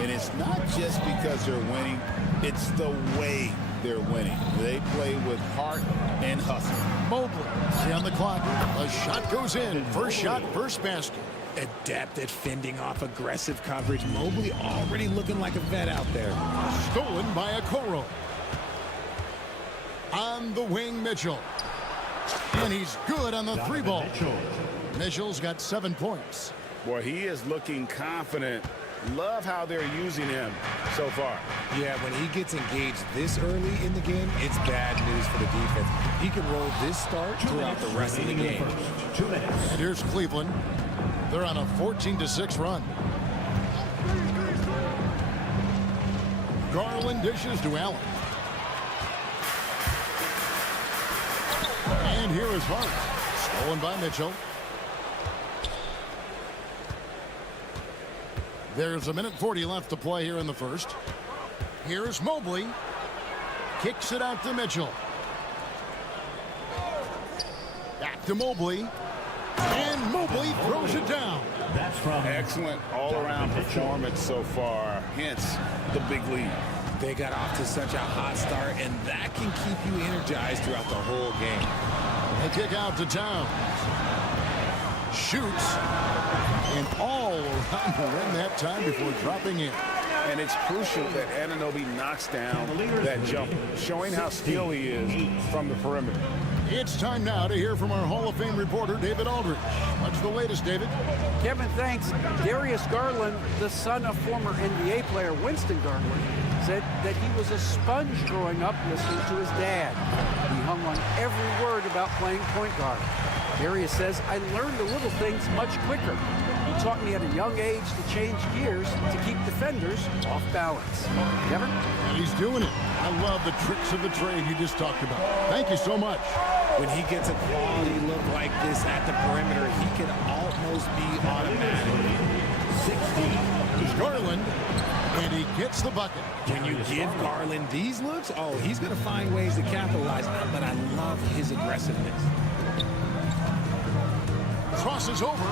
And it's not just because they're winning. It's the way they're winning. They play with heart and hustle. Mobley, 3 on the clock. A shot goes in. First shot, first basket. Adept at fending off aggressive coverage. Mobley already looking like a vet out there. Stolen by Okoro. On the wing, Mitchell. And he's good on the 3-ball. Mitchell's got 7 points. Boy, he is looking confident. Love how they're using him so far. Yeah, when he gets engaged this early in the game, it's bad news for the defense. He can roll this start throughout the rest of the game. And here's Cleveland. They're on a 14-6 run. Garland dishes to Allen. And here is Hart. Stolen by Mitchell. There's 1:40 left to play here in the first. Here's Mobley. Kicks it out to Mitchell. Back to Mobley. And Mobley throws it down. That's from excellent all-around performance so far. Hence the big lead. They got off to such a hot start, and that can keep you energized throughout the whole game. A kick out to Towns. Shoots. And all around the rim that time before dropping in. And it's crucial that Anunoby knocks down that jumper, showing how skilled he is from the perimeter. It's time now to hear from our Hall of Fame reporter, David Aldridge. What's the latest, David? Kevin, thanks. Darius Garland, the son of former NBA player Winston Garland, said that he was a sponge growing up listening to his dad. He hung on every word about playing point guard. Darius says, I learned the little things much quicker. He taught me at a young age to change gears to keep defenders off balance. Kevin? And he's doing it. I love the tricks of the trade you just talked about. Thank you so much. When he gets a quality look like this at the perimeter, he can almost be automatic. 16. Garland, and he gets the bucket. When you give Garland these looks, oh, he's going to find ways to capitalize, but I love his aggressiveness. Crosses over,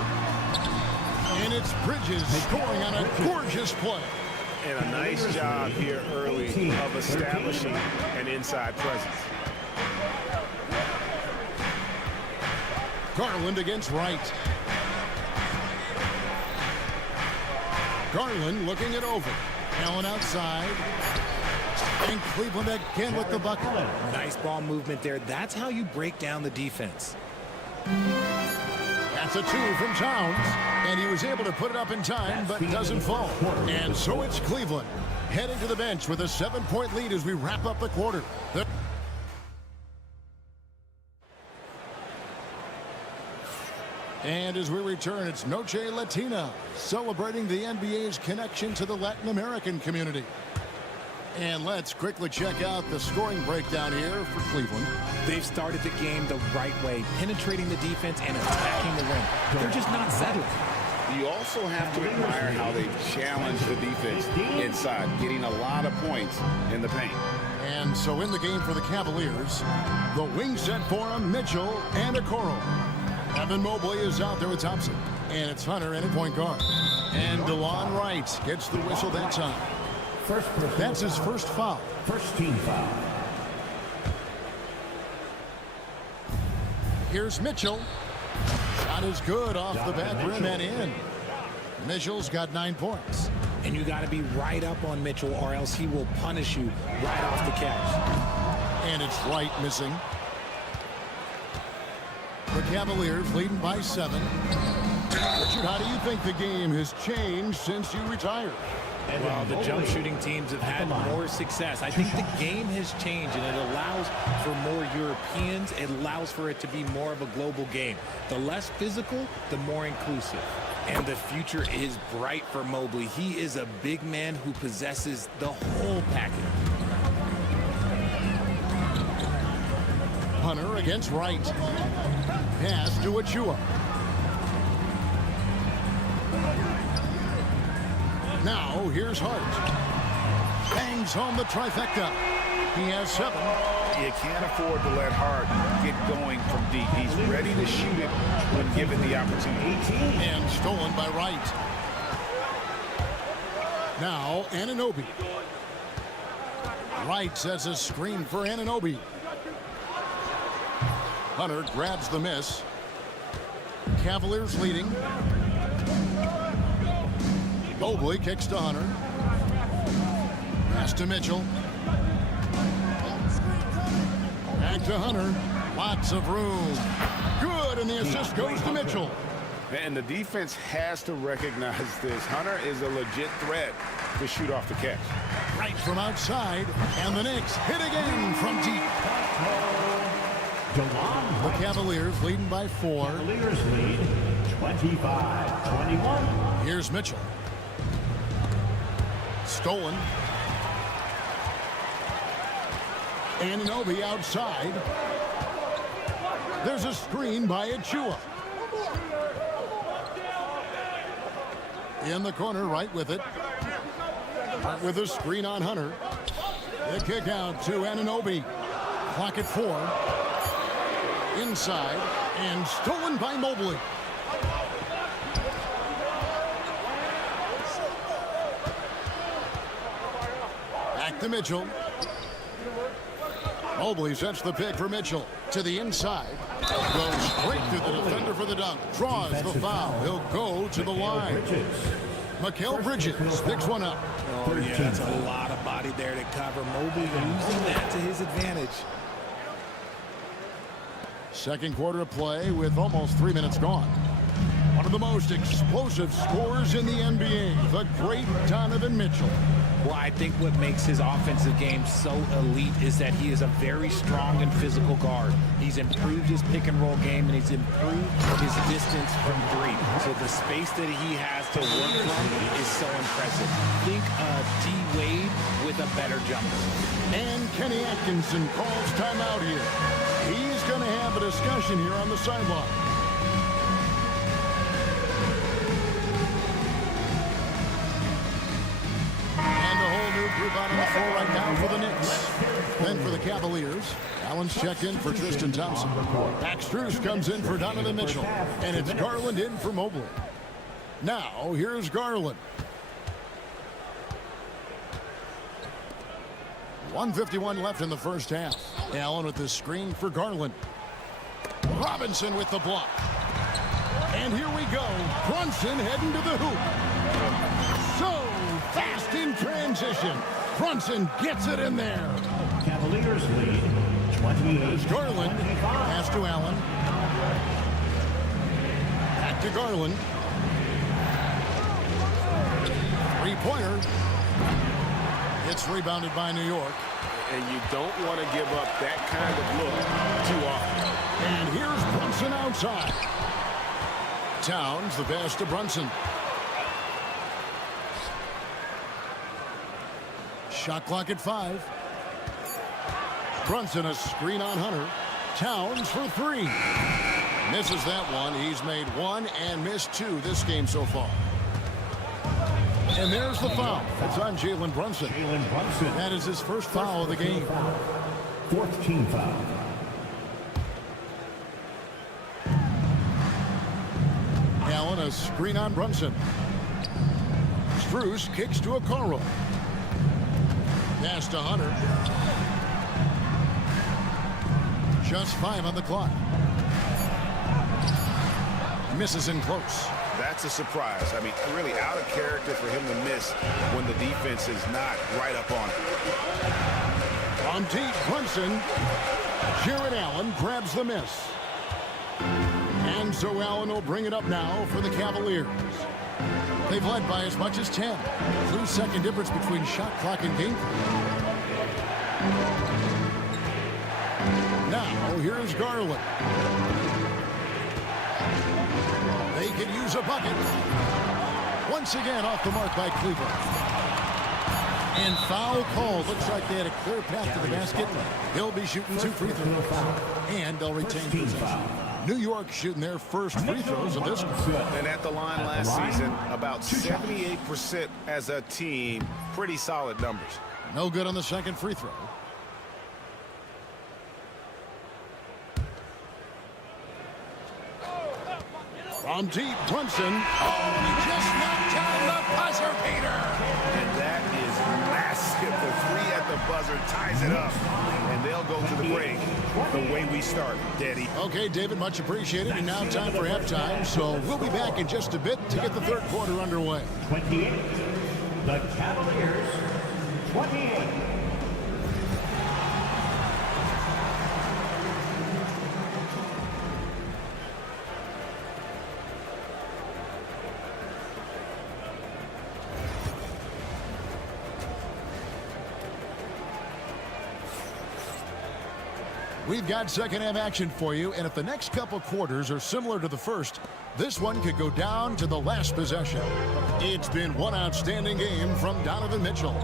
and it's Bridges scoring on a gorgeous play. And a nice job here early of establishing an inside presence. Garland against Wright. Garland looking it over. Allen outside. And Cleveland again with the bucket. Nice ball movement there. That's how you break down the defense. That's a 2 from Towns. And he was able to put it up in time, but doesn't fall. And so it's Cleveland heading to the bench with a 7-point lead as we wrap up the quarter. And as we return, it's Noche Latina, celebrating the NBA's connection to the Latin American community. And let's quickly check out the scoring breakdown here for Cleveland. They've started the game the right way, penetrating the defense and attacking the rim. They're just not settling. You also have to admire how they challenge the defense inside, getting a lot of points in the paint. And so in the game for the Cavaliers, the wing set for them, Mitchell and Okoro. Evan Mobley is out there with Thompson. And it's Hunter in at point guard. And DeLon Wright gets the whistle that time. That's his first foul. First team foul. Here's Mitchell. Shot is good off the back rim and in. Mitchell's got 9 points. And you got to be right up on Mitchell or else he will punish you right off the catch. And it's Wright missing. The Cavaliers leading by 7. Richard, how do you think the game has changed since you retired? Well, the jump shooting teams have had more success. I think the game has changed, and it allows for more Europeans. It allows for it to be more of a global game. The less physical, the more inclusive. And the future is bright for Mobley. He is a big man who possesses the whole package. Hunter against Wright. Pass to Achua. Now here's Hart. Bangs home the trifecta. He has 7. You can't afford to let Hart get going from deep. He's ready to shoot it when given the opportunity. And stolen by Wright. Now Anunoby. Wright sets a screen for Anunoby. Hunter grabs the miss. Cavaliers leading. Mobley kicks to Hunter. Pass to Mitchell. Back to Hunter. Lots of room. Good, and the assist goes to Mitchell. And the defense has to recognize this. Hunter is a legit threat to shoot off the catch. Right from outside, and the Knicks hit again from deep. The Cavaliers leading by 4. Cavaliers lead 25-21. Here's Mitchell. Stolen. Anunoby outside. There's a screen by Achua. In the corner, right with it. With a screen on Hunter. The kick out to Anunoby. Clock at 4. Inside, and stolen by Mobley. Back to Mitchell. Mobley sets the pick for Mitchell. To the inside. Goes straight to the defender for the dunk. Draws the foul. He'll go to the line. Mikal Bridges picks one up. Oh, yeah, that's a lot of body there to cover. Mobley using that to his advantage. Second quarter of play with almost 3 minutes gone. One of the most explosive scorers in the NBA, the great Donovan Mitchell. Well, I think what makes his offensive game so elite is that he is a very strong and physical guard. He's improved his pick and roll game, and he's improved his distance from 3. So the space that he has to work from is so impressive. Think D. Wade with a better jumper. And Kenny Atkinson calls timeout here. He's going to have a discussion here on the sideline. And a whole new group out on the floor right now for the Knicks. Then for the Cavaliers, Allen's checked in for Tristan Thompson. Max Strus comes in for Donovan Mitchell. And it's Garland in for Mobley. Now, here's Garland. 1:51 left in the first half. Allen with the screen for Garland. Robinson with the block. And here we go. Brunson heading to the hoop. So fast in transition. Brunson gets it in there. Cavaliers lead 28. Garland. Pass to Allen. Back to Garland. Three-pointer. It's rebounded by New York. And you don't want to give up that kind of look too often. And here's Brunson outside. Towns the pass to Brunson. Shot clock at 5. Brunson a screen on Hunter. Towns for 3. Misses that one. He's made 1 and missed 2 this game so far. And there's the foul. It's on Jalen Brunson. That is his first foul of the game. Fourth team foul. Allen a screen on Brunson. Strus kicks to Okoro. Pass to Hunter. Just 5 on the clock. Misses in close. That's a surprise. I mean, really out of character for him to miss when the defense is not right up on it. On deep, Brunson. Jared Allen grabs the miss. And so Allen will bring it up now for the Cavaliers. They've led by as much as 10. 3-second difference between shot clock and game clock. Now, here's Garland. They could use a bucket. Once again off the mark by Cleveland. And foul call. Looks like they had a clear path to the basket. He'll be shooting 2 free throws. And they'll retain possession. New York shooting their first free throws of this one. And at the line last season, about 78% as a team. Pretty solid numbers. No good on the second free throw. From deep, Brunson. Oh, he just knocked down the buzzer beater. And that is massive. The 3 at the buzzer ties it up. And they'll go to the break the way we started, Daddy. Okay, David, much appreciated. And now time for halftime. So we'll be back in just a bit to get the third quarter underway. 28. The Cavaliers 28. We've got second half action for you, and if the next couple quarters are similar to the first, this one could go down to the last possession. It's been one outstanding game from Donovan Mitchell.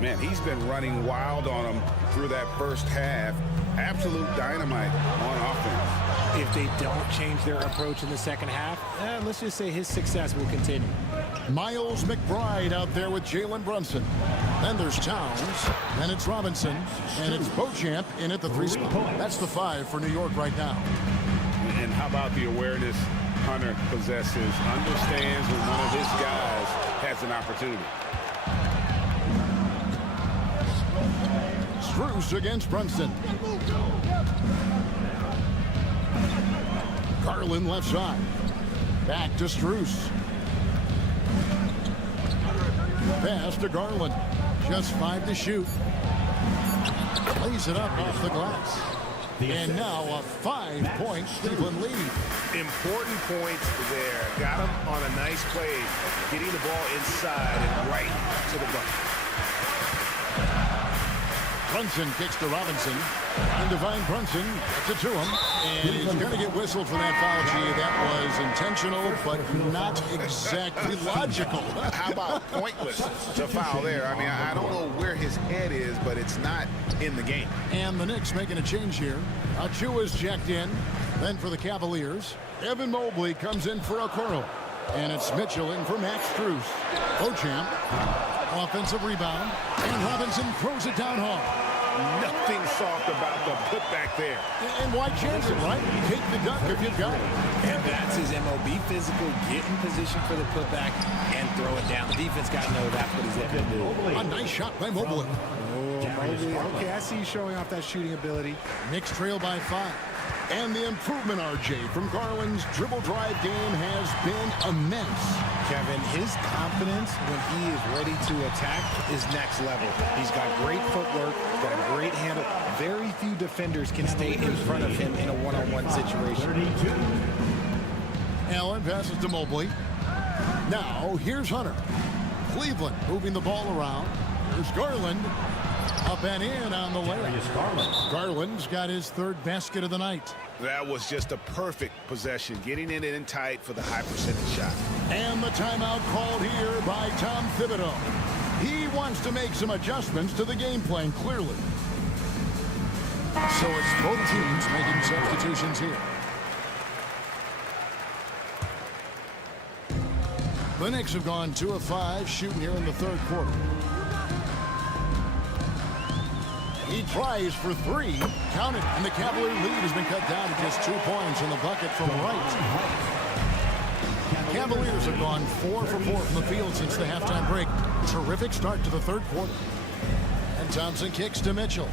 Man, he's been running wild on them through that first half. Absolute dynamite on offense. If they don't change their approach in the second half, let's just say his success will continue. Miles McBride out there with Jalen Brunson. Then there's Towns. Then it's Robinson. And it's Beauchamp in at the 3 spot. That's the 5 for New York right now. And how about the awareness Hunter possesses? Understands when one of his guys has an opportunity. Strus against Brunson. Garland left side. Back to Strus. Pass to Garland. Just 5 to shoot. Lays it up off the glass. And now a 5-point Cleveland lead. Important points there. Got him on a nice play. Getting the ball inside and right to the bucket. Brunson kicks to Robinson. And Divine Brunson gets it to him. And he's going to get whistled for that foul, G. That was intentional, but not exactly logical. How about pointless to foul there? I mean, I don't know where his head but it's not in the game. And the Knicks making a change here. Achua's checked in. Then for the Cavaliers, Evan Mobley comes in for Okoro. And it's Mitchell in for Max Strus. Beauchamp, offensive rebound. And Robinson throws it down hard. Nothing soft about the putback there. And why chance it, right? Take the dunk if you've got it. And that's his MO. Be physical, get in position for the putback, and throw it down. The defense got to know that's what he's able to do. A nice shot by Mobley. Mobley. Okay, I see you showing off that shooting ability. Knicks trail by 5. And the improvement, RJ, from Garland's dribble drive game has been immense. Kevin, his confidence when he is ready to attack is next level. He's got great footwork, got a great handle. Very few defenders can stay in front of him in a one-on-one situation. Allen passes to Mobley. Now, here's Hunter. Cleveland moving the ball around. Here's Garland. Up and in on the layup. Garland's got his 3rd basket of the night. That was just a perfect possession, getting it in tight for the high percentage shot. And the timeout called here by Tom Thibodeau. He wants to make some adjustments to the game plan, clearly. So it's both teams making substitutions here. The Knicks have gone 2 of 5 shooting here in the 3rd quarter. He tries for 3. Count it. And the Cavalier lead has been cut down to just 2 points in the bucket from right. Cavaliers have gone 4 for 4 from the field since the halftime break. Terrific start to the 3rd quarter. And Thompson kicks to Mitchell.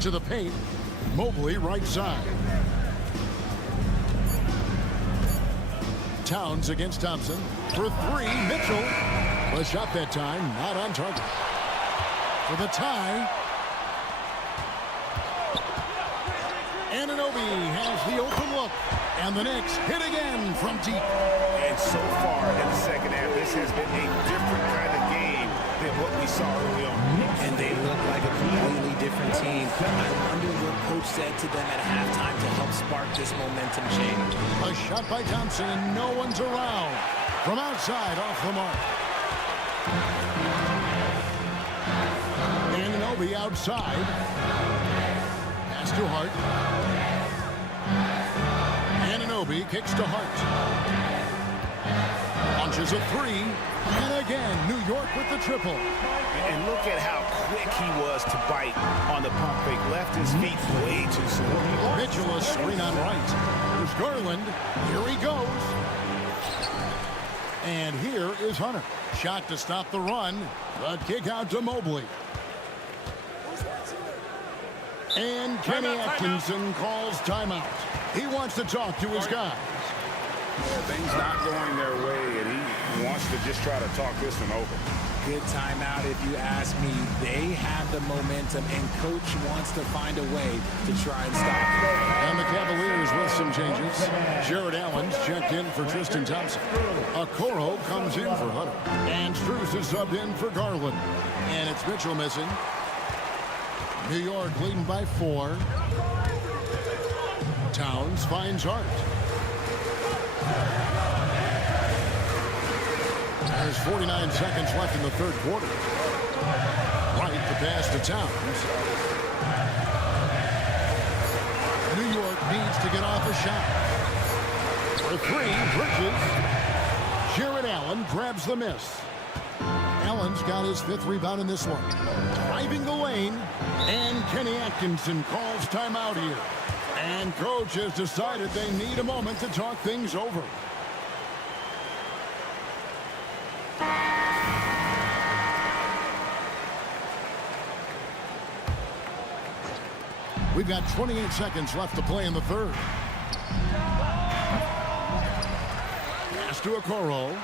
To the paint. Mobley right side. Towns against Thompson. For 3, Mitchell. A shot that time, not on target. For the tie. Anunoby has the open look. And the Knicks hit again from deep. And so far in the 2nd half, this has been a different kind of game than what we saw early on. And they look like a completely different team. I wonder what coach said to them at halftime to help spark this momentum change. A shot by Thompson, and no one's around. From outside, off the mark. Anunoby outside. Pass to Hart. Anunoby kicks to Hart. Launches a 3. And again, New York with the triple. And look at how quick he was to bite on the pump fake. Left his feet way too soon. Mitchell a screen on right. Here's Garland. Here he goes. And here is Hunter. Shot to stop the run. The kick out to Mobley. And Kenny Atkinson calls timeout. He wants to talk to his guys. Things not going their way, and he wants to just try to talk this one over. Good timeout if you ask me. They have the momentum, and coach wants to find a way to try and stop it. And the Cavaliers with some changes. Jared Allen's checked in for Tristan Thompson. Okoro comes in for Hunter. And Strus is subbed in for Garland. And it's Mitchell missing. New York leading by 4. Towns finds Hart. There's 49 seconds left in the 3rd quarter. Right, the pass to Towns. New York needs to get off a shot. For 3, Bridges. Jared Allen grabs the miss. Allen's got his 5th rebound in this one. Driving the lane. And Kenny Atkinson calls timeout here. And coach has decided they need a moment to talk things over. We've got 28 seconds left to play in the 3rd. Pass to Okoro.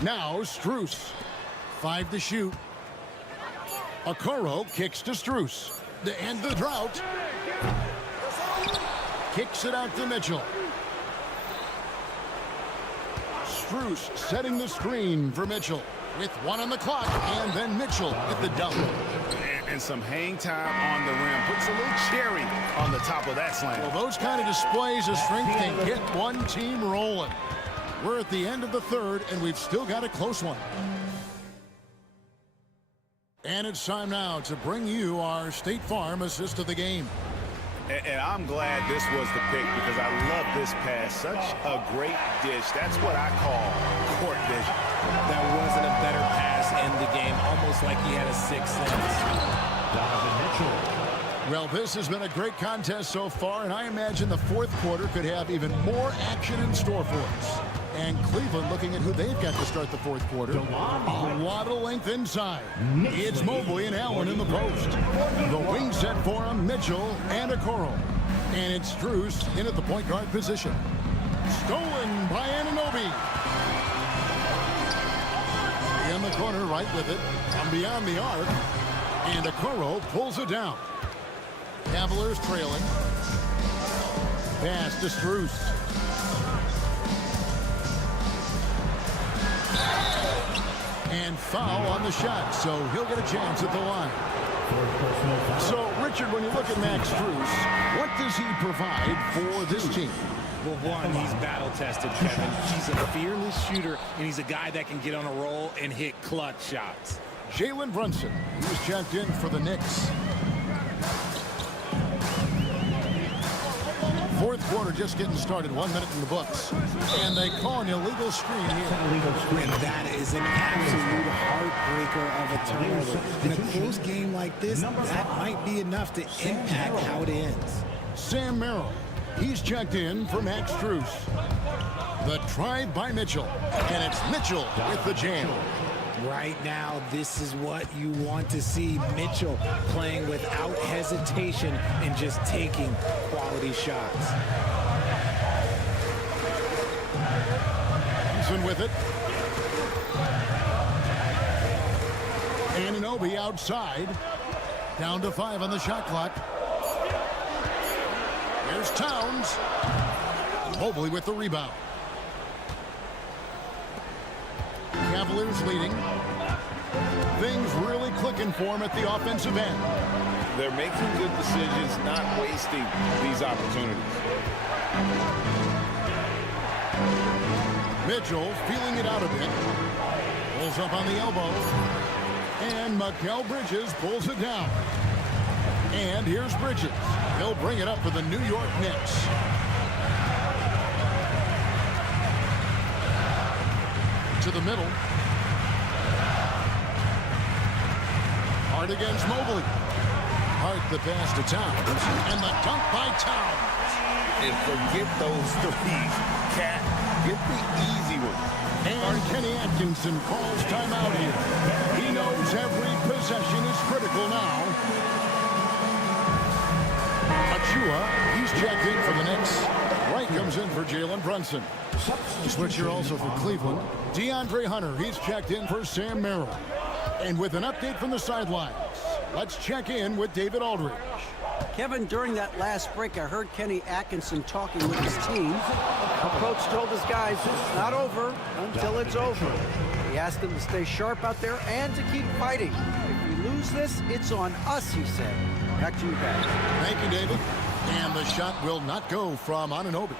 Now Strus. 5 to shoot. Okoro kicks to Strus. To end the drought. Kicks it out to Mitchell. Strus setting the screen for Mitchell. With 1 on the clock, and then Mitchell with the dunk. And some hang time on the rim. Puts a little cherry on the top of that slam. Well, those kind of displays of strength can get one team rolling. We're at the end of the third, and we've still got a close one. And it's time now to bring you our State Farm assist of the game. And I'm glad this was the pick because I love this pass. Such a great dish. That's what I call court vision. That wasn't a better pass in the game, almost like he had a sixth sense. Well, this has been a great contest so far, and I imagine the fourth quarter could have even more action in store for us. And Cleveland looking at who they've got to start the fourth quarter. A lot of length inside. It's Mobley and Allen in the post. The wing set for him, Mitchell and Okoro. And it's Strus in at the point guard position. Stolen by Anunoby. In the corner, right with it. From beyond the arc. And Okoro pulls it down. Cavaliers trailing. Pass to Strus. And foul on the shot, so he'll get a chance at the line. So, Richard, when you look at Max Strus, what does he provide for this team? Well, one, he's battle-tested, Kevin. He's a fearless shooter, and he's a guy that can get on a roll and hit clutch shots. Jalen Brunson, who's checked in for the Knicks. Fourth quarter just getting started, 1 minute in the books. And they call an illegal screen here. And that is an absolute heartbreaker of a turnover. In a close game like this, that might be enough to impact how it ends. Sam Merrill, he's checked in for Max Strus. The drive by Mitchell. And it's Mitchell with the jam. Right now, this is what you want to see. Mitchell playing without hesitation and just taking quality shots. Thompson with it. Anunoby outside. Down to 5 on the shot clock. Here's Towns. Mobley with the rebound. Cavaliers leading. Things really clicking for him at the offensive end. They're making good decisions, not wasting these opportunities. Mitchell feeling it out a bit. Pulls up on the elbow. And Mikal Bridges pulls it down. And here's Bridges. He'll bring it up for the New York Knicks. To the middle. Hart against Mobley. Hart the pass to Towns. And the dunk by Towns. And forget those threes. Cat, get the easy one. And Kenny Atkinson calls timeout here. He knows every possession is critical now. Achua, he's checked in for the Knicks. Wright comes in for Jalen Brunson. Switcher also for Cleveland. DeAndre Hunter, he's checked in for Sam Merrill. And with an update from the sidelines, let's check in with David Aldridge. Kevin, during that last break, I heard Kenny Atkinson talking with his team. The coach told his guys, it's not over until it's over. He asked them to stay sharp out there and to keep fighting. If we lose this, it's on us, he said. Back to you guys. Thank you, David. And the shot will not go from Anunoby.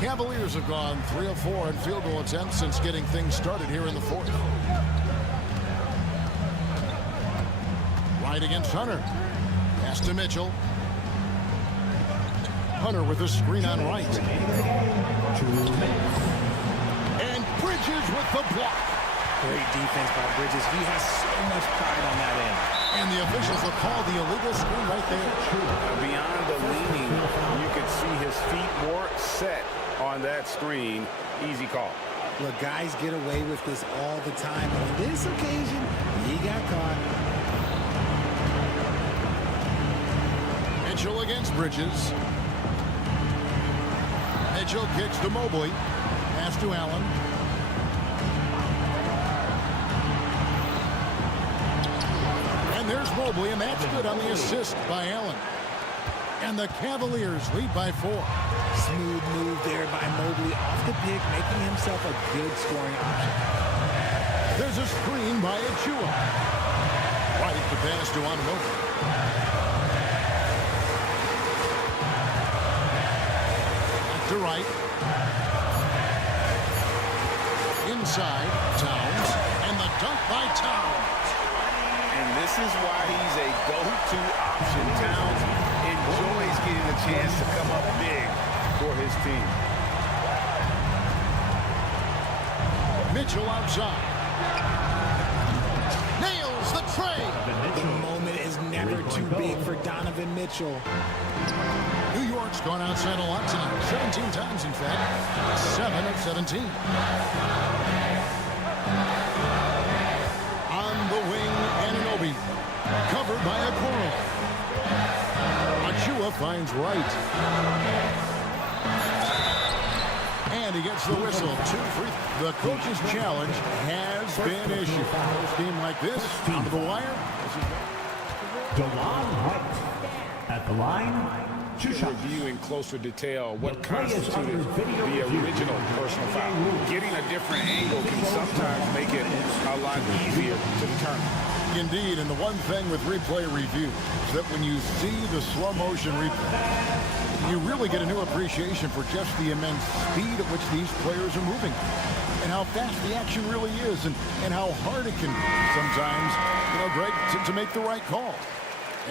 Cavaliers have gone 3 of 4 in field goal attempts since getting things started here in the fourth. Right against Hunter. Pass to Mitchell. Hunter with a screen on right. And Bridges with the block. Great defense by Bridges. He has so much pride on that end. And the officials will call the illegal screen right there. Beyond the leaning, you could see his feet more set on that screen. Easy call. Look, guys get away with this all the time. On this occasion, he got caught. Mitchell against Bridges. Mitchell kicks to Mobley. Pass to Allen. And there's Mobley, and that's good on the assist by Allen. And the Cavaliers lead by 4. Smooth move there by Mobley off the pick, making himself a good scoring option. There's a screen by Achua. Right to pass to Anunoby. to right. Inside, Towns, and the dunk by Towns. And this is why he's a go-to option. Towns enjoys getting a chance to come up big for his team. Mitchell outside. Nails the tray. The moment is never too big for Donovan Mitchell. New York's gone outside a lot tonight. 17 times, in fact. 7 of 17. On the wing, Anunoby. Covered by Okoro. Achua finds right. And he gets the whistle. 2 free. The coach's challenge has been issued. A game like this, down to the wire. DeLon White at the line. 2 shots. Review in closer detail what constituted the original personal foul. Getting a different angle can sometimes make it a lot easier to determine. Indeed, and the one thing with replay review is that when you see the slow motion replay, you really get a new appreciation for just the immense speed at which these players are moving and how fast the action really is and how hard it can sometimes, Greg, to make the right call.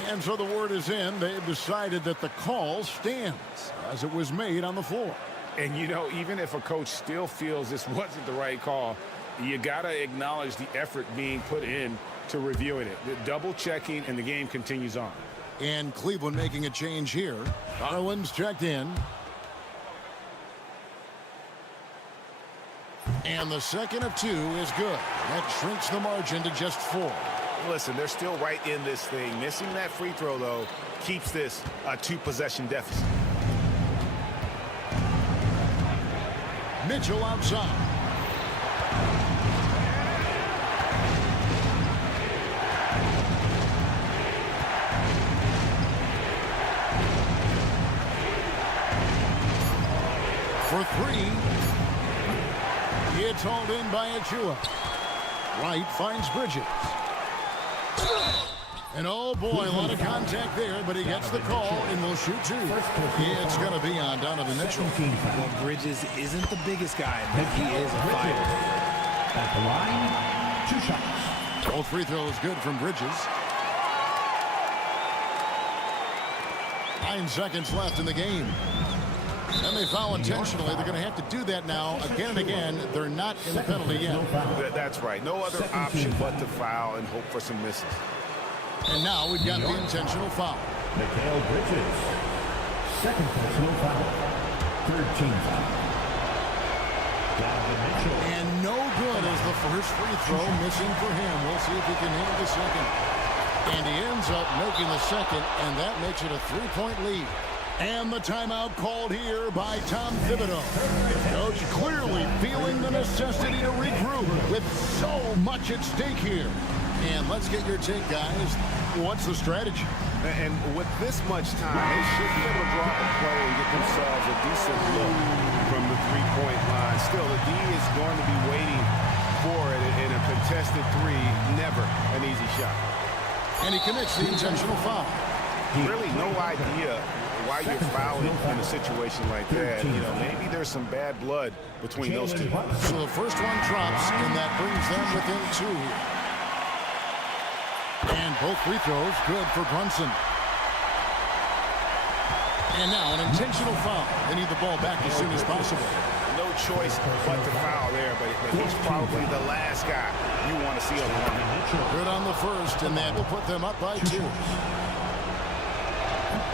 And so the word is in. They've decided that the call stands as it was made on the floor. And, even if a coach still feels this wasn't the right call, you got to acknowledge the effort being put in to reviewing it. The double checking, and the game continues on. And Cleveland making a change here. Garland's checked in. And the second of 2 is good. That shrinks the margin to just 4. Listen, they're still right in this thing. Missing that free throw, though, keeps this a 2-possession deficit. Mitchell outside. For 3. It's hauled in by Achua. Wright finds Bridges. And oh boy, a lot of contact there, but he gets the call and will shoot 2. It's going to be on Donovan Mitchell. Well, Bridges isn't the biggest guy, but he is a fighter. At the line, 2 shots. Both free throws good from Bridges. 9 seconds left in the game. And they foul intentionally. They're going to have to do that now again and again. They're not in the penalty yet. That's right. No other option but to foul and hope for some misses. And now we've got the intentional foul. Mikal Bridges. Second personal foul. 3rd team foul. Donovan Mitchell. And no good as the first free throw missing for him. We'll see if he can handle the second. And he ends up making the second, and that makes it a 3-point lead. And the timeout called here by Tom Thibodeau. Coach clearly feeling the necessity to regroup with so much at stake here. And let's get your take, guys. What's the strategy? And with this much time, they should be able to draw up a play and get themselves a decent look from the three-point line. Still, the D is going to be waiting for it in a contested 3. Never an easy shot. And he commits the intentional foul. Really no idea why you're fouling in a situation like that. Maybe there's some bad blood between those two. So the first one drops, and that brings them within 2. And both free throws good for Brunson. And now an intentional foul. They need the ball back as soon as possible. No choice but to foul there, but he's probably the last guy you want to see on the line. Good on the first, and that will put them up by 2.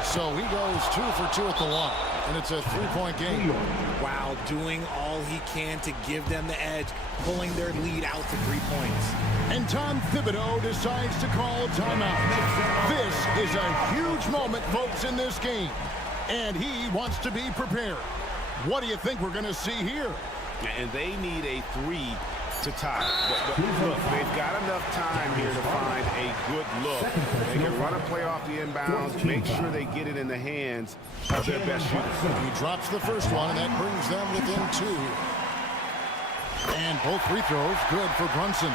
So he goes 2 for 2 at the line, and it's a 3-point game. Wow, doing all he can to give them the edge, pulling their lead out to 3 points. And Tom Thibodeau decides to call a timeout. This is a huge moment, folks, in this game, and he wants to be prepared. What do you think we're going to see here? And they need a 3 to tie. But look, they've got enough time here to find a good look. They can run a play off the inbounds, make sure they get it in the hands of their best shooter. He drops the first one, and that brings them within 2. And both free throws good for Brunson.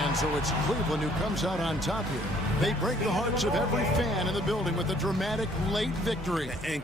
And So it's Cleveland who comes out on top here. They break the hearts of every fan in the building with a dramatic late victory. And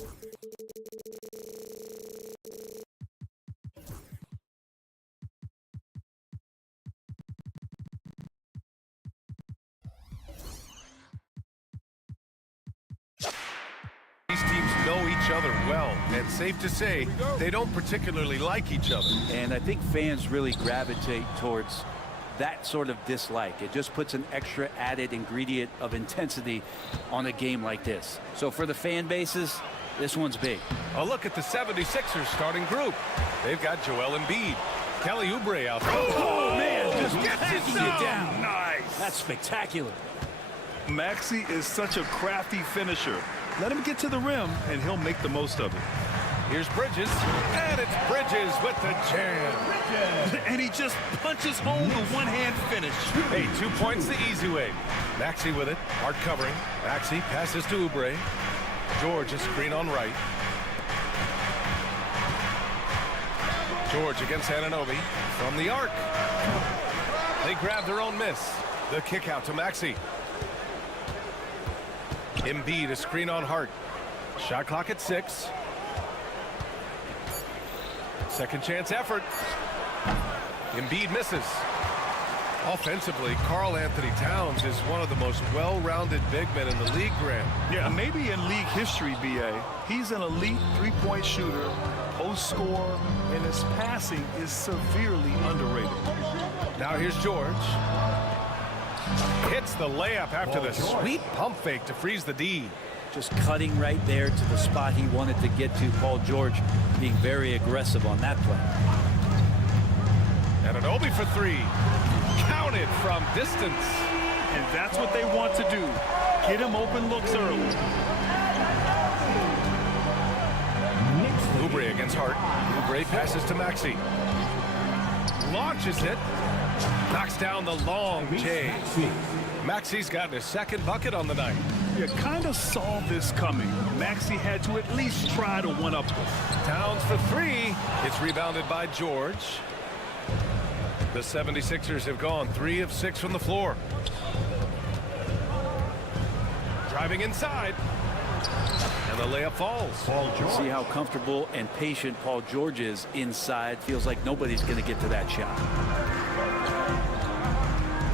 These teams know each other well, and safe to say, they don't particularly like each other. And I think fans really gravitate towards that sort of dislike. It just puts an extra added ingredient of intensity on a game like this. So for the fan bases, this one's big. A look at the 76ers starting group. They've got Joel Embiid, Kelly Oubre out there. Oh, man, just gets it down. Nice. That's spectacular. Maxey is such a crafty finisher. Let him get to the rim, and he'll make the most of it. Here's Bridges, and it's Bridges with the jam. And he just punches home the one-hand finish. Hey, 2 points the easy way. Maxey with it, hard covering. Maxey passes to Oubre. George, a screen on right. George against Anunoby from the arc. They grab their own miss. The kick out to Maxey. Embiid, a screen on Hart. Shot clock at 6. Second chance effort. Embiid misses. Offensively, Karl Anthony Towns is one of the most well-rounded big men in the league, Grant. Yeah, maybe in league history, B.A. He's an elite three-point shooter, post scorer, and his passing is severely underrated. Now here's George. Hits the layup after the sweet pump fake to freeze the D. Just cutting right there to the spot he wanted to get to. Paul George being very aggressive on that play. Anunoby for 3. Counted from distance. And that's what they want to do. Get him open looks early. Oubre against Hart. Oubre passes to Maxey. Launches it. Knocks down the long J. Maxey's gotten his second bucket on the night. You kind of saw this coming. Maxey had to at least try to one-up them. Towns for 3. It's rebounded by George. The 76ers have gone 3 of 6 from the floor. Driving inside. And the layup falls. See how comfortable and patient Paul George is inside. Feels like nobody's going to get to that shot.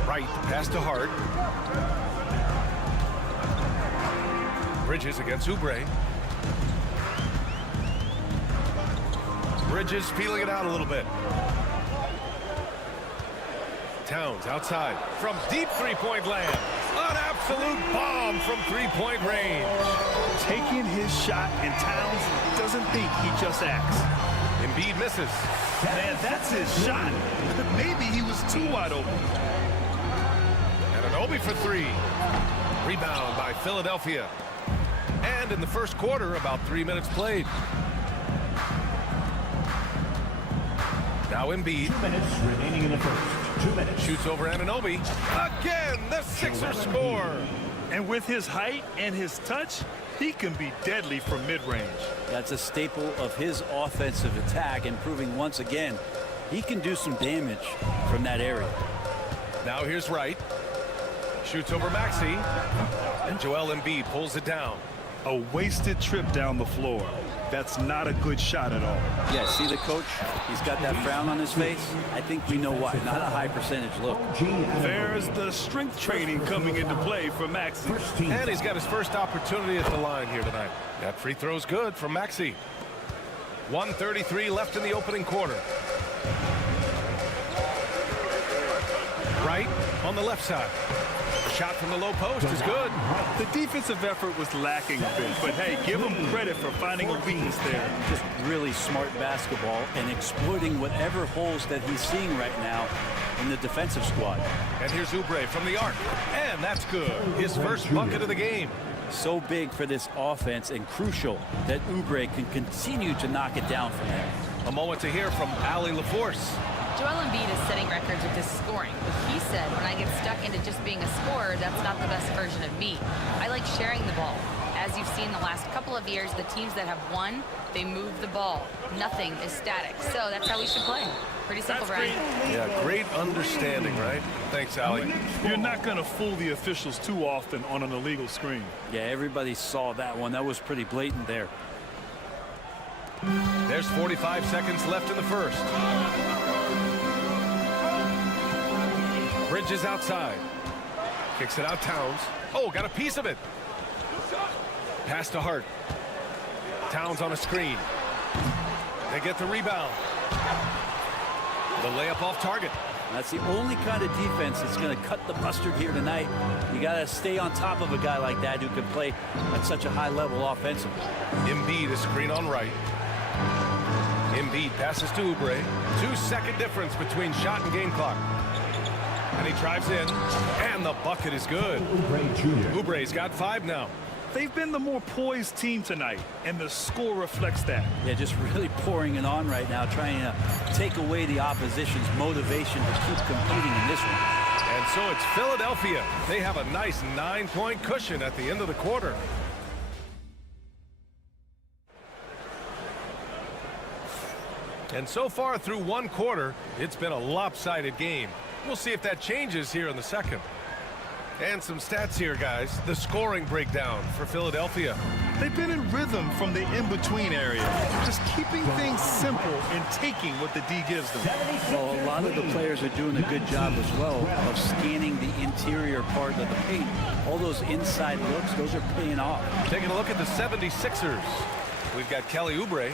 Right, pass to Hart. Bridges against Oubre. Bridges feeling it out a little bit. Towns outside from deep three-point land. An absolute bomb from three-point range. Taking his shot, and Towns doesn't think, he just acts. Embiid misses. Man, that's his shot. Maybe he was too wide open. Anunoby for 3. Rebound by Philadelphia. And in the first quarter, about 3 minutes played. Now Embiid. 2 minutes remaining in the first. 2 minutes. Shoots over Anunoby. Again, the Sixers score. And with his height and his touch, he can be deadly from mid-range. That's a staple of his offensive attack, and proving once again he can do some damage from that area. Now here's Wright. Shoots over Maxey. And Joel Embiid pulls it down. A wasted trip down the floor. That's not a good shot at all. Yeah, see the coach? He's got that frown on his face. I think we know why. Not a high percentage look. There's the strength training coming into play for Maxey. And he's got his first opportunity at the line here tonight. That free throw's good from Maxey. 1:33 left in the opening quarter. Right on the left side. Shot from the low post is good. The defensive effort was lacking a bit, but hey, give him credit for finding a weakness there. Just really smart basketball and exploiting whatever holes that he's seeing right now in the defensive squad. And here's Oubre from the arc. And that's good. His first bucket of the game. So big for this offense and crucial that Oubre can continue to knock it down from there. A moment to hear from Allie LaForce. Joel Embiid is setting records with his scoring. But he said, when I get stuck into just being a scorer, that's not the best version of me. I like sharing the ball. As you've seen the last couple of years, the teams that have won, they move the ball. Nothing is static. So that's how we should play. Pretty simple, Brian. Yeah, great understanding, right? Thanks, Allie. You're not going to fool the officials too often on an illegal screen. Yeah, everybody saw that one. That was pretty blatant there. There's 45 seconds left in the first. Bridges outside. Kicks it out, Towns. Oh, got a piece of it. Pass to Hart. Towns on a screen. They get the rebound. The layup off target. That's the only kind of defense that's going to cut the mustard here tonight. You got to stay on top of a guy like that who can play at such a high level offensively. Embiid a screen on right. Embiid passes to Oubre. 2-second difference between shot and game clock. And he drives in, and the bucket is good. Oubre's got 5 now. They've been the more poised team tonight, and the score reflects that. Yeah, just really pouring it on right now, trying to take away the opposition's motivation to keep competing in this one. And so it's Philadelphia. They have a nice 9-point cushion at the end of the quarter. And so far through one quarter, it's been a lopsided game. We'll see if that changes here in the second. And some stats here, guys. The scoring breakdown for Philadelphia. They've been in rhythm from the in-between area, just keeping things simple and taking what the D gives them. Well, a lot of the players are doing a good job as well of scanning the interior part of the paint. All those inside looks, those are paying off. Taking a look at the 76ers. We've got Kelly Oubre.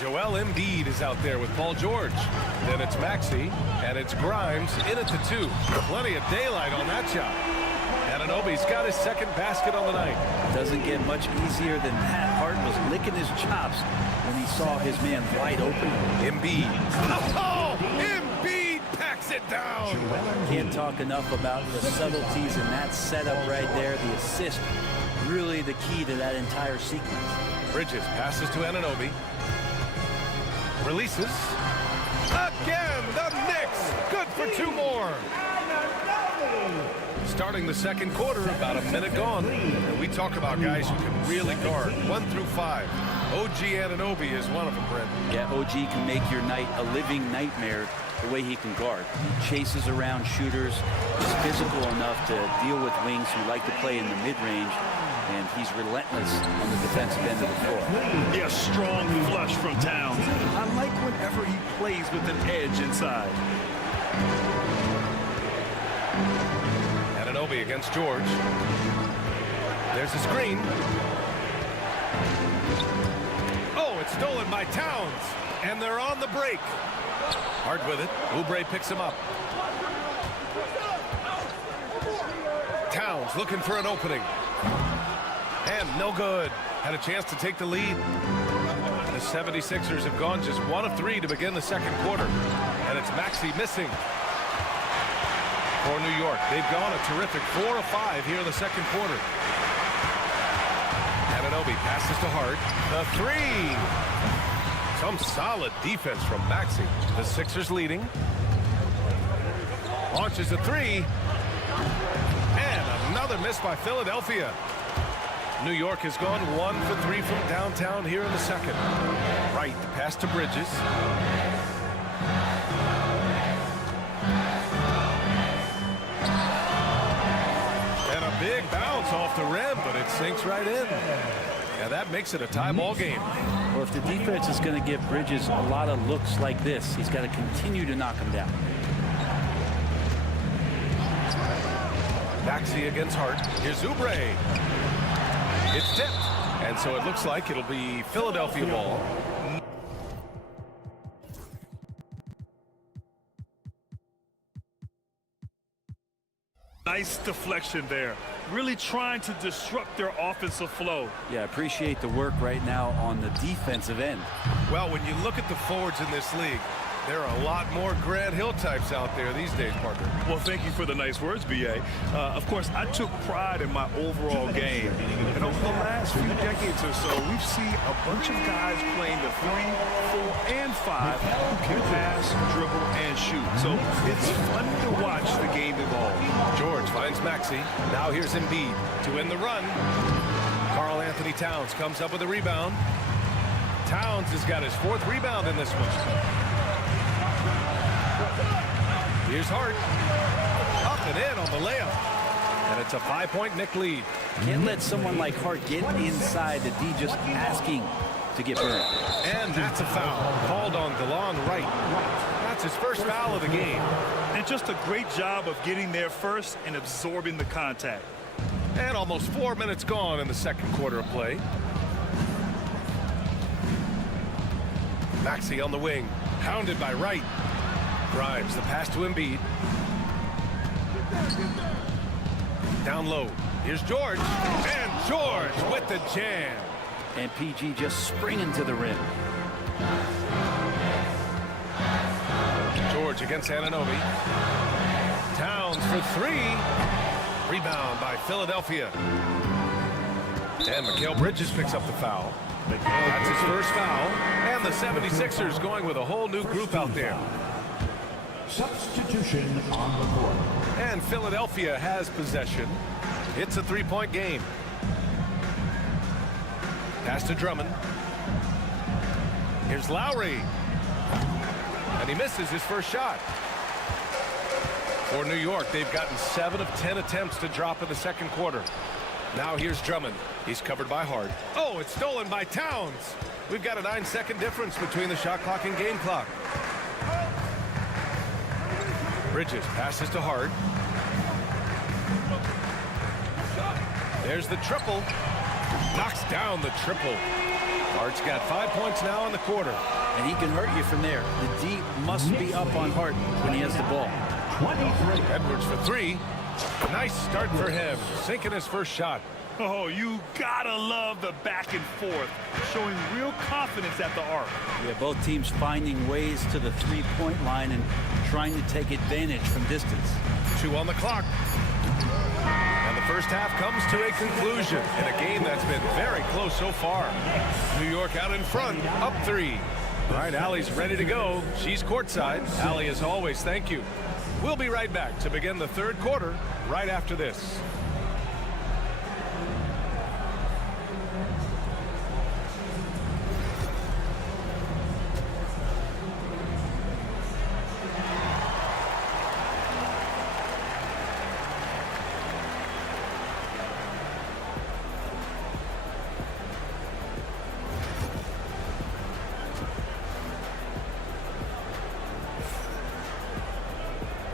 Joel Embiid is out there with Paul George. Then it's Maxey, and it's Grimes in at the 2. Plenty of daylight on that shot. Anunoby's got his second basket on the night. Doesn't get much easier than that. Hart was licking his chops when he saw his man wide open. Embiid. Oh, Embiid packs it down. Can't talk enough about the subtleties in that setup right there. The assist, really the key to that entire sequence. Bridges passes to Anunoby. Releases. Again, the Knicks. Good for 2 more. Starting the second quarter, about a minute gone. And we talk about guys who can really guard. 1 through 5. OG Anunoby is one of them, Brent. Yeah, OG can make your night a living nightmare the way he can guard. He chases around shooters. He's physical enough to deal with wings who like to play in the mid-range. And he's relentless on the defensive end of the floor. Yeah, strong flush from Towns. I like whenever he plays with an edge inside. Anunoby against George. There's a screen. Oh, it's stolen by Towns. And they're on the break. Hard with it. Oubre picks him up. Towns looking for an opening. And no good. Had a chance to take the lead. The 76ers have gone just 1 of 3 to begin the second quarter. And it's Maxey missing for New York. They've gone a terrific 4 of 5 here in the second quarter. Anunoby passes to Hart. The 3. Some solid defense from Maxey. The Sixers leading. Launches a 3. And another miss by Philadelphia. New York has gone 1 for 3 from downtown here in the second. Right, the pass to Bridges. And a big bounce off the rim, but it sinks right in. And that makes it a tie ball game. Well, if the defense is going to give Bridges a lot of looks like this, he's got to continue to knock him down. Maxey against Hart. Here's Oubre. It's tipped, and so it looks like it'll be Philadelphia ball. Nice deflection there. Really trying to disrupt their offensive flow. Yeah, appreciate the work right now on the defensive end. Well, when you look at the forwards in this league, there are a lot more Grant Hill types out there these days, partner. Well, thank you for the nice words, B.A. Of course, I took pride in my overall game. And over the last few decades or so, we've seen a bunch of guys playing the 3, 4, and 5 who can pass, dribble, and shoot. So it's fun to watch the game evolve. George finds Maxey. Now here's Embiid to win the run. Karl Anthony Towns comes up with a rebound. Towns has got his 4th rebound in this one. Here's Hart. Up and in on the layup. And it's a 5-point Knick lead. Can't let someone like Hart get inside the D just asking to get burned. And that's a foul called on DeLon Wright. That's his first foul of the game. And just a great job of getting there first and absorbing the contact. And almost 4 minutes gone in the second quarter of play. Maxey on the wing, hounded by Wright. Grimes the pass to Embiid. Down low. Here's George. And George with the jam. And PG just springing to the rim. George against Anunoby. Towns for three. Rebound by Philadelphia. And Mikal Bridges picks up the foul. That's his first foul. And the 76ers going with a whole new group out there. Substitution on the court. And Philadelphia has possession. It's a three-point game. Pass to Drummond. Here's Lowry. And he misses his first shot. For New York, they've gotten 7 of 10 attempts to drop in the second quarter. Now here's Drummond. He's covered by Hart. Oh, it's stolen by Towns. We've got a 9-second difference between the shot clock and game clock. Bridges passes to Hart. There's the triple. Knocks down the triple. Hart's got 5 points now in the quarter. And he can hurt you from there. The D must be up on Hart when he has the ball. 23. Edwards for three. Nice start for him. Sinking his first shot. Oh, you gotta love the back and forth, showing real confidence at the arc. Yeah, both teams finding ways to the three-point line and trying to take advantage from distance. 2 on the clock. And the first half comes to a conclusion in a game that's been very close so far. New York out in front, up 3. All right, Allie's ready to go. She's courtside. Allie, as always, thank you. We'll be right back to begin the third quarter right after this.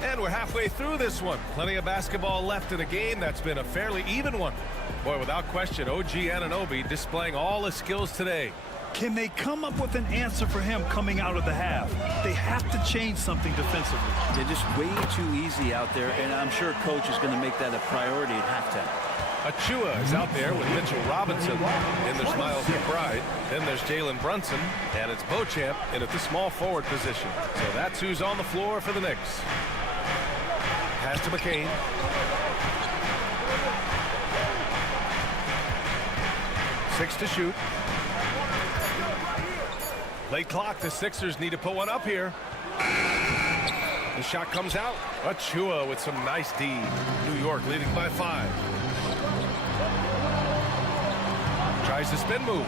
And we're halfway through this one. Plenty of basketball left in a game that's been a fairly even one. Boy, without question, OG Anunoby displaying all his skills today. Can they come up with an answer for him coming out of the half? They have to change something defensively. They're just way too easy out there, and I'm sure coach is going to make that a priority at halftime. Achua is out there with Mitchell Robinson. And there's Miles McBride. Then there's Jalen Brunson. And it's Beauchamp in at the small forward position. So that's who's on the floor for the Knicks. Pass to McCain. Six to shoot. Late clock. The Sixers need to put one up here. The shot comes out. Achua with some nice D. New York leading by 5. Tries the spin move.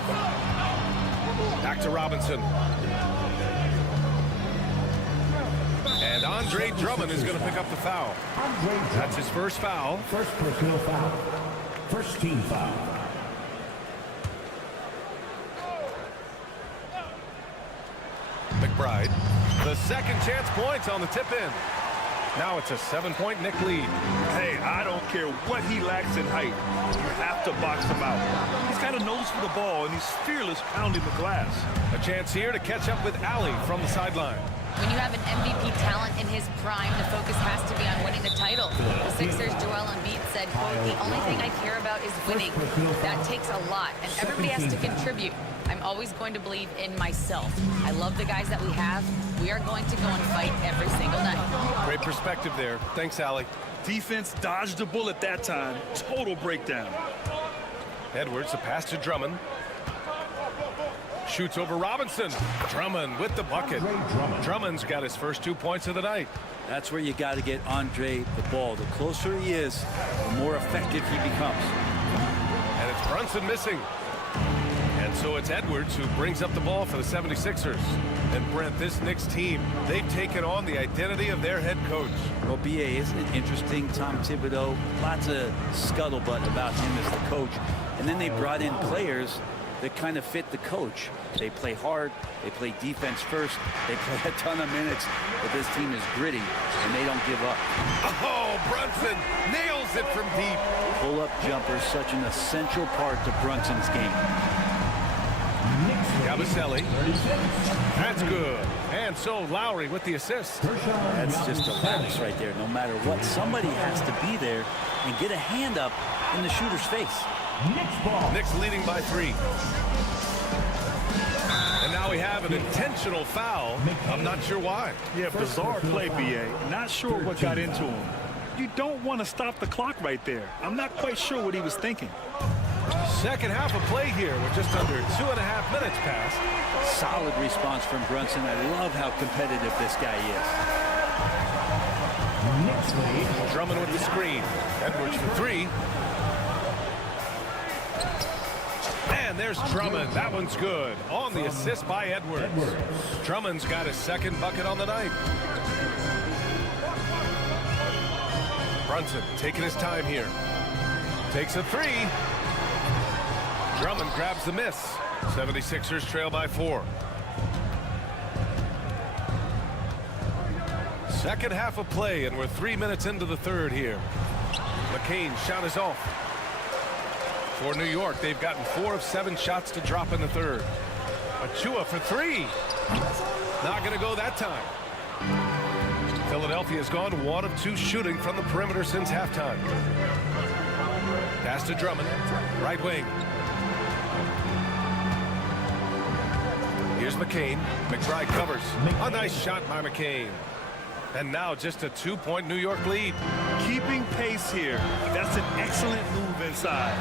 Back to Robinson. And Andre Drummond is going to pick up the foul. That's his first foul. First personal foul. First team foul. McBride. The second chance points on the tip in. Now it's a 7-point Knick lead. Hey, I don't care what he lacks in height. You have to box him out. He's got a nose for the ball, and he's fearless pounding the glass. A chance here to catch up with Allie from the sideline. When you have an MVP talent in his prime, the focus has to be on winning the title. The Sixers' Joel Embiid said, quote, "The only thing I care about is winning." That takes a lot, and everybody has to contribute. I'm always going to believe in myself. I love the guys that we have. We are going to go and fight every single night. Great perspective there. Thanks, Allie. Defense dodged a bullet that time. Total breakdown. Edwards, a pass to Drummond. Shoots over Robinson. Drummond with the bucket. Drummond's got his first 2 points of the night. That's where you got to get Andre the ball. The closer he is, the more effective he becomes. And it's Brunson missing. And so it's Edwards who brings up the ball for the 76ers. And Brent, this Knicks team, they've taken on the identity of their head coach. Well, B.A., isn't it interesting? Tom Thibodeau, lots of scuttlebutt about him as the coach. And then they brought in players that kind of fit the coach. They play hard, they play defense first, they play a ton of minutes, but this team is gritty and they don't give up. Oh, Brunson nails it from deep. Pull-up jumper, such an essential part to Brunson's game. Gabaselli. That's good. And so Lowry with the assist. That's just a lapse right there. No matter what, somebody has to be there and get a hand up in the shooter's face. Knicks leading by 3. And now we have an intentional foul. I'm not sure why. Yeah, bizarre play, B.A. Not sure what got into him. You don't want to stop the clock right there. I'm not quite sure what he was thinking. Second half of play here with just under 2.5 minutes passed. Solid response from Brunson. I love how competitive this guy is. Drummond with the screen. Edwards for 3. And there's Drummond. That one's good. On the assist by Edwards. Drummond's got his second bucket on the night. Brunson taking his time here. Takes a 3. Drummond grabs the miss. 76ers trail by 4. Second half of play, and we're 3 minutes into the third here. McCain's shot is off. For New York, they've gotten 4 of 7 shots to drop in the third. Achua for 3. Not going to go that time. Philadelphia has gone 1 of 2 shooting from the perimeter since halftime. Pass to Drummond, right wing. Here's McCain. McBride covers. A nice shot by McCain. And now just a 2-point New York lead. Keeping pace here. That's an excellent move inside.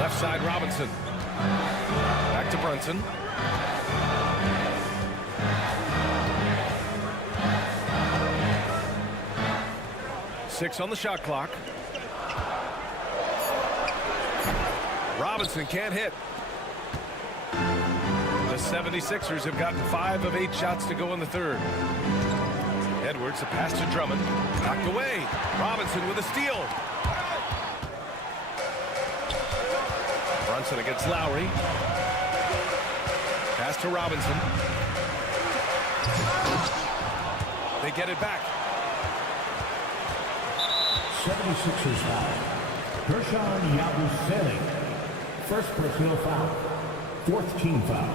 Left side Robinson. Back to Brunson. Six on the shot clock. Robinson can't hit. The 76ers have gotten 5 of 8 shots to go in the third. Edwards, a pass to Drummond. Knocked away. Robinson with a steal. Brunson against Lowry. Pass to Robinson. They get it back. 76ers foul. Gershon Yabusele. First personal foul. 4th team foul.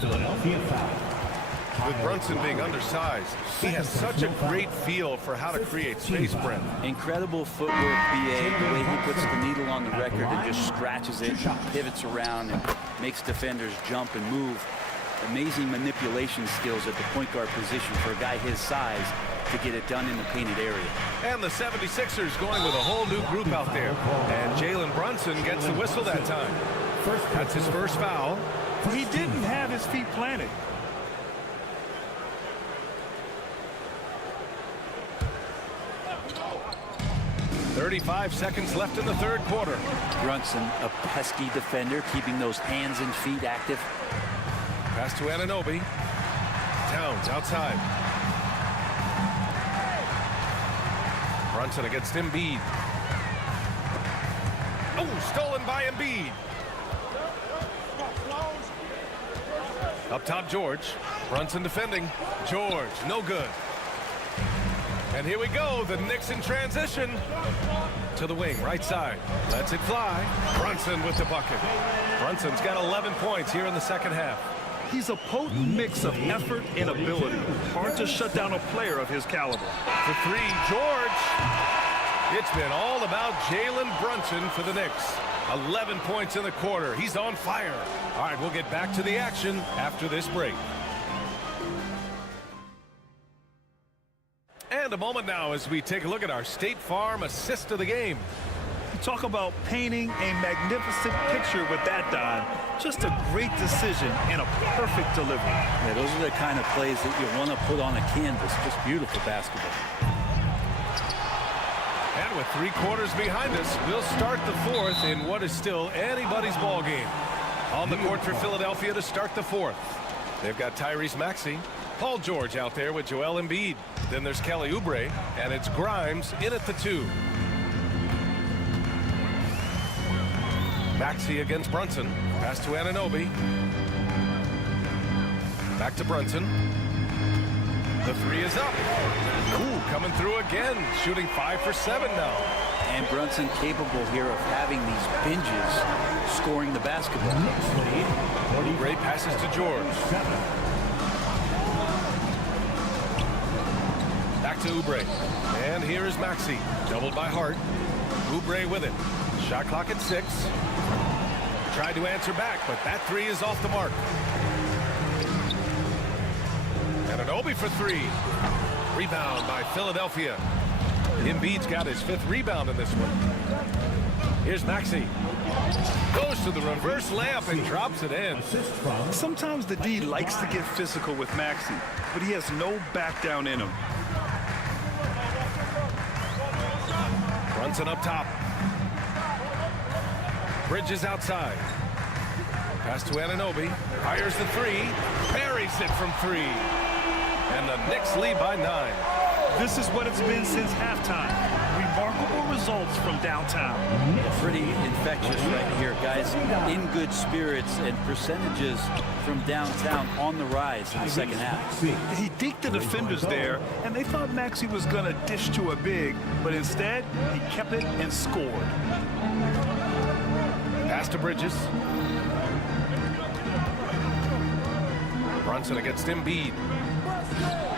Philadelphia foul. With Brunson being undersized, he has such a great feel for how to create space, Brent. Incredible footwork, B.A. The way he puts the needle on the record and just scratches it, pivots around, and makes defenders jump and move. Amazing manipulation skills at the point guard position for a guy his size to get it done in the painted area. And the 76ers going with a whole new group out there. And Jalen Brunson gets the whistle that time. That's his first foul. He didn't have his feet planted. .35 seconds left in the third quarter. Brunson, a pesky defender, keeping those hands and feet active. Pass to Anunoby. Towns outside. Brunson against Embiid. Oh, stolen by Embiid. Up top, George. Brunson defending. George, no good. And here we go, the Knicks in transition. To the wing, right side. Lets it fly. Brunson with the bucket. Brunson's got 11 points here in the second half. He's a potent mix of effort and ability. Hard to shut down a player of his caliber. For 3, George. It's been all about Jalen Brunson for the Knicks. 11 points in the quarter. He's on fire. All right, we'll get back to the action after this break. And a moment now as we take a look at our State Farm assist of the game. Talk about painting a magnificent picture with that, Don. Just a great decision and a perfect delivery. Yeah, those are the kind of plays that you want to put on a canvas. Just beautiful basketball. And with 3 quarters behind us, we'll start the fourth in what is still anybody's ball game. On the court for Philadelphia to start the fourth. They've got Tyrese Maxey, Paul George out there with Joel Embiid. Then there's Kelly Oubre, and it's Grimes in at the 2. Maxey against Brunson. Pass to Anunoby. Back to Brunson. The three is up. Ooh, coming through again. Shooting 5 for 7 now. And Brunson capable here of having these binges, scoring the basketball. Oubre passes to George. Back to Oubre. And here is Maxey. Doubled by Hart. Oubre with it. Shot clock at 6. Tried to answer back, but that three is off the mark. Anunoby for 3. Rebound by Philadelphia. Embiid's got his 5th rebound in this one. Here's Maxey. Goes to the reverse layup and drops it in. Sometimes the D likes to get physical with Maxey, but he has no back down in him. Brunson up top. Bridges outside. Pass to Anunoby. Fires the 3. Buries it from 3. And the Knicks lead by 9. This is what it's been since halftime. Remarkable results from downtown. Pretty infectious right here, guys. In good spirits and percentages from downtown on the rise in the second half. He deked the defenders there, and they thought Maxey was going to dish to a big, but instead, he kept it and scored. Pass to Bridges. Brunson against Embiid.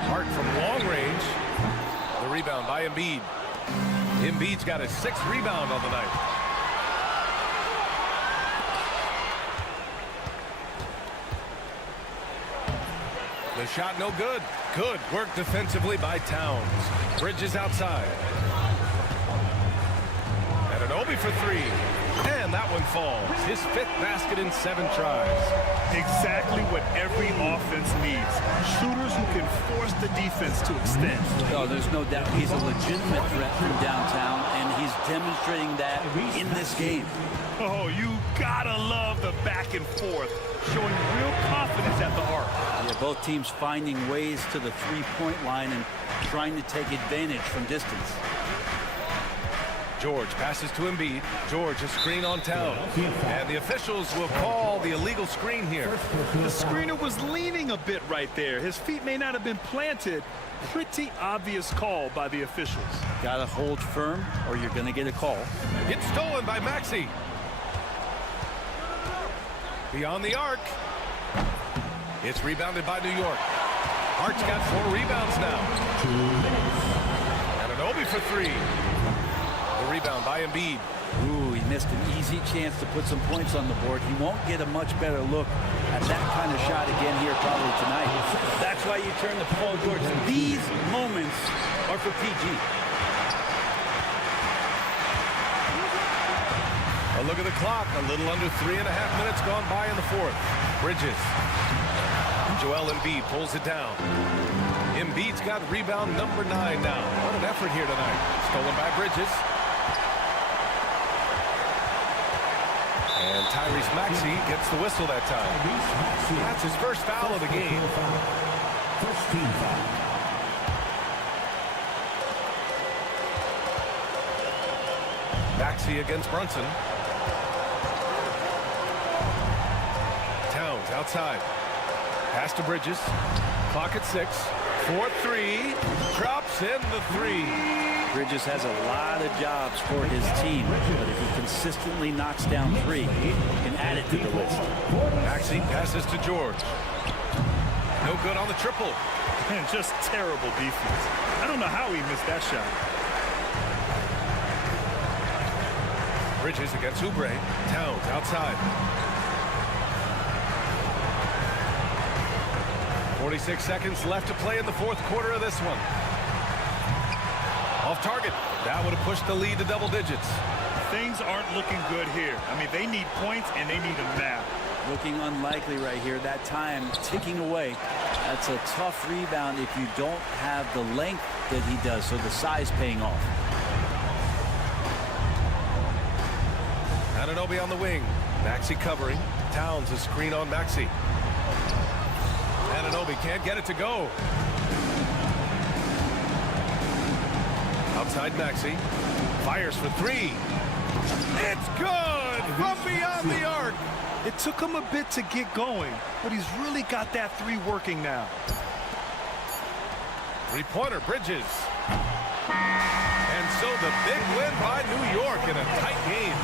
Hart from long range. The rebound by Embiid. Embiid's got his 6th rebound on the night. The shot no good. Good work defensively by Towns. Bridges outside. Anunoby for 3. And that one falls. His 5th basket in 7 tries. Exactly what every offense needs. Shooters who can force the defense to extend. Oh, there's no doubt he's a legitimate threat from downtown, and he's demonstrating that in this game. Oh, you gotta love the back and forth, showing real confidence at the arc. Yeah, both teams finding ways to the three-point line and trying to take advantage from distance. George passes to Embiid. George, a screen on Towns. And the officials will call the illegal screen here. The screener was leaning a bit right there. His feet may not have been planted. Pretty obvious call by the officials. Gotta hold firm or you're gonna get a call. It's stolen by Maxey. Beyond the arc. It's rebounded by New York. Hart's got 4 rebounds now. Anunoby for 3. The rebound by Embiid. Ooh, he missed an easy chance to put some points on the board. He won't get a much better look at that kind of shot again here probably tonight. That's why you turn to Paul George. These moments are for PG. A look at the clock. A little under 3.5 minutes gone by in the 4th. Bridges. Joel Embiid pulls it down. Embiid's got rebound number 9 now. What an effort here tonight. Stolen by Bridges. And Tyrese Maxey gets the whistle that time. That's his first foul of the game. First team foul. Maxey against Brunson. Towns outside. Pass to Bridges. Clock at 6. 4-3. Drops in the 3. Bridges has a lot of jobs for his team, but if he consistently knocks down 3, he can add it to the list. Maxey passes to George. No good on the triple. Man, just terrible defense. I don't know how he missed that shot. Bridges against Oubre. Towns outside. 46 seconds left to play in the 4th quarter of this one. Off target. That would have pushed the lead to double digits. Things aren't looking good here. I mean, they need points and they need them now. Looking unlikely right here. That time ticking away. That's a tough rebound if you don't have the length that he does, so the size paying off. Anunoby on the wing. Maxey covering. Towns a screen on Maxey. Anunoby can't get it to go. Outside Maxey. Fires for 3. It's good! from beyond the arc. It took him a bit to get going, but he's really got that three working now. Three-pointer, Bridges. And so the big win by New York in a tight game.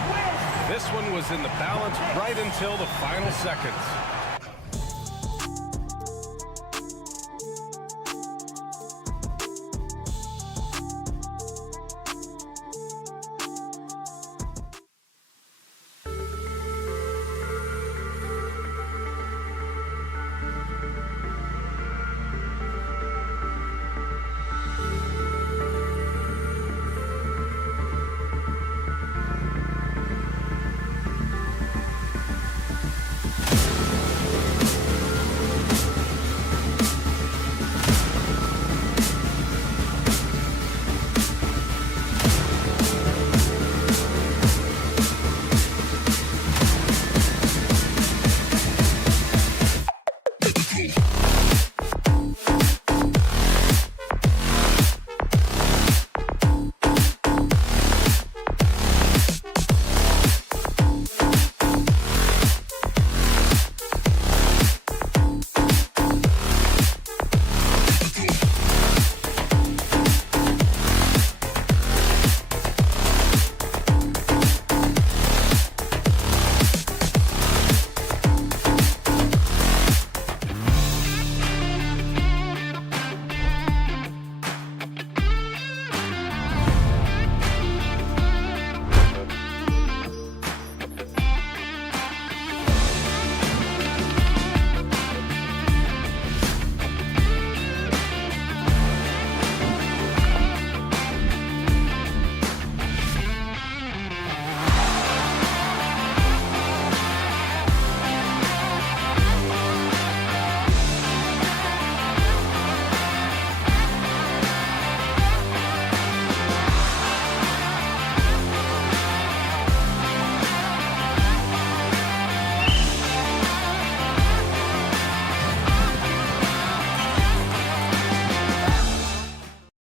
This one was in the balance right until the final seconds.